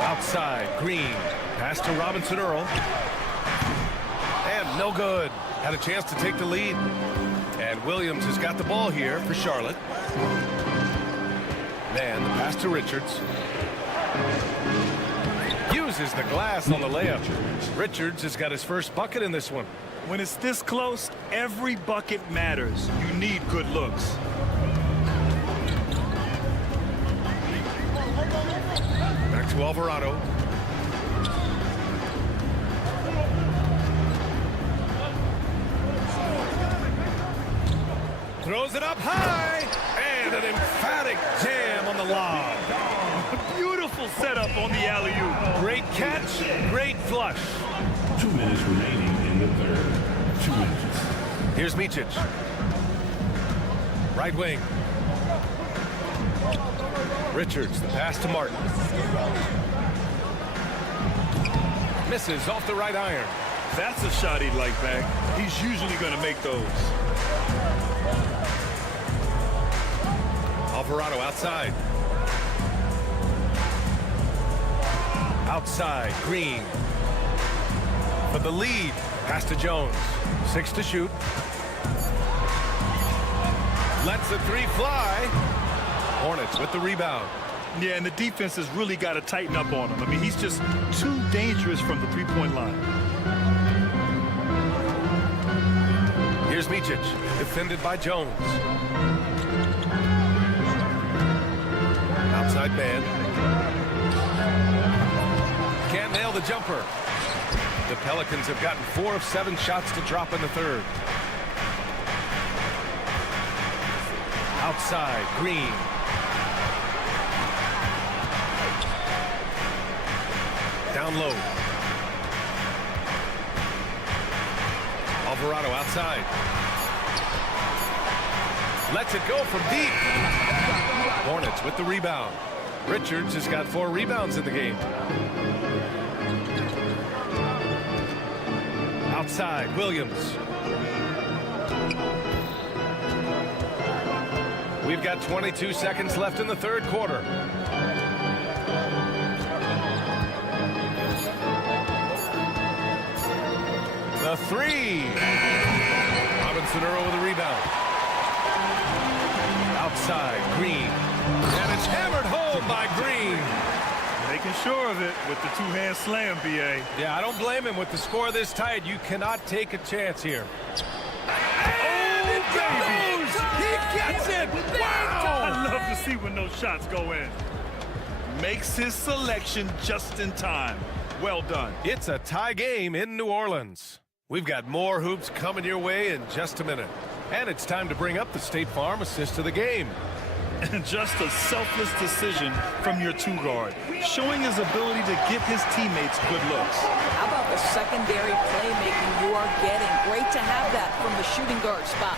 Outside, Green. Pass to Robinson Earl. And no good. Had a chance to take the lead. And Williams has got the ball here for Charlotte. Man, the pass to Richards. Uses the glass on the layup. Richards has got his first bucket in this one. When it's this close, every bucket matters. You need good looks. Back to Alvarado. Throws it up high. And an emphatic jam on the lob. Beautiful setup on the alley-oop. Great catch, great flush. 2 minutes remaining in the third. 2 minutes. Here's Micic. Right wing. Richards, the pass to Martin. Misses off the right iron. That's a shot he'd like back. He's usually going to make those. Alvarado outside. Outside, Green. For the lead, pass to Jones. 6 to shoot. Lets the 3 fly. Hornets with the rebound. Yeah, and the defense has really got to tighten up on him. I mean, he's just too dangerous from the three-point line. Here's Micic, defended by Jones. Outside man. Can't nail the jumper. The Pelicans have gotten 4 of 7 shots to drop in the third. Outside, Green. Down low. Alvarado outside. Lets it go from deep. Hornets with the rebound. Richards has got 4 rebounds in the game. Outside, Williams. We've got 22 seconds left in the third quarter. The 3. Robinson Earl with a rebound. Outside, Green. And it's hammered home by Green. Making sure of it with the 2-hand slam, B.A. Yeah, I don't blame him. With the score this tight, you cannot take a chance here. And it goes! He gets it! Wow! I love to see when those shots go in. Makes his selection just in time. Well done. It's a tie game in New Orleans. We've got more hoops coming your way in just a minute. And it's time to bring up the State Farm assist of the game. And just a selfless decision from your two guard, showing his ability to get his teammates good looks. How about the secondary playmaking you are getting? Great to have that from the shooting guard spot.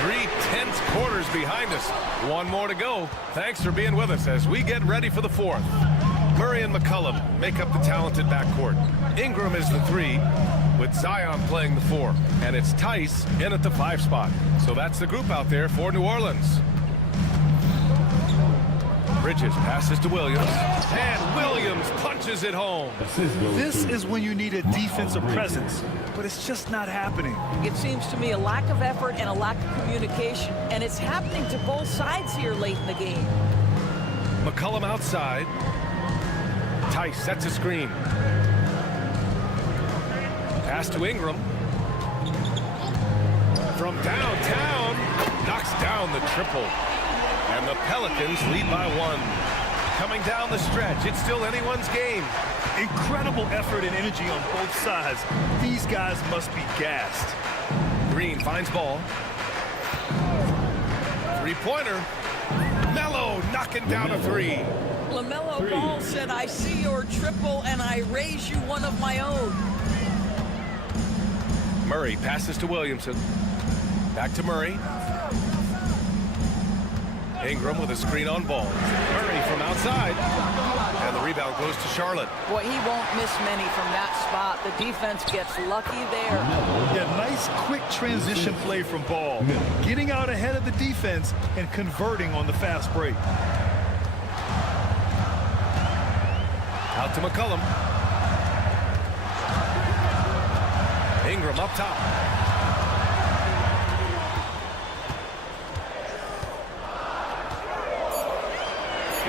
3 tense quarters behind us. One more to go. Thanks for being with us as we get ready for the fourth. Murray and McCollum make up the talented backcourt. Ingram is the 3, with Zion playing the 4. And it's Tice in at the 5 spot. So that's the group out there for New Orleans. Bridges passes to Williams. And Williams punches it home. This is when you need a defensive presence, but it's just not happening. It seems to me a lack of effort and a lack of communication. And it's happening to both sides here late in the game. McCollum outside. Tice sets a screen. Pass to Ingram. From downtown, knocks down the triple. And the Pelicans lead by 1. Coming down the stretch, it's still anyone's game. Incredible effort and energy on both sides. These guys must be gassed. Green finds ball. 3-pointer. Melo knocking down a 3. LaMelo Ball said, I see your triple and I raise you one of my own. Murray passes to Williamson. Back to Murray. Ingram with a screen on ball. Murray from outside. And the rebound goes to Charlotte. Boy, he won't miss many from that spot. The defense gets lucky there. Yeah, nice quick transition play from Ball. Getting out ahead of the defense and converting on the fast break. Out to McCollum. Ingram up top.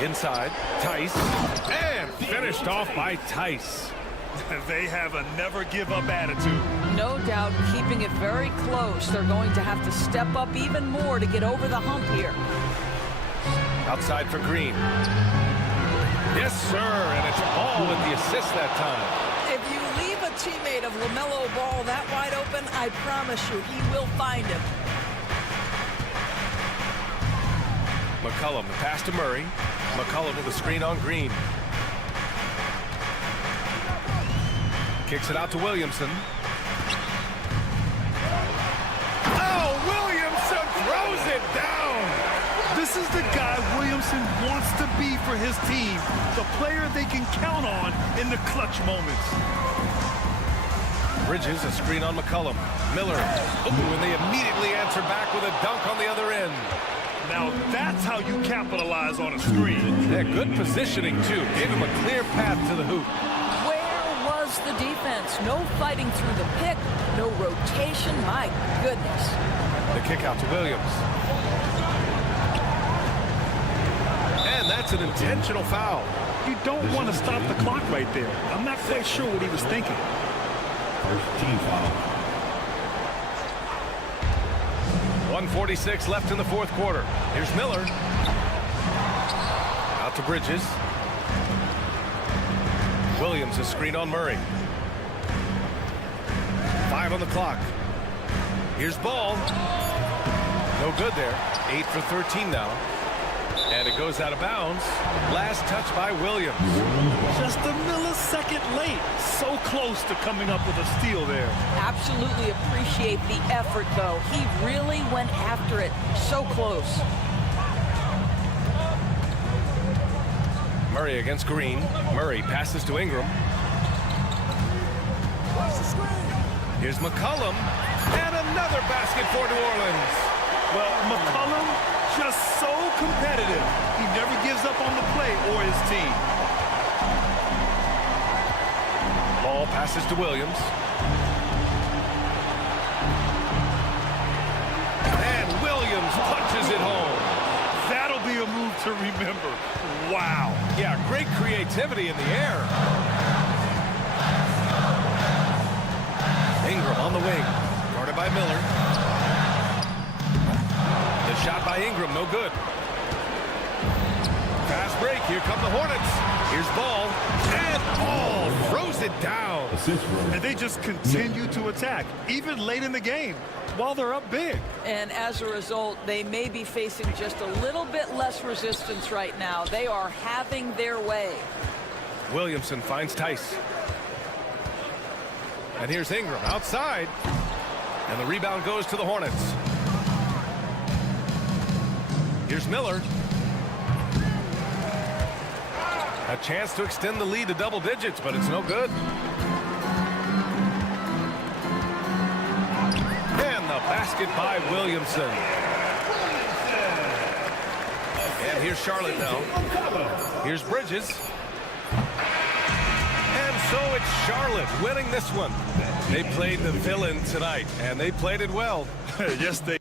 Inside, Tice. And finished off by Tice. They have a never-give-up attitude. No doubt keeping it very close. They're going to have to step up even more to get over the hump here. Outside for Green. Yes, sir, and it's Ball with the assist that time. If you leave a teammate of LaMelo Ball that wide open, I promise you, he will find him. McCollum, the pass to Murray. McCollum with a screen on Green. Kicks it out to Williamson. Oh, Williamson throws it down. This is the guy Williamson wants to be for his team. The player they can count on in the clutch moments. Bridges, a screen on McCollum. Miller. Oh, and they immediately answer back with a dunk on the other end. Now that's how you capitalize on a screen. Yeah, good positioning, too. Gave him a clear path to the hoop. Where was the defense? No fighting through the pick, no rotation. My goodness. The kick out to Williams. And that's an intentional foul. You don't want to stop the clock right there. I'm not quite sure what he was thinking. First team foul. 1:46 left in the fourth quarter. Here's Miller. Out to Bridges. Williams, a screen on Murray. 5 on the clock. Here's Ball. No good there. 8 for 13 now. And it goes out of bounds. Last touch by Williams. Just a millisecond late. So close to coming up with a steal there. Absolutely appreciate the effort, though. He really went after it. So close. Murray against Green. Murray passes to Ingram. Here's McCollum. And another basket for New Orleans. Well, McCollum, just so competitive. He never gives up on the play or his team. Ball passes to Williams. And Williams punches it home. That'll be a move to remember. Wow. Yeah, great creativity in the air. Ingram on the wing. Guarded by Miller. The shot by Ingram, no good. Fast break, here come the Hornets. Here's Ball. And Ball throws knocks it down. And they just continue to attack, even late in the game, while they're up big. And as a result, they may be facing just a little bit less resistance right now. They are having their way. Williamson finds Tice. And here's Ingram outside. And the rebound goes to the Hornets. Here's Miller. A chance to extend the lead to double digits, but it's no good. And the basket by Williamson. And here's Charlotte now. Here's Bridges. And so it's Charlotte winning this one. They played the villain tonight, and they played it well. Yes, they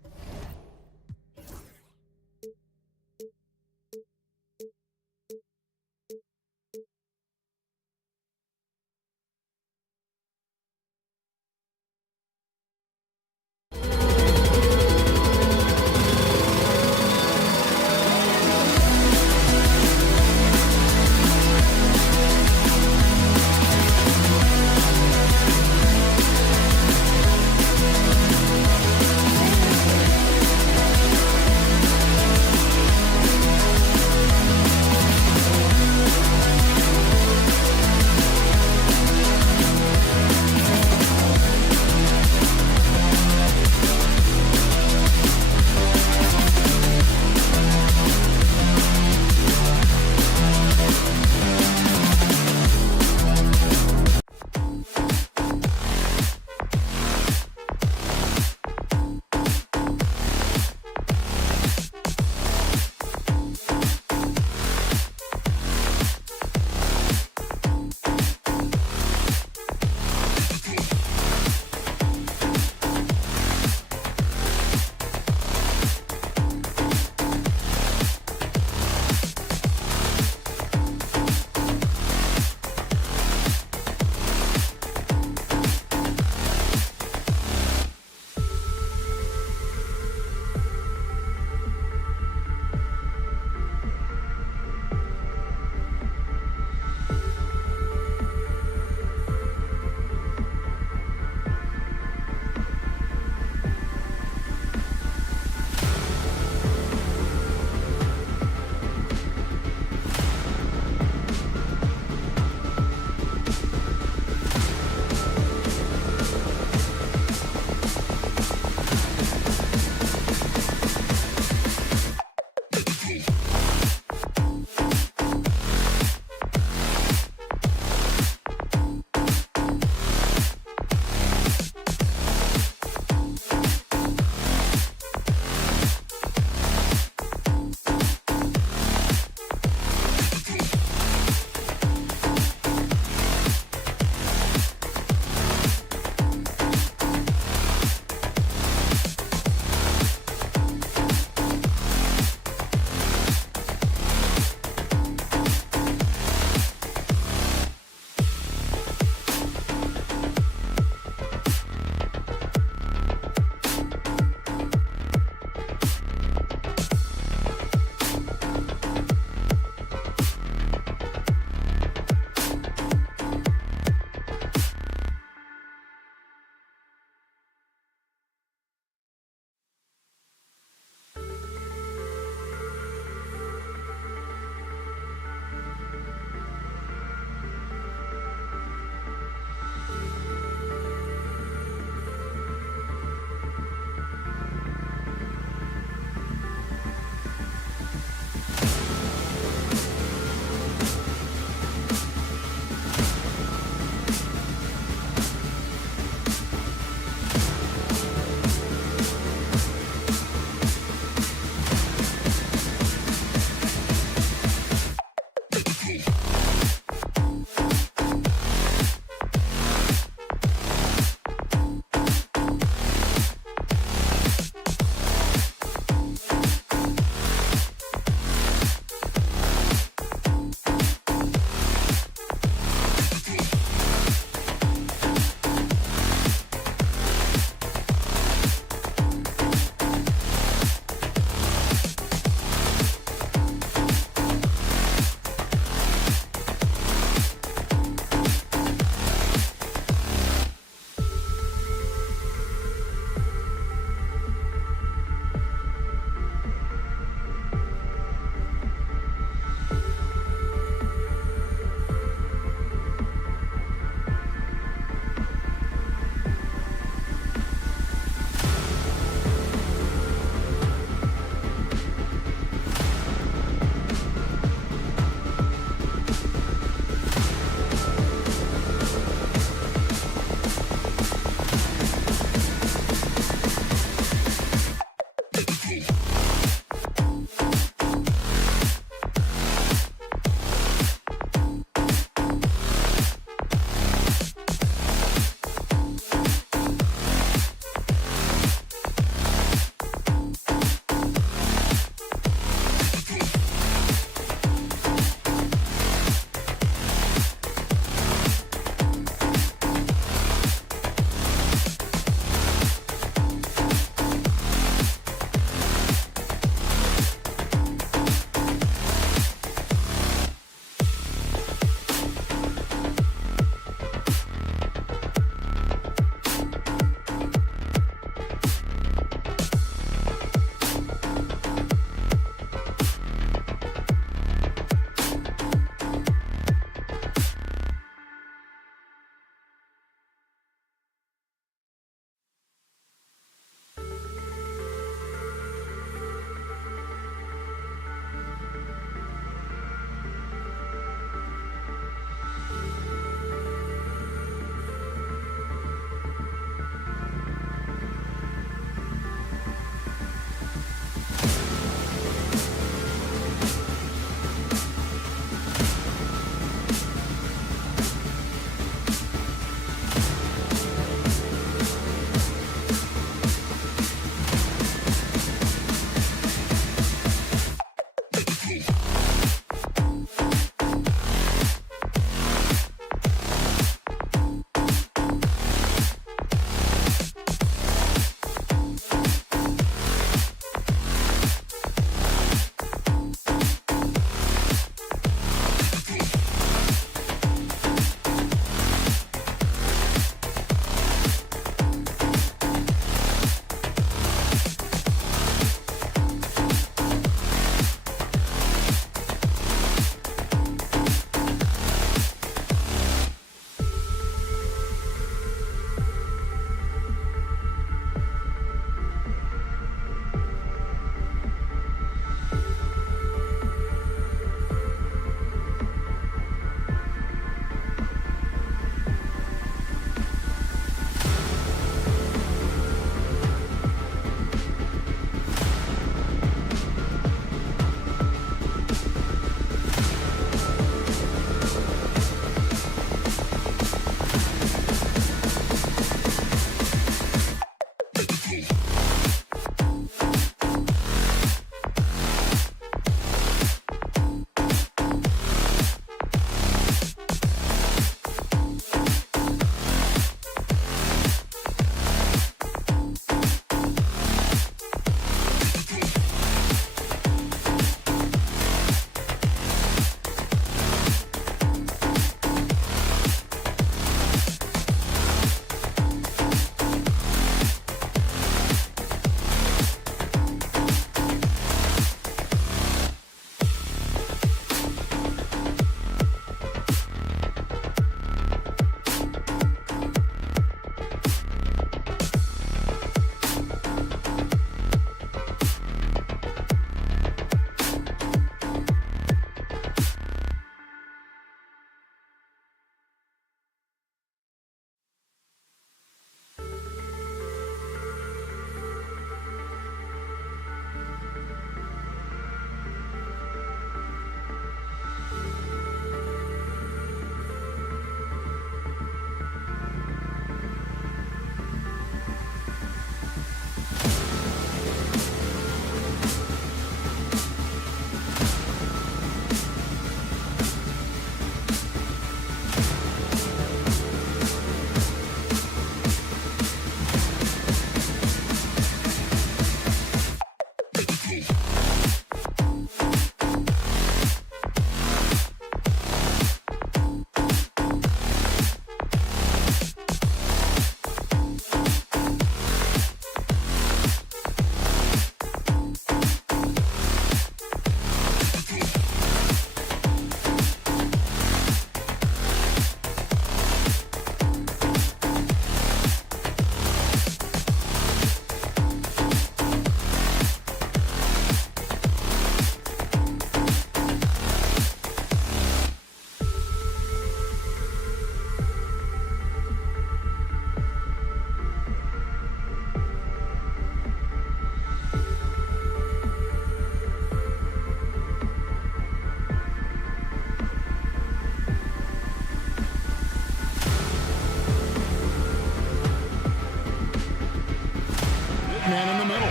middle.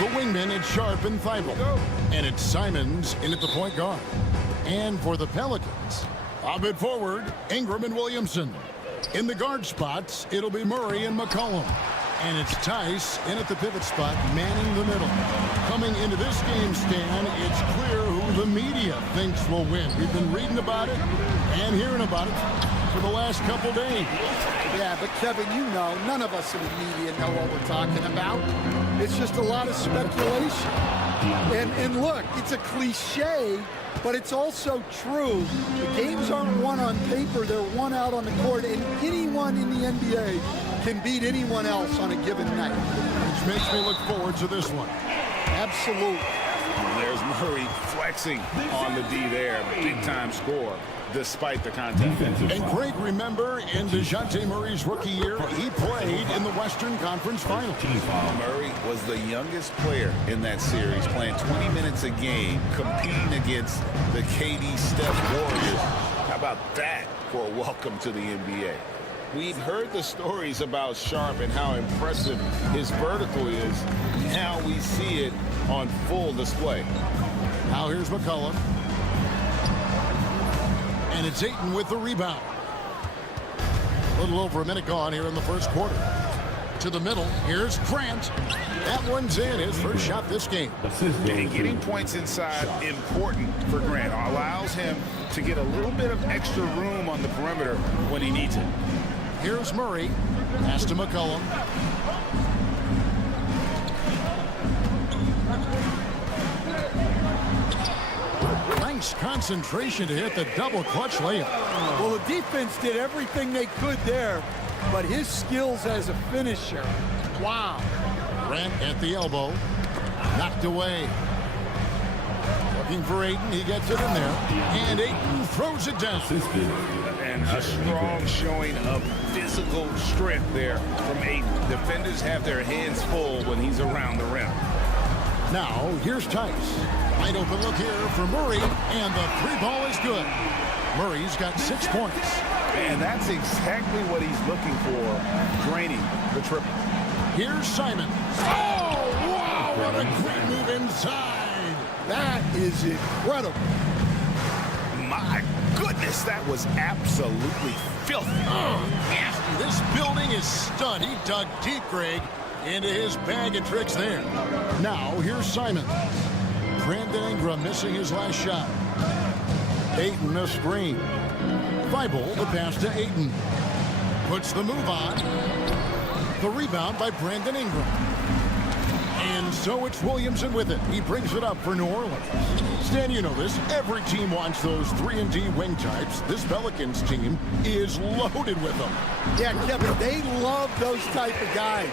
The wingmen, it's Sharp and Thibault. And it's Simons in at the point guard. And for the Pelicans, a bit forward, Ingram and Williamson. In the guard spots, it'll be Murray and McCollum. And it's Tice in at the pivot spot, manning the middle. Coming into this game, Stan, it's clear who the media thinks will win. We've been reading about it and hearing about it for the last couple days. Yeah, but Kevin, you know, none of us in the media know what we're talking about. It's just a lot of speculation. And look, it's a cliche, but it's also true. The games aren't won on paper, they're won out on the court, and anyone in the NBA can beat anyone else on a given night. Which makes me look forward to this one. Absolutely. There's Murray flexing on the D there. Big-time score, despite the contest. And Craig, remember, in DeJounte Murray's rookie year, he played in the Western Conference Finals. Murray was the youngest player in that series, playing 20 minutes a game, competing against the KD Steph Warriors. How about that for a welcome to the NBA? We've heard the stories about Sharp and how impressive his vertical is. Now we see it on full display. Now here's McCollum. And it's Ayton with the rebound. A little over a minute gone here in the first quarter. To the middle, here's Grant. That one's in, his first shot this game. And getting points inside, important for Grant. Allows him to get a little bit of extra room on the perimeter when he needs it. Here's Murray. Pass to McCollum. Nice concentration to hit the double clutch layup. Well, the defense did everything they could there, but his skills as a finisher, wow. Grant at the elbow. Knocked away. Looking for Ayton. He gets it in there. And Ayton throws it down. And a strong showing of physical strength there from Ayton. Defenders have their hands full when he's around the rim. Now, here's Tice. Wide open look here for Murray, and the three ball is good. Murray's got 6 points. And that's exactly what he's looking for, draining the triple. Here's Simon. Oh, wow, what a great move inside. That is incredible. My goodness, that was absolutely filthy. Oh, nasty. This building is stunned. He dug deep, Greg, into his bag of tricks there. Now, here's Simon. Brandon Ingram missing his last shot. Ayton a screen. Thibault the pass to Ayton. Puts the move on. The rebound by Brandon Ingram. And so it's Williamson with it. He brings it up for New Orleans. Stan, you know this. Every team wants those 3-and-D wing types. This Pelicans team is loaded with them. Yeah, Kevin, they love those type of guys.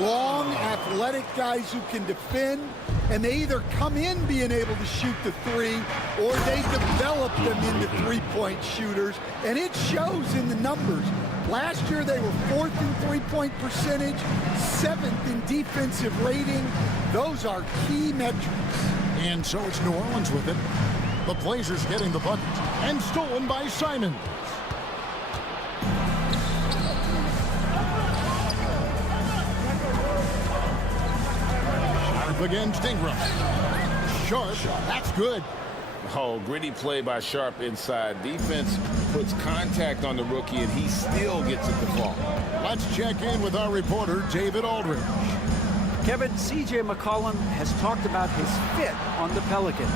Long, athletic guys who can defend, and they either come in being able to shoot the three, or they develop them into three-point shooters, and it shows in the numbers. Last year, they were 4th in three-point percentage, 7th in defensive rating. Those are key metrics. And so it's New Orleans with it. The Blazers getting the bucket, and stolen by Simon. Sharp against Ingram. Sharp, that's good. Oh, gritty play by Sharp inside. Defense puts contact on the rookie, and he still gets it to fall. Let's check in with our reporter, David Aldridge. Kevin, C.J. McCollum has talked about his fit on the Pelicans.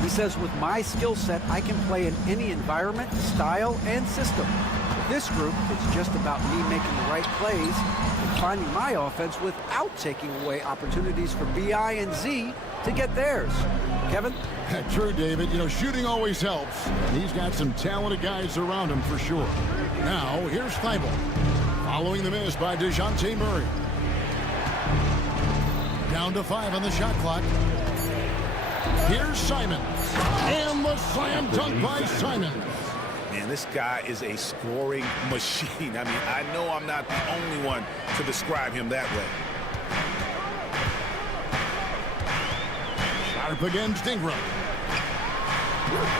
He says, with my skill set, I can play in any environment, style, and system. With this group, it's just about me making the right plays and finding my offense without taking away opportunities for B.I. and Z to get theirs. Kevin? True, David. You know, shooting always helps. He's got some talented guys around him for sure. Now, here's Thibault. Following the miss by DeJounte Murray. Down to 5 on the shot clock. Here's Simon. And the slam dunk by Simon. Man, this guy is a scoring machine. I mean, I know I'm not the only one to describe him that way. Sharp against Ingram.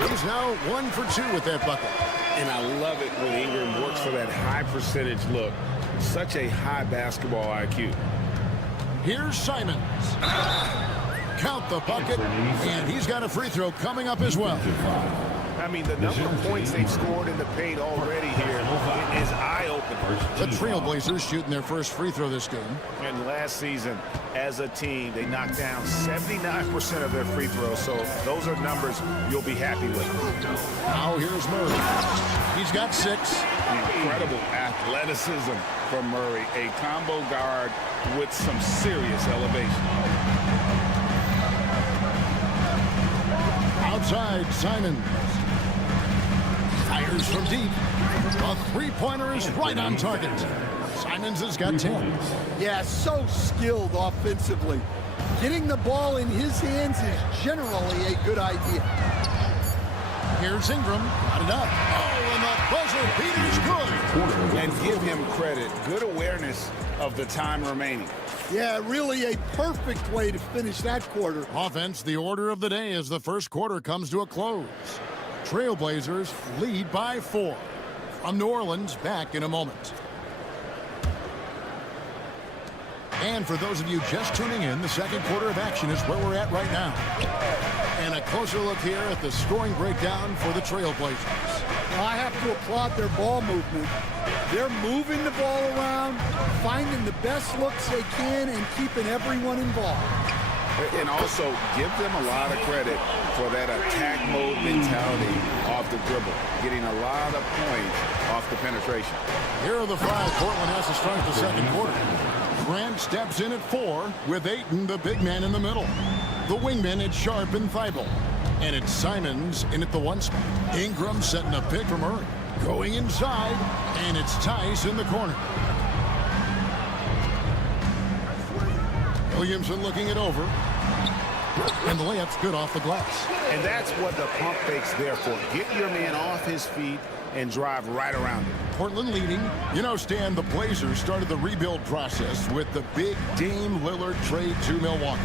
He's now 1 for 2 with that bucket. And I love it when Ingram works for that high percentage look. Such a high basketball IQ. Here's Simons. Count the bucket, and he's got a free throw coming up as well. I mean, the number of points they've scored in the paint already here is eye-opening. The Trailblazers shooting their first free throw this game. And last season, as a team, they knocked down 79% of their free throws, so those are numbers you'll be happy with. Now here's Murray. He's got 6. Incredible athleticism from Murray, a combo guard with some serious elevation. Outside, Simons. Fires from deep. A three-pointer is right on target. Simons has got 10. Yeah, so skilled offensively. Getting the ball in his hands is generally a good idea. Here's Ingram. Got it up. Oh, and the buzzer beater's good. And give him credit. Good awareness of the time remaining. Yeah, really a perfect way to finish that quarter. Offense, the order of the day as the first quarter comes to a close. Trailblazers lead by 4. From New Orleans, back in a moment. And for those of you just tuning in, the second quarter of action is where we're at right now. And a closer look here at the scoring breakdown for the Trailblazers. Now, I have to applaud their ball movement. They're moving the ball around, finding the best looks they can, and keeping everyone involved. And also give them a lot of credit for that attack mode mentality off the dribble, getting a lot of points off the penetration. Here are the 5 Portland has to start the second quarter. Grant steps in at 4 with Ayton, the big man, in the middle. The wingmen at Sharp and Thibault. And it's Simons in at the 1 spot. Ingram setting a pick from Murray. Going inside, and it's Tice in the corner. Williamson looking it over. And the layup's good off the glass. And that's what the pump fake's there for. Get your man off his feet and drive right around him. Portland leading. You know, Stan, the Blazers started the rebuild process with the big Dame Lillard trade to Milwaukee.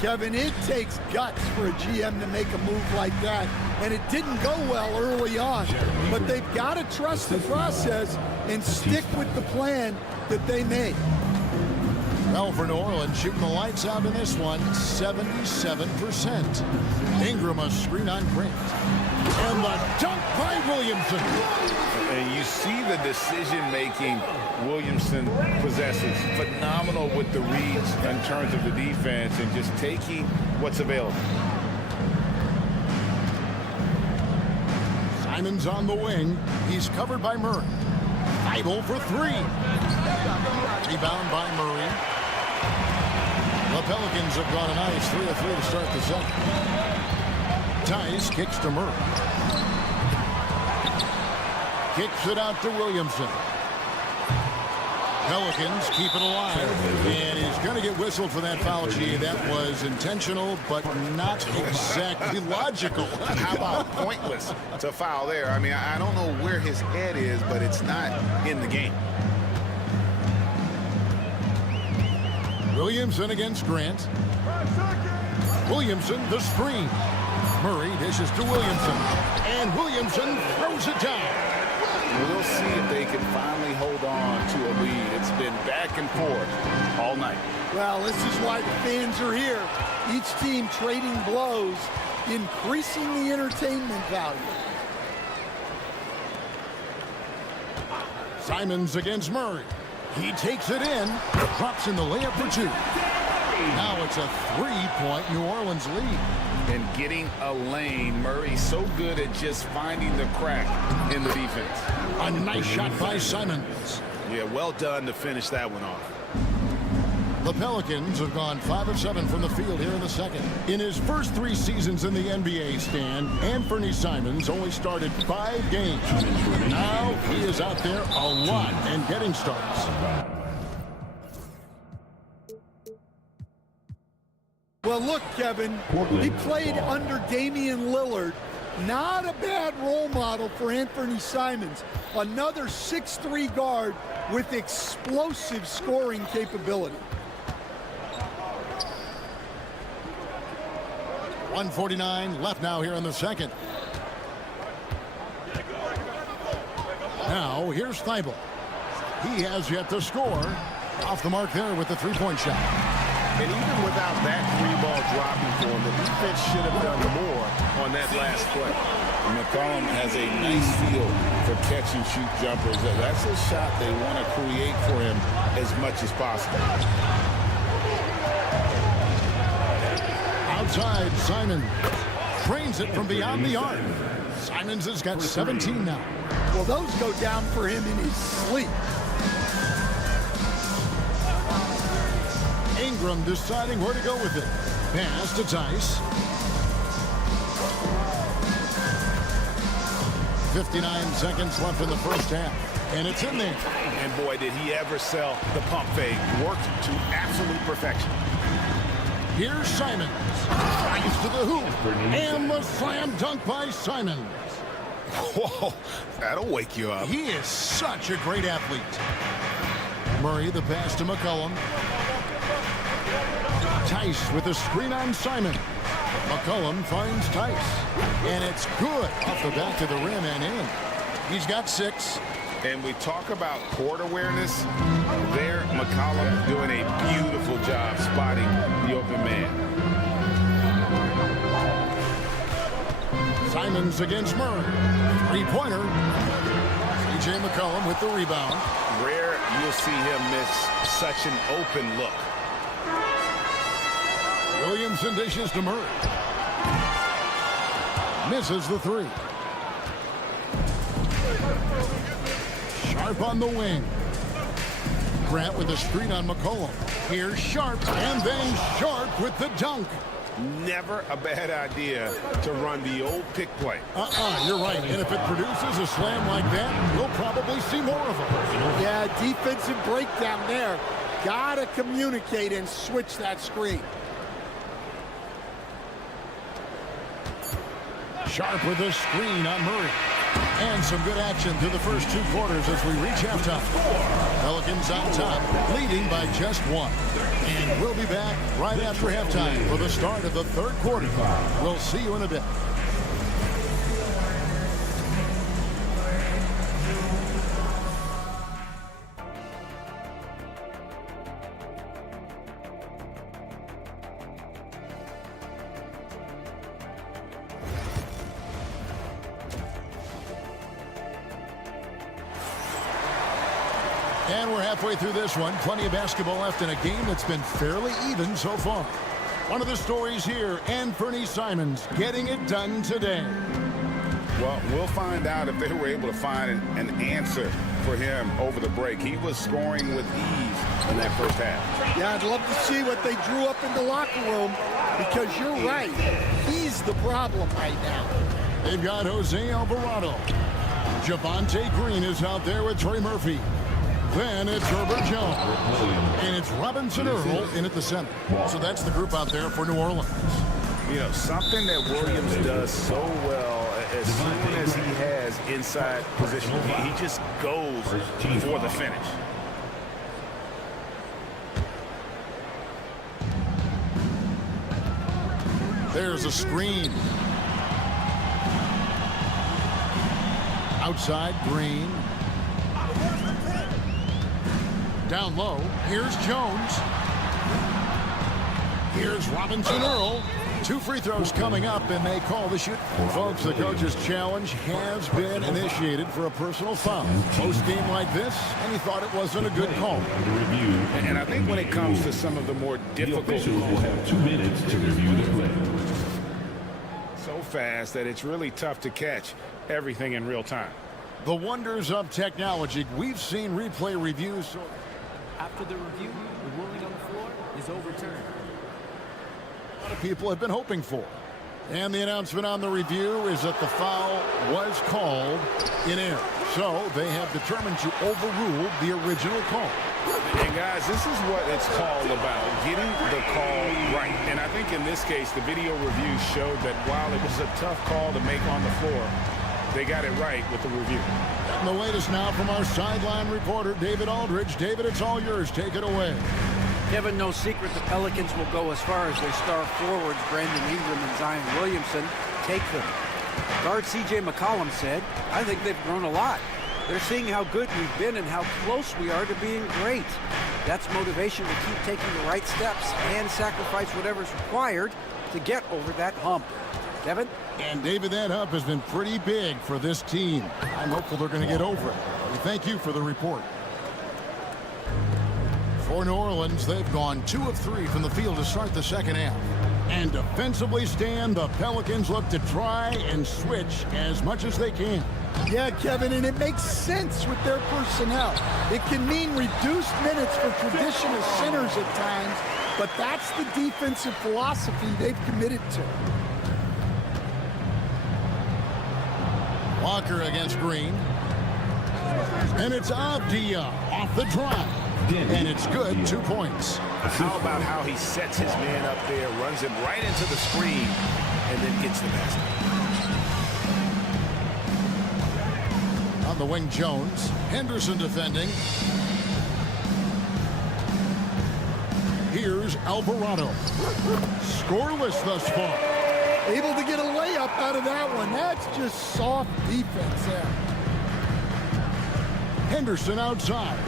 Kevin, it takes guts for a GM to make a move like that, and it didn't go well early on. But they've got to trust the process and stick with the plan that they made. Well, for New Orleans, shooting the lights out in this one, 77%. Ingram a screen on Grant. And the dunk by Williamson. And you see the decision-making Williamson possesses. Phenomenal with the reads in terms of the defense and just taking what's available. Simons on the wing. He's covered by Murray. Thibault for 3. Rebound by Murray. The Pelicans have gone a nice 3 of 3 to start the second. Tice kicks to Murray. Kicks it out to Williamson. Pelicans keep it alive. And he's going to get whistled for that foul, G. That was intentional, but not exactly logical. How about pointless to foul there? I mean, I don't know where his head is, but it's not in the game. Williamson against Grant. Williamson, the screen. Murray dishes to Williamson. And Williamson throws it down. We'll see if they can finally hold on to a lead. It's been back and forth all night. Well, this is why the fans are here. Each team trading blows, increasing the entertainment value. Simons against Murray. He takes it in, drops in the layup for 2. Now it's a 3-point New Orleans lead. And getting a lane, Murray so good at just finding the crack in the defense. A nice shot by Simons. Yeah, well done to finish that one off. The Pelicans have gone 5 of 7 from the field here in the second. In his first 3 seasons in the NBA, Stan, Anthony Simons only started 5 games. Now he is out there a lot and getting starts. Well, look, Kevin, he played under Damian Lillard. Not a bad role model for Anthony Simons. Another 6'3" guard with explosive scoring capability. 1:49 left now here in the second. Now here's Thibault. He has yet to score. Off the mark there with the 3-point shot. And even without that three ball dropping for him, the defense should have done more on that last play. McCollum has a nice feel for catch and shoot jumpers. That's a shot they want to create for him as much as possible. Outside, Simon trains it from beyond the arc. Simons has got 17 now. Well, those go down for him in his sleep. Ingram deciding where to go with it. Pass to Tice. 59 seconds left in the first half. And it's in there. And boy, did he ever sell the pump fake. Worked to absolute perfection. Here's Simons. Drives to the hoop. And the slam dunk by Simons. Whoa, that'll wake you up. He is such a great athlete. Murray, the pass to McCollum. Tice with a screen on Simon. McCollum finds Tice. And it's good off the back of the rim and in. He's got 6. And we talk about court awareness. There, McCollum doing a beautiful job spotting the open man. Simons against Murray. Three-pointer. C.J. McCollum with the rebound. Rare you'll see him miss such an open look. Williamson dishes to Murray. Misses the 3. Sharp on the wing. Grant with a screen on McCollum. Here's Sharp, and then Sharp with the dunk. Never a bad idea to run the old pick play. You're right. And if it produces a slam like that, we'll probably see more of them. Yeah, defensive breakdown there. Gotta communicate and switch that screen. Sharp with a screen on Murray. And some good action through the first 2 quarters as we reach halftime. Pelicans on top, leading by just 1. And we'll be back right after halftime for the start of the 3rd quarter. We'll see you in a bit. And we're halfway through this one. Plenty of basketball left in a game that's been fairly even so far. One of the stories here, Anthony Simons getting it done today. Well, we'll find out if they were able to find an answer for him over the break. He was scoring with ease in that first half. Yeah, I'd love to see what they drew up in the locker room because you're right. He's the problem right now. They've got Jose Alvarado. Javonte Green is out there with Trey Murphy. Then it's Herbert Jones. And it's Robinson Earl in at the center. So that's the group out there for New Orleans. You know, something that Williams does so well as soon as he has inside position, he just goes for the finish. There's a screen. Outside, Green. Down low. Here's Jones. Here's Robinson Earl. 2 free throws coming up, and they call the shoot. Folks, the coach's challenge has been initiated for a personal foul. Post game like this, and he thought it wasn't a good call. And I think when it comes to some of the more difficult calls, will have 2 minutes to review the play. So fast that it's really tough to catch everything in real time. The wonders of technology. We've seen replay reviews. After the review, the ruling on the floor is overturned. A lot of people have been hoping for. And the announcement on the review is that the foul was called in error. So they have determined to overrule the original call. And guys, this is what it's called about, getting the call right. And I think in this case, the video review showed that while it was a tough call to make on the floor, they got it right with the review. And the latest now from our sideline reporter, David Aldridge. David, it's all yours. Take it away. Kevin, no secret the Pelicans will go as far as their star forwards, Brandon Ingram and Zion Williamson, take them. Guard C.J. McCollum said, I think they've grown a lot. They're seeing how good we've been and how close we are to being great. That's motivation to keep taking the right steps and sacrifice whatever's required to get over that hump. Devin? And David, that hump has been pretty big for this team. I'm hopeful they're going to get over it. We thank you for the report. For New Orleans, they've gone 2 of 3 from the field to start the second half. And defensively, Stan, the Pelicans look to try and switch as much as they can. Yeah, Kevin, and it makes sense with their personnel. It can mean reduced minutes for traditional centers at times, but that's the defensive philosophy they've committed to. Walker against Green. And it's Avdia off the drive. And it's good, 2 points. How about how he sets his man up there, runs him right into the screen, and then gets the basket. On the wing, Jones. Henderson defending. Here's Alvarado. Scoreless thus far. Able to get a layup out of that one. That's just soft defense there. Henderson outside.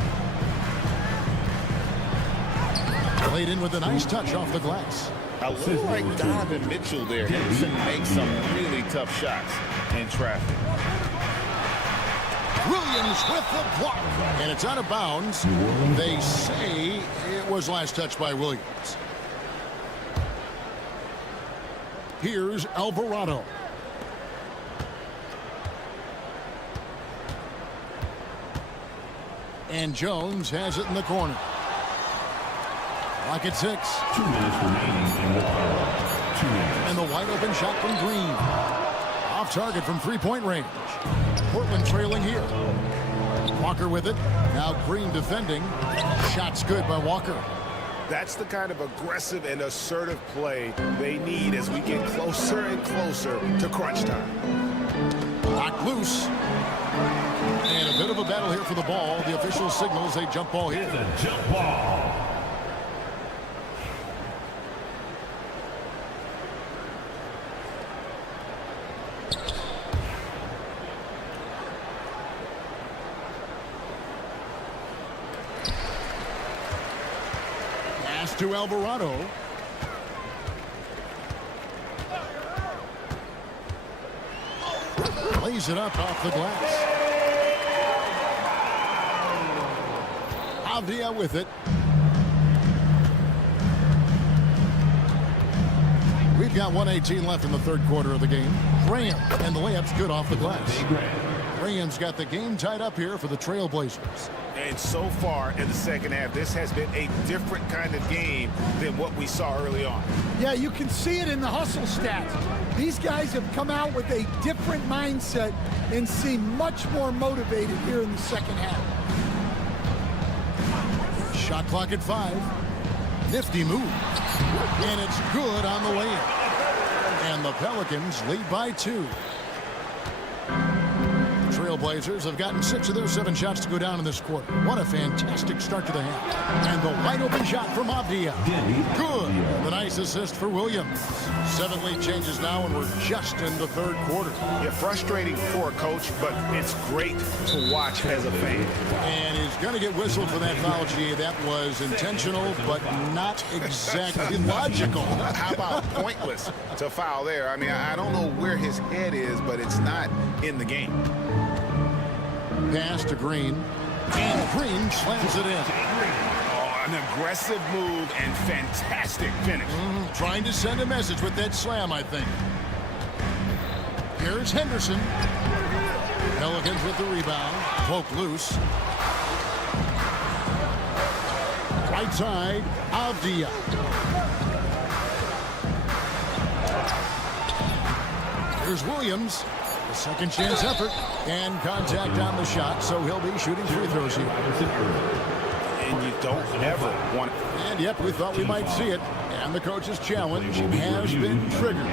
Played in with a nice touch off the glass. A little like Donovan Mitchell there. Henderson makes some really tough shots in traffic. Williams with the block. And it's out of bounds. They say it was last touched by Williams. Here's Alvarado. And Jones has it in the corner. Clock at 6. 2 minutes remaining in the quarter. 2 minutes. And the wide open shot from Green. Off target from 3-point range. Portland trailing here. Walker with it. Now Green defending. Shot's good by Walker. That's the kind of aggressive and assertive play they need as we get closer and closer to crunch time. Locked loose. And a bit of a battle here for the ball. The official signals a jump ball here. It's a jump ball. To Alvarado. Lays it up off the glass. Avdia with it. We've got 1:18 left in the third quarter of the game. Graham, and the layup's good off the glass. Graham's got the game tied up here for the Trailblazers. And so far in the second half, this has been a different kind of game than what we saw early on. Yeah, you can see it in the hustle stats. These guys have come out with a different mindset and seem much more motivated here in the second half. Shot clock at 5. Nifty move. And it's good on the way in. And the Pelicans lead by 2. Trailblazers have gotten 6 of their 7 shots to go down in this quarter. What a fantastic start to the half. And the wide open shot from Avdia. Good. The nice assist for Williams. 7 lead changes now, and we're just in the third quarter. Yeah, frustrating for a coach, but it's great to watch as a fan. And he's going to get whistled for that foul, G. That was intentional, but not exactly logical. How about pointless to foul there? I mean, I don't know where his head is, but it's not in the game. Pass to Green. And Green slams it in. Oh, an aggressive move and fantastic finish. Trying to send a message with that slam, I think. Here's Henderson. Pelicans with the rebound. Poke loose. Right side, Avdia. Here's Williams. A second chance effort. And contact on the shot, so he'll be shooting free throws here. And you don't ever want it. And yep, we thought we might see it. And the coach's challenge has been triggered.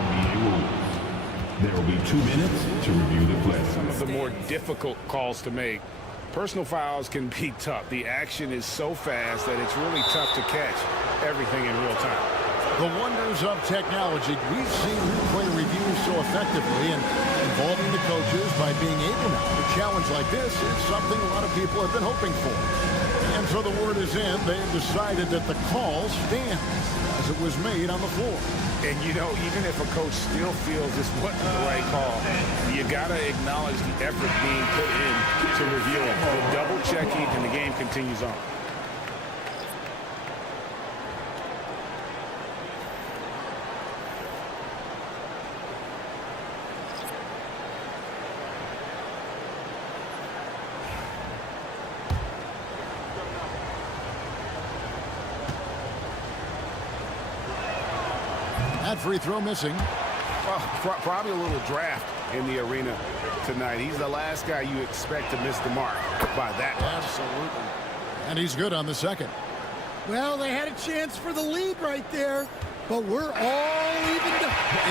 There will be 2 minutes to review the play. Some of the more difficult calls to make. Personal fouls can be tough. The action is so fast that it's really tough to catch everything in real time. The wonders of technology. We've seen replay reviews so effectively, and involving the coaches by being able now to challenge like this is something a lot of people have been hoping for. And so the word is in. They have decided that the call stands as it was made on the floor. And, you know, even if a coach still feels this wasn't the right call, you got to acknowledge the effort being put in to review it. The double checking, and the game continues on. That free throw missing. Well, probably a little draft in the arena tonight. He's the last guy you expect to miss the mark by that much. Absolutely. And he's good on the second. Well, they had a chance for the lead right there, but we're all even.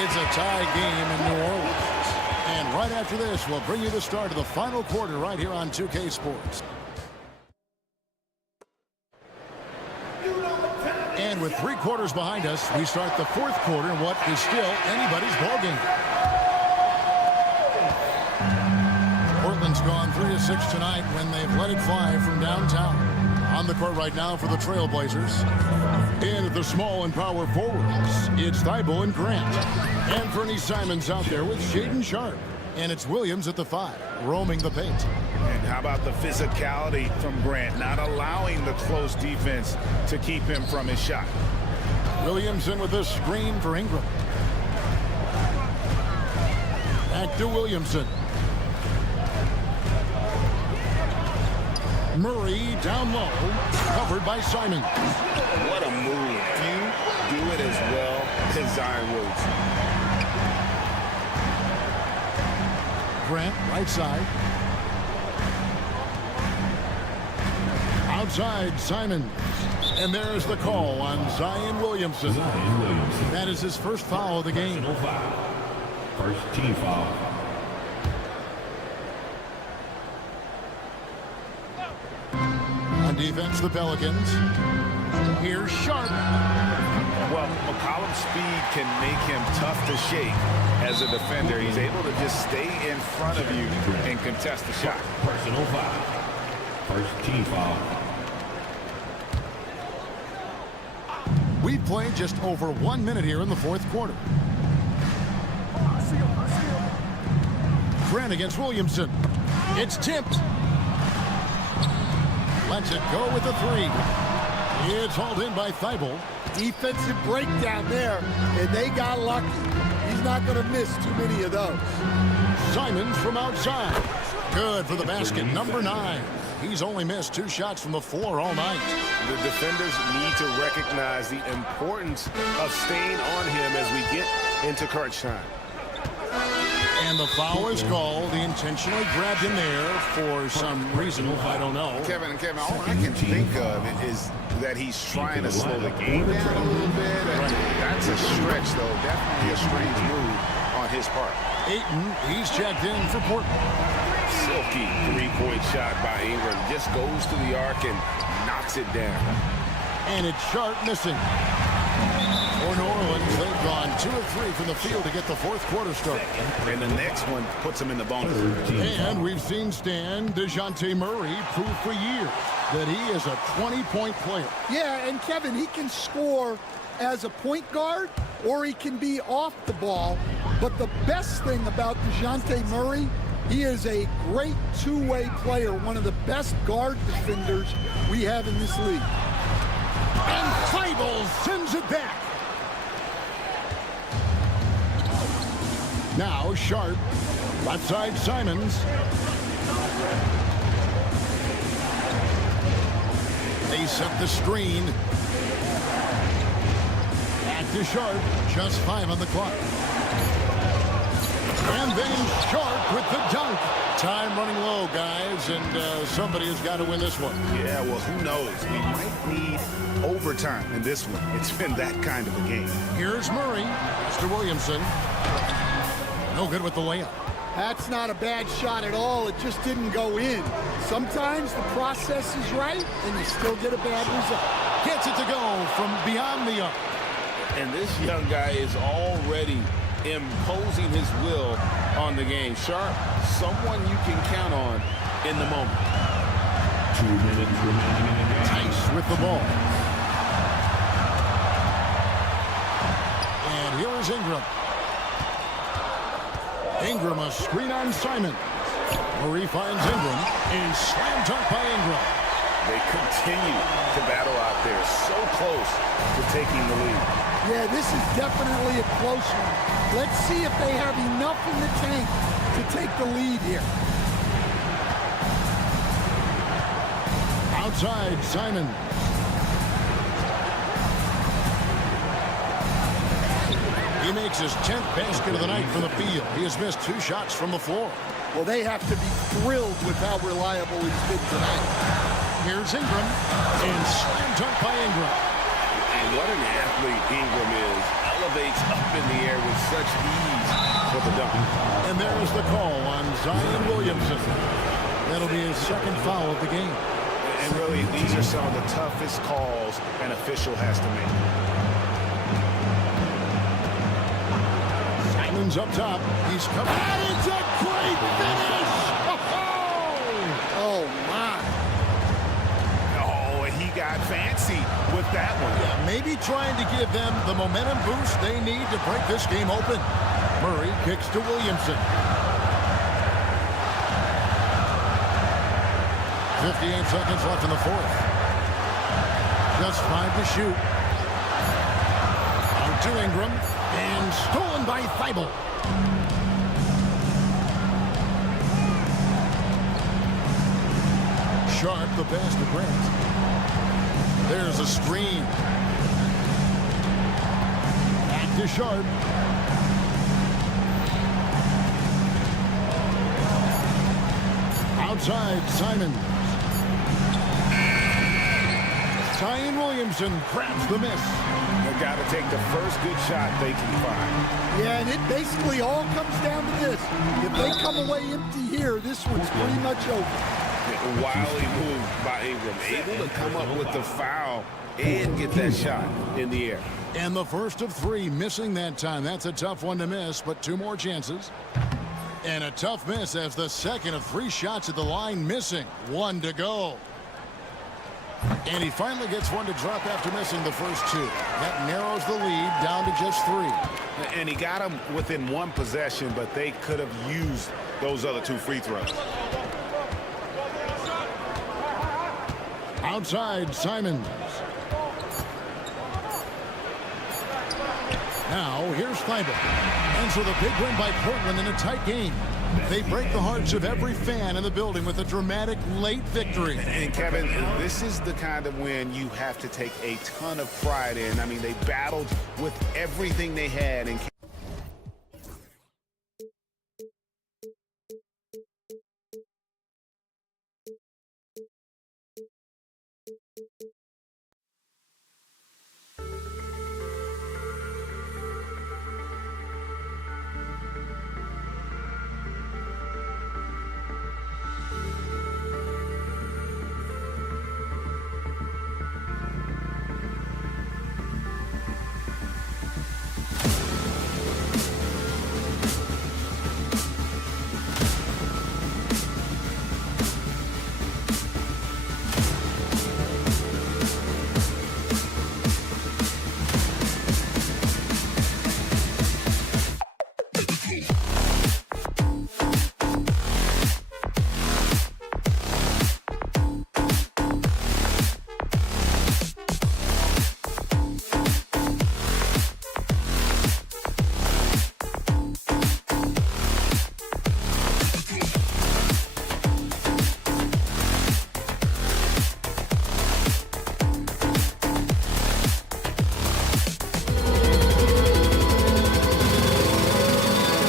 It's a tie game in New Orleans. And right after this, we'll bring you the start of the final quarter right here on 2K Sports. And with 3 quarters behind us, we start the 4th quarter in what is still anybody's ballgame. Portland's gone 3 of 6 tonight when they've let it fly from downtown. On the court right now for the Trailblazers. In at the small and power forwards, it's Thibault and Grant. Anthony Simons out there with Shaedon Sharpe. And it's Williams at the 5, roaming the paint. And how about the physicality from Grant, not allowing the close defense to keep him from his shot. Williamson with a screen for Ingram. Back to Williamson. Murray down low, covered by Simons. What a move. Few do it as well as Zion Williamson. Grant, right side. Outside, Simons. And there's the call on Zion Williamson. That is his first foul of the game. First team foul. On defense, the Pelicans. Here's Sharpe. Well, McCollum's speed can make him tough to shake as a defender. He's able to just stay in front of you and contest the shot. Personal foul. First team foul. We've played just over 1 minute here in the 4th quarter. Grant against Williamson. It's tipped. Lets it go with the 3. It's hauled in by Thibault. Defensive breakdown there, and they got lucky. He's not going to miss too many of those. Simons from outside. Good for the basket, number 9. He's only missed 2 shots from the floor all night. The defenders need to recognize the importance of staying on him as we get into crunch time. And the foul is called. He intentionally grabbed him there for some reason. I don't know. Kevin, all I can think of is that he's trying to slow the game down a little bit. That's a stretch, though. Definitely a strange move on his part. Ayton, he's checked in for Portland. Silky 3-point shot by Ingram. Just goes to the arc and knocks it down. And it's Sharpe missing. For New Orleans, they've gone 2 of 3 from the field to get the 4th quarter started. And the next one puts him in the bonus. And we've seen Stan DeJounte Murray prove for years that he is a 20-point player. Yeah, and Kevin, he can score as a point guard or he can be off the ball. But the best thing about DeJounte Murray, he is a great 2-way player, one of the best guard defenders we have in this league. And Thibault sends it back. Now Sharpe, left side Simons. They set the screen. Back to Sharpe, just 5 on the clock. And then Sharpe with the dunk. Time running low, guys, and somebody has got to win this one. Yeah, well, who knows? We might need overtime in this one. It's been that kind of a game. Here's Murray. Mr. Williamson. No good with the layup. That's not a bad shot at all. It just didn't go in. Sometimes the process is right, and you still get a bad result. Gets it to go from beyond the arc. And this young guy is already imposing his will on the game. Sharp, someone you can count on in the moment. 2 minutes remaining in the game. Tice with the ball. And here is Ingram. Ingram, a screen on Simon. Murray finds Ingram, and slam dunk by Ingram. They continue to battle out there, so close to taking the lead. Yeah, this is definitely a close one. Let's see if they have enough in the tank to take the lead here. Outside, Simon. He makes his 10th basket of the night from the field. He has missed 2 shots from the floor. Well, they have to be thrilled with how reliable he's been tonight. Here's Ingram, and slam dunk by Ingram. And what an athlete Ingram is. Elevates up in the air with such ease for the dunk. And there's the call on Zion Williamson. That'll be his 2nd foul of the game. And really, these are some of the toughest calls an official has to make. Simon's up top. He's coming. And it's a great finish! Oh, my. Oh, and he got fancy with that one. Yeah, maybe trying to give them the momentum boost they need to break this game open. Murray kicks to Williamson. 58 seconds left in the 4th. Just 5 to shoot. Out to Ingram. And stolen by Thibault. Sharp, the pass to Grant. There's a screen. Back to Sharp. Outside, Simon. Zion Williamson grabs the miss. They've got to take the first good shot they can find. Yeah, and it basically all comes down to this. If they come away empty here, this one's pretty much over. Wily move by Ingram, able to come up with the foul and get that shot in the air. And the first of 3 missing that time. That's a tough one to miss, but 2 more chances. And a tough miss as the 2nd of 3 shots at the line missing. 1 to go. And he finally gets one to drop after missing the first 2. That narrows the lead down to just 3. And he got them within 1 possession, but they could have used those other 2 free throws. Outside, Simons. Now, here's Thibault. And so the big win by Portland in a tight game. They break the hearts of every fan in the building with a dramatic late victory. And Kevin, this is the kind of win you have to take a ton of pride in. I mean, they battled with everything they had and